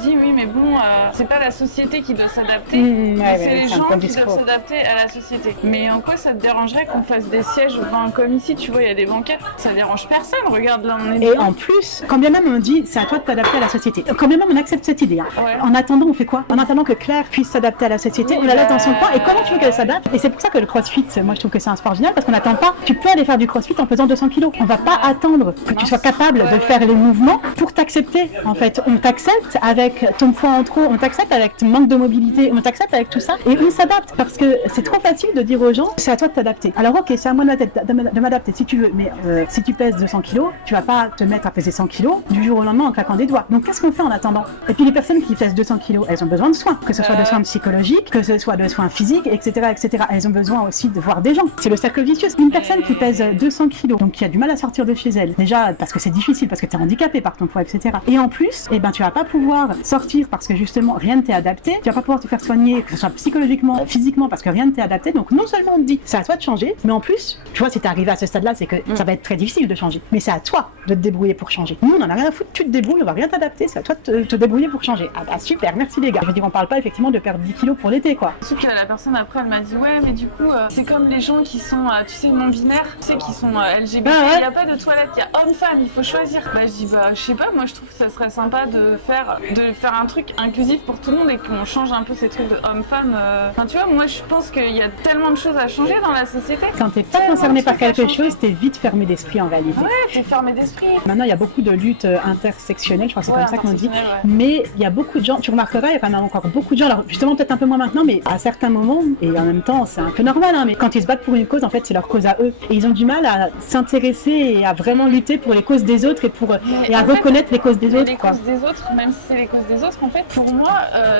dit oui, mais bon, c'est pas la société qui doit s'adapter, c'est les gens qui doivent s'adapter à la société. Mais en quoi ça te dérangerait qu'on fasse des sièges, enfin, comme ici, tu vois, il y a des banquettes, ça dérange personne, regarde là, on est Et en plus, quand bien même on dit c'est à toi de t'adapter à la société, quand bien même on accepte cette idée, hein. En attendant, on fait quoi? En attendant que Claire puisse s'adapter à la société, on la laisse dans son coin, et comment tu veux qu'elle s'adapte? Et c'est pour ça que le crossfit, moi je trouve que c'est un sport génial, parce qu'on n'attend pas, tu peux aller faire du crossfit en pesant 200 kilos. On va pas attendre que tu sois capable de faire les mouvements pour t'accepter. En fait, on t'accepte avec ton poids en trop, on t'accepte avec ton manque de mobilité, on t'accepte avec tout ça, et on s'adapte, parce que c'est trop facile de dire aux gens, c'est à toi de t'adapter. Alors ok, c'est à moi de m'adapter si tu veux, mais si tu pèses 200 kilos, tu vas pas te mettre à peser 100 kilos du jour au lendemain en claquant des doigts. Donc qu'est-ce qu'on fait en attendant? Et puis les personnes qui pèsent 200 kilos, elles ont besoin de soins, que ce soit de soins psychologiques, que ce soit de soins physiques, etc., etc. Elles ont besoin aussi de voir des gens. C'est le cercle vicieux. Une personne qui pèse 200 kilos, donc qui a du mal à sortir de chez elle, déjà parce que c'est difficile, parce que tu es handicapé par ton poids, etc. Et en plus, eh ben, tu vas pas pouvoir sortir parce que justement rien ne t'est adapté, tu vas pas pouvoir te faire soigner, que ce soit psychologiquement, physiquement, parce que rien ne t'est adapté. Donc non seulement on te dit c'est à toi de changer, mais en plus, tu vois, si t'es arrivé à ce stade-là, c'est que ça va être très difficile de changer. Mais c'est à toi de te débrouiller pour changer. Nous, on en a rien à foutre, tu te débrouilles, on va rien t'adapter, c'est à toi de te débrouiller pour changer. Ah bah super, merci les gars. Je veux dire, on parle pas effectivement de perdre 10 kilos pour l'été, quoi. Sauf que la personne après, elle m'a dit ouais, mais du coup, c'est comme les gens qui sont, tu sais, non-binaires, tu sais, qui sont LGBT, il n'y a pas de toilette, il y a homme-femme, il faut choisir. Bah je dis bah je sais pas, moi je trouve que ça serait sympa de faire un truc inclusif pour tout le monde et qu'on change un peu ces trucs de homme-femme. Enfin tu vois, moi je pense qu'il y a tellement de choses à changer dans la société. Quand t'es pas concerné par quelque chose, t'es vite fermé d'esprit en réalité. Ouais, t'es fermé d'esprit. Maintenant il y a beaucoup de luttes intersectionnelles, je crois que c'est comme ça qu'on dit. Ouais. Mais il y a beaucoup de gens, tu remarqueras, il y a quand même encore beaucoup de gens, alors justement peut-être un peu moins maintenant, mais à certains moments, et en même temps c'est un peu normal, hein, mais quand ils se battent pour une cause, en fait c'est leur cause à eux. Et ils ont du mal à s'intéresser et à vraiment lutter pour les causes des autres et à reconnaître les causes des autres. Les causes des autres, même si c'est les causes des autres, en fait, pour moi,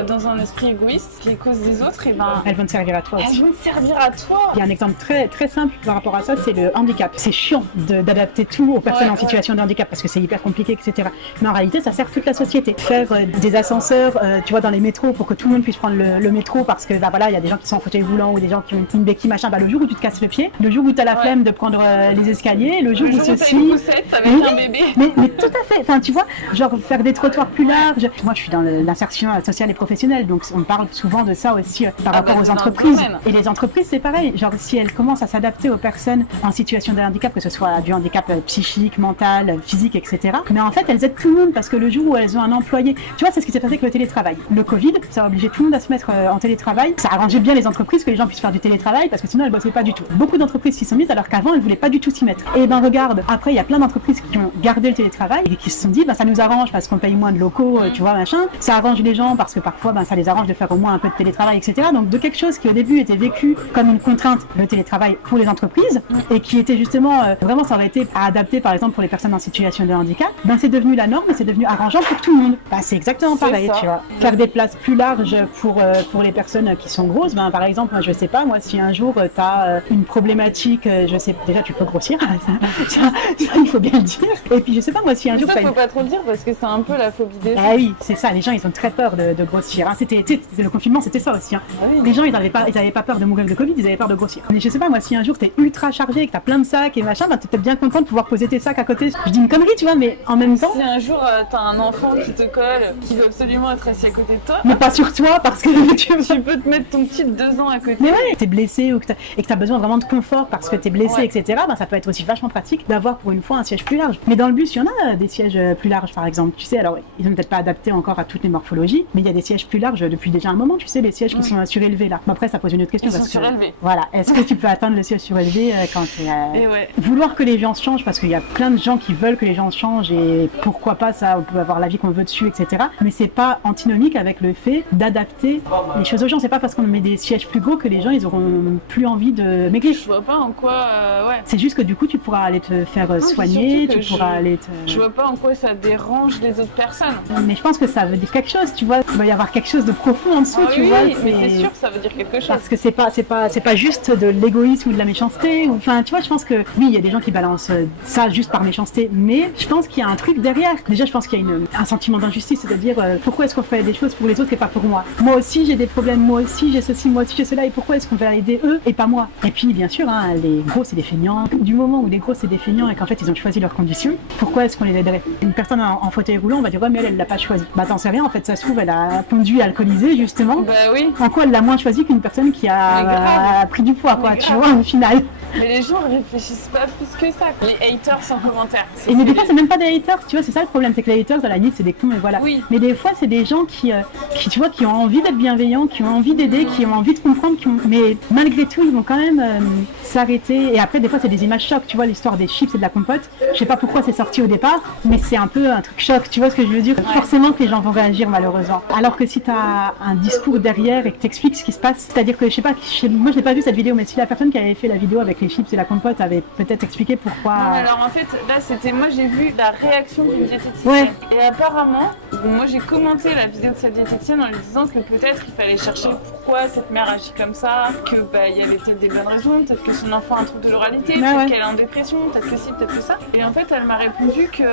dans un esprit égoïste, les causes des autres, et ben, elles vont te servir à toi aussi. Elles vont te servir à toi. Il y a un exemple très, très simple par rapport à ça, c'est le handicap. C'est chiant d'adapter tout aux personnes en situation de handicap parce que c'est hyper compliqué, etc. Mais en réalité, ça sert toute la société. Faire des ascenseurs, tu vois, dans les métros pour que tout le monde puisse prendre le métro parce que, bah voilà, il y a des gens qui sont en fauteuil roulant ou des gens qui ont une béquille, machin. Bah, le jour où tu te casses le pied, le jour où tu as la flemme de prendre les escaliers, le jour où ceci. Une poussette avec un bébé. Mais tout à fait. Enfin, tu vois, genre faire des trottoirs plus larges. Moi, je suis dans l'insertion sociale et professionnelle, donc on parle souvent de ça aussi par rapport aux entreprises. Et les entreprises, c'est pareil. Genre, si elles commencent à s'adapter aux personnes en situation de handicap, que ce soit du handicap psychique, mental, physique, etc. Mais en fait, elles aident tout le monde parce que le jour où elles ont un employé, tu vois, c'est ce qui s'est passé avec le télétravail. Le Covid, ça a obligé tout le monde à se mettre en télétravail. Ça a arrangé bien les entreprises que les gens puissent faire du télétravail parce que sinon elles bossaient pas du tout. Beaucoup d'entreprises s'y sont mises alors qu'avant elles voulaient pas du tout s'y mettre. Et ben regarde, après il y a plein d'entreprises qui ont gardé le télétravail et qui se sont dit bah ça nous arrange parce qu'on paye moins de locaux, tu vois, machin. Ça arrange les gens parce que parfois ben, ça les arrange de faire au moins un peu de télétravail, etc. Donc de quelque chose qui au début était vécu comme une contrainte, le télétravail pour les entreprises, et qui était justement vraiment ça aurait été à adapter par exemple pour les personnes en situation de handicap, ben c'est devenu la norme et c'est devenu arrangeant pour tout le monde. Ben, c'est exactement pareil, tu vois. Faire des places plus larges pour les personnes qui sont grosses, ben par exemple, moi je sais pas, moi si un jour tu as une problématique, je sais déjà tu peux grossir, ça, il faut bien le dire. Et puis je sais pas moi si un jour ça faut pas trop le dire parce que c'est un peu la phobie des gens. Ah oui, c'est ça, les gens ils ont très peur de grossir. Hein. C'était le confinement, c'était ça aussi. Hein. Ah oui. Les gens ils avaient pas peur de mourir de Covid, ils avaient peur de grossir. Mais je sais pas moi si un jour t'es ultra chargé, que t'as plein de sacs et machin, ben t'es peut-être bien content de pouvoir poser tes sacs à côté. Je dis une connerie, tu vois, mais en même temps. Si un jour t'as un enfant qui te colle, qui veut absolument être assis à côté de toi. Mais pas sur toi parce que tu peux te mettre ton petit de 2 ans à côté. Mais ouais, t'es blessé ou que t'as besoin vraiment de confort parce que t'es blessé, etc. Ben ça peut être aussi vachement pratique d'avoir pour une fois un siège plus large. Mais dans le bus, il y en a des sièges plus larges par exemple. Tu sais, alors ils ont peut-être pas adapté encore à toutes les morphologies, mais il y a des sièges plus larges depuis déjà un moment. Tu sais, les sièges qui sont surélevés là. Bon, après, ça pose une autre question. siège parce que surélevé. voilà, est-ce que tu peux atteindre le siège surélevé quand tu Et ouais. vouloir que les gens changent, parce qu'il y a plein de gens qui veulent que les gens changent et pourquoi pas ça, on peut avoir l'avis qu'on veut dessus, etc. Mais c'est pas antinomique avec le fait d'adapter les choses aux gens. C'est pas parce qu'on met des sièges plus gros que les gens ils auront plus envie de maigrir. Je vois pas en quoi, ouais. C'est juste que du coup tu pourras aller te faire soigner, tu pourras aller te... Je vois pas en quoi ça dérange les autres personnes. Mais je pense que ça veut dire quelque chose, tu vois. Il va y avoir quelque chose de profond en dessous, tu oui, vois. mais c'est sûr que ça veut dire quelque chose. Parce que c'est pas juste de l'égoïsme ou de la méchanceté. Enfin, tu vois, je pense que oui, il y a des gens qui balancent ça juste par méchanceté, mais je pense qu'il y a un truc derrière. Déjà, je pense qu'il y a un sentiment d'injustice, c'est-à-dire pourquoi est-ce qu'on ferait des choses pour les autres et pas pour moi? Moi aussi, j'ai des problèmes, moi aussi, j'ai ceci, moi aussi, j'ai cela, et pourquoi est-ce qu'on va aider eux et pas moi? Et puis, bien sûr, hein, les gros, c'est des feignants. Du moment où les gros, c'est des feignants et qu'en fait, ils ont choisi leurs conditions, pourquoi est-ce qu'on les aiderait? Une personne en fauteuil roulant, on va dire, ouais, mais elle l'a pas choisi. Bah, t'en sais rien, en fait, ça se trouve, elle a conduit alcoolisée, justement. Bah oui. En quoi elle l'a moins choisi qu'une personne qui a pris du poids, quoi, tu vois, au final. Mais les gens réfléchissent pas plus que ça. Les haters sans commentaire. Et mais des fois, c'est même pas des haters, tu vois, c'est ça le problème, c'est que les haters, à la limite, c'est des cons, et voilà. Oui. Mais des fois, c'est des gens qui, tu vois, qui ont envie d'être bienveillants, qui ont envie d'aider, qui ont envie de comprendre, mais malgré tout, ils vont quand même s'arrêter. Et après, des fois, c'est des images chocs, tu vois, l'histoire des chips et de la compote. Je sais pas pourquoi c'est sorti au départ, mais c'est un peu un truc choc, tu vois ce que je veux dire? Ouais. Forcément que les gens vont réagir, malheureusement. Alors que si t'as un discours derrière et que t'expliques ce qui se passe, c'est-à-dire que, je sais pas, moi, je n'ai pas vu cette vidéo, mais si la personne qui avait fait la vidéo avec les chips et la compote avait peut-être expliqué pourquoi... Non, alors en fait, là, c'était... Moi, j'ai vu la réaction d'une diététicienne. Ouais. Et apparemment, moi, j'ai commenté la vidéo de cette diététicienne en lui disant que peut-être il fallait chercher pourquoi cette mère agit comme ça, que il y avait peut-être des bonnes raisons, peut-être que son enfant a un trouble de l'oralité, peut-être qu'elle est en dépression, peut-être que ci, peut-être que ça. Et en fait, elle m'a répondu que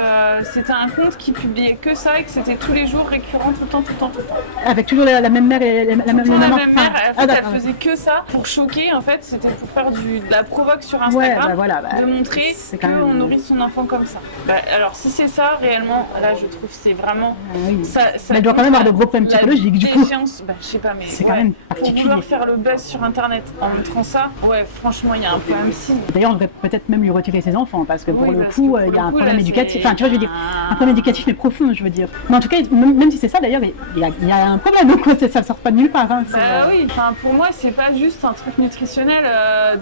c'était un compte qui publiait que ça et que c'était tous les jours récurrent, tout le temps, tout le temps, tout le temps. Avec toujours la même mère et la même mère, en fait, elle faisait que ça pour choquer, en fait, c'était pour faire de la provoque sur Instagram, ouais, bah voilà, de montrer qu'on nourrit son enfant comme ça. Bah, alors si c'est ça, réellement, là je trouve que c'est vraiment... Oui. Ça mais elle doit quand même avoir de gros problèmes psychologiques du coup. Bah, je sais pas, mais c'est quand même particulier. Pour vouloir faire le buzz sur internet en montrant ça, ouais, franchement, il y a un problème si. D'ailleurs, on devrait peut-être même lui retirer ses enfants parce que pour le coup, il y a un problème éducatif. Enfin, tu vois, je veux dire, un problème éducatif mais profond, je veux dire. Mais en tout cas, même si c'est ça d'ailleurs, il y a un problème, donc ça sort pas de nulle part. Hein, oui, enfin, pour moi, c'est pas juste un truc nutritionnel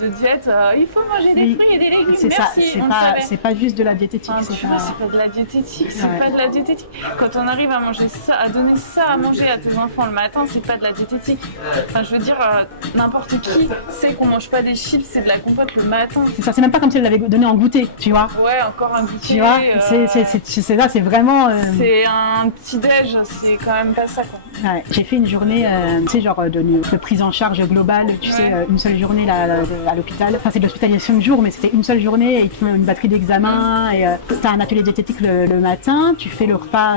de diète, il faut manger des fruits et des légumes. C'est ça, c'est pas juste de la diététique. Tu vois, c'est pas de la diététique, c'est pas de la diététique. Quand on arrive à manger ça, à donner ça à manger à tes enfants le matin, c'est pas de la diététique. Enfin, je veux dire, n'importe qui sait qu'on mange pas des chips, c'est de la compote le matin. C'est ça, c'est même pas comme si elle l'avait donné en goûter, tu vois. Ouais, encore un goûter. Tu vois, c'est là, c'est vraiment. C'est un petit déj, c'est quand même pas ça, quoi. Ouais, j'ai fait une journée, tu sais, genre de prise en charge globale, tu sais, une seule journée là, à l'hôpital. Enfin, c'est de l'hospitalisation de jour, mais c'était une seule journée et ils te font une batterie d'examens et t'as un atelier diététique le matin, tu fais le repas,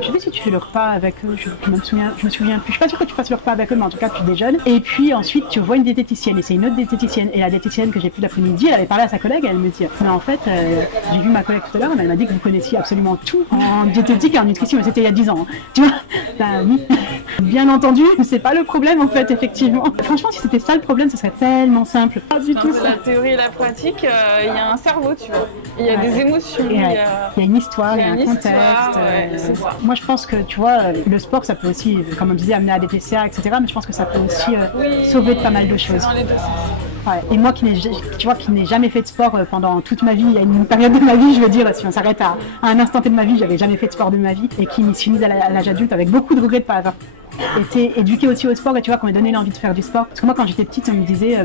je sais pas si tu fais le repas avec eux, je me souviens plus, je suis pas sûre que tu fasses le repas avec eux, mais en tout cas tu déjeunes. Et puis ensuite tu vois une diététicienne et c'est une autre diététicienne et la diététicienne que j'ai vue l'après-midi, elle avait parlé à sa collègue et elle me dit, mais en fait, j'ai vu ma collègue tout à l'heure, elle m'a dit que vous connaissiez absolument tout en diététique et en nutrition, mais c'était il y a 10 ans, hein. Tu vois, bah oui. Bien entendu, c'est pas le problème en fait, effectivement. Franchement, si c'était ça le problème, ce serait tellement simple. Pas du tout. La théorie et la pratique, il y a un cerveau, tu vois. Il y a des émotions. Il y a une histoire, il y a un contexte. Moi, je pense que, tu vois, le sport, ça peut aussi, comme on disait, amener à des TCA, etc. Mais je pense que ça peut aussi sauver de pas mal de choses. Dans les deux sens. Ouais. Et moi qui n'ai jamais fait de sport pendant toute ma vie, il y a une période de ma vie, je veux dire, si on s'arrête à un instant T de ma vie, j'avais jamais fait de sport de ma vie et qui m'y suis mise à l'âge adulte avec beaucoup de regrets de pas avoir été éduquée aussi au sport et tu vois qu'on m'a donné l'envie de faire du sport. Parce que moi quand j'étais petite on me disait,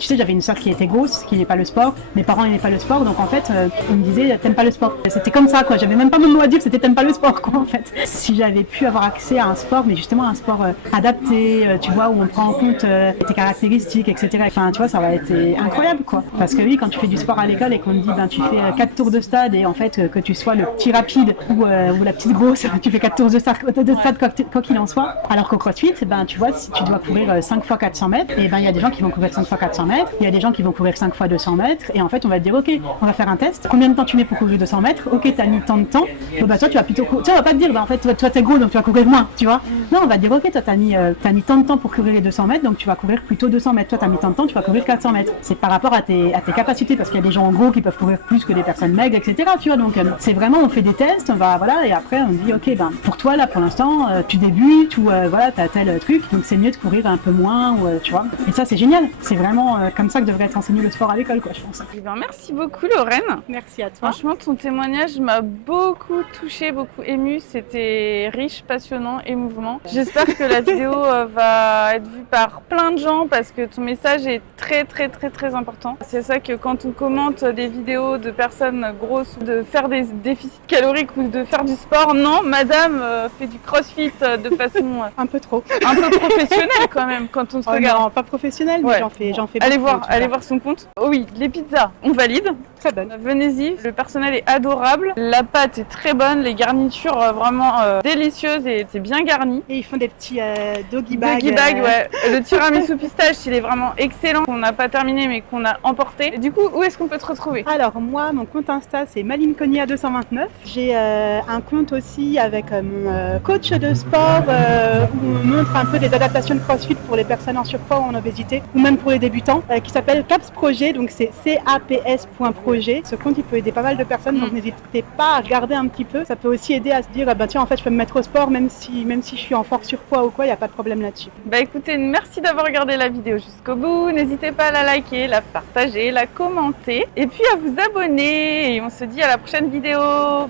tu sais j'avais une soeur qui était grosse, qui n'aimait pas le sport, mes parents n'aimaient pas le sport donc en fait on me disait t'aimes pas le sport. C'était comme ça quoi, j'avais même pas mon mot à dire, c'était t'aimes pas le sport quoi en fait. Si j'avais pu avoir accès à un sport, mais justement un sport adapté, tu vois, où on prend en compte tes caractéristiques, etc. Enfin tu vois ça aurait été incroyable quoi. Parce que oui quand tu fais du sport à l'école et qu'on te dit tu fais 4 tours de stade et en fait que tu sois le petit rapide ou la petite grosse, tu fais 4 tours de stade quoi qu'il en soit. Alors qu'au CrossFit, tu vois, si tu dois courir 5 fois 400 mètres, et il y a des gens qui vont courir 5 fois 400 mètres, il y a des gens qui vont courir 5 fois 200 mètres, et en fait, on va te dire, ok, on va faire un test. Combien de temps tu mets pour courir 200 mètres? Ok, t'as mis tant de temps. Bon, toi, tu vas plutôt courir. Tu vois, on va pas te dire, en fait, toi, t'es gros, donc tu vas courir moins, tu vois. Non, on va te dire, ok, toi, t'as mis tant de temps pour courir les 200 mètres, donc tu vas courir plutôt 200 mètres. Toi, t'as mis tant de temps, tu vas courir 400 mètres. C'est par rapport à tes capacités, parce qu'il y a des gens gros qui peuvent courir plus que des personnes maigres, etc. Tu vois, donc c'est vraiment, on fait des tests, on va, voilà, et après, on dit, ok, pour toi, là, pour l'instant, tu débutes ou voilà, t'as tel truc, donc c'est mieux de courir un peu moins, ou, tu vois. Et ça, c'est génial. C'est vraiment comme ça que devrait être enseigné le sport à l'école, quoi, je pense. Eh ben, merci beaucoup Lorraine. Merci à toi. Franchement, ton témoignage m'a beaucoup touchée, beaucoup émue. C'était riche, passionnant, émouvant. J'espère que la vidéo va être vue par plein de gens parce que ton message est très très très très important. C'est ça que quand on commente des vidéos de personnes grosses, de faire des déficits caloriques ou de faire du sport, non, madame fait du crossfit de façon Un peu trop. un peu professionnelle quand même quand on se regarde. Non, pas professionnel, mais Ouais. j'en fais Allez beaucoup, en voir, tout cas. allez voir son compte. Oh oui, les pizzas, on valide. Très bonne. Venez-y, le personnel est adorable, la pâte est très bonne, les garnitures vraiment délicieuses et c'est bien garni. Et ils font des petits doggy bags. Doggy bag, ouais. Le tiramisu pistache, il est vraiment excellent, qu'on n'a pas terminé mais qu'on a emporté. Et du coup, où est-ce qu'on peut te retrouver? Alors moi, mon compte Insta, c'est malinconia229. J'ai un compte aussi avec mon coach de sport où on montre un peu des adaptations de CrossFit pour les personnes en surpoids ou en obésité, ou même pour les débutants, qui s'appelle CAPS Projet, donc c'est caps.projet. Ce compte, il peut aider pas mal de personnes, donc n'hésitez pas à regarder un petit peu. Ça peut aussi aider à se dire, bah tiens, en fait, je peux me mettre au sport, même si je suis en fort surpoids ou quoi, il n'y a pas de problème là-dessus. Bah écoutez, merci d'avoir regardé la vidéo jusqu'au bout. N'hésitez pas à la liker, la partager, la commenter et puis à vous abonner. Et on se dit à la prochaine vidéo.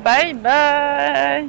Bye bye.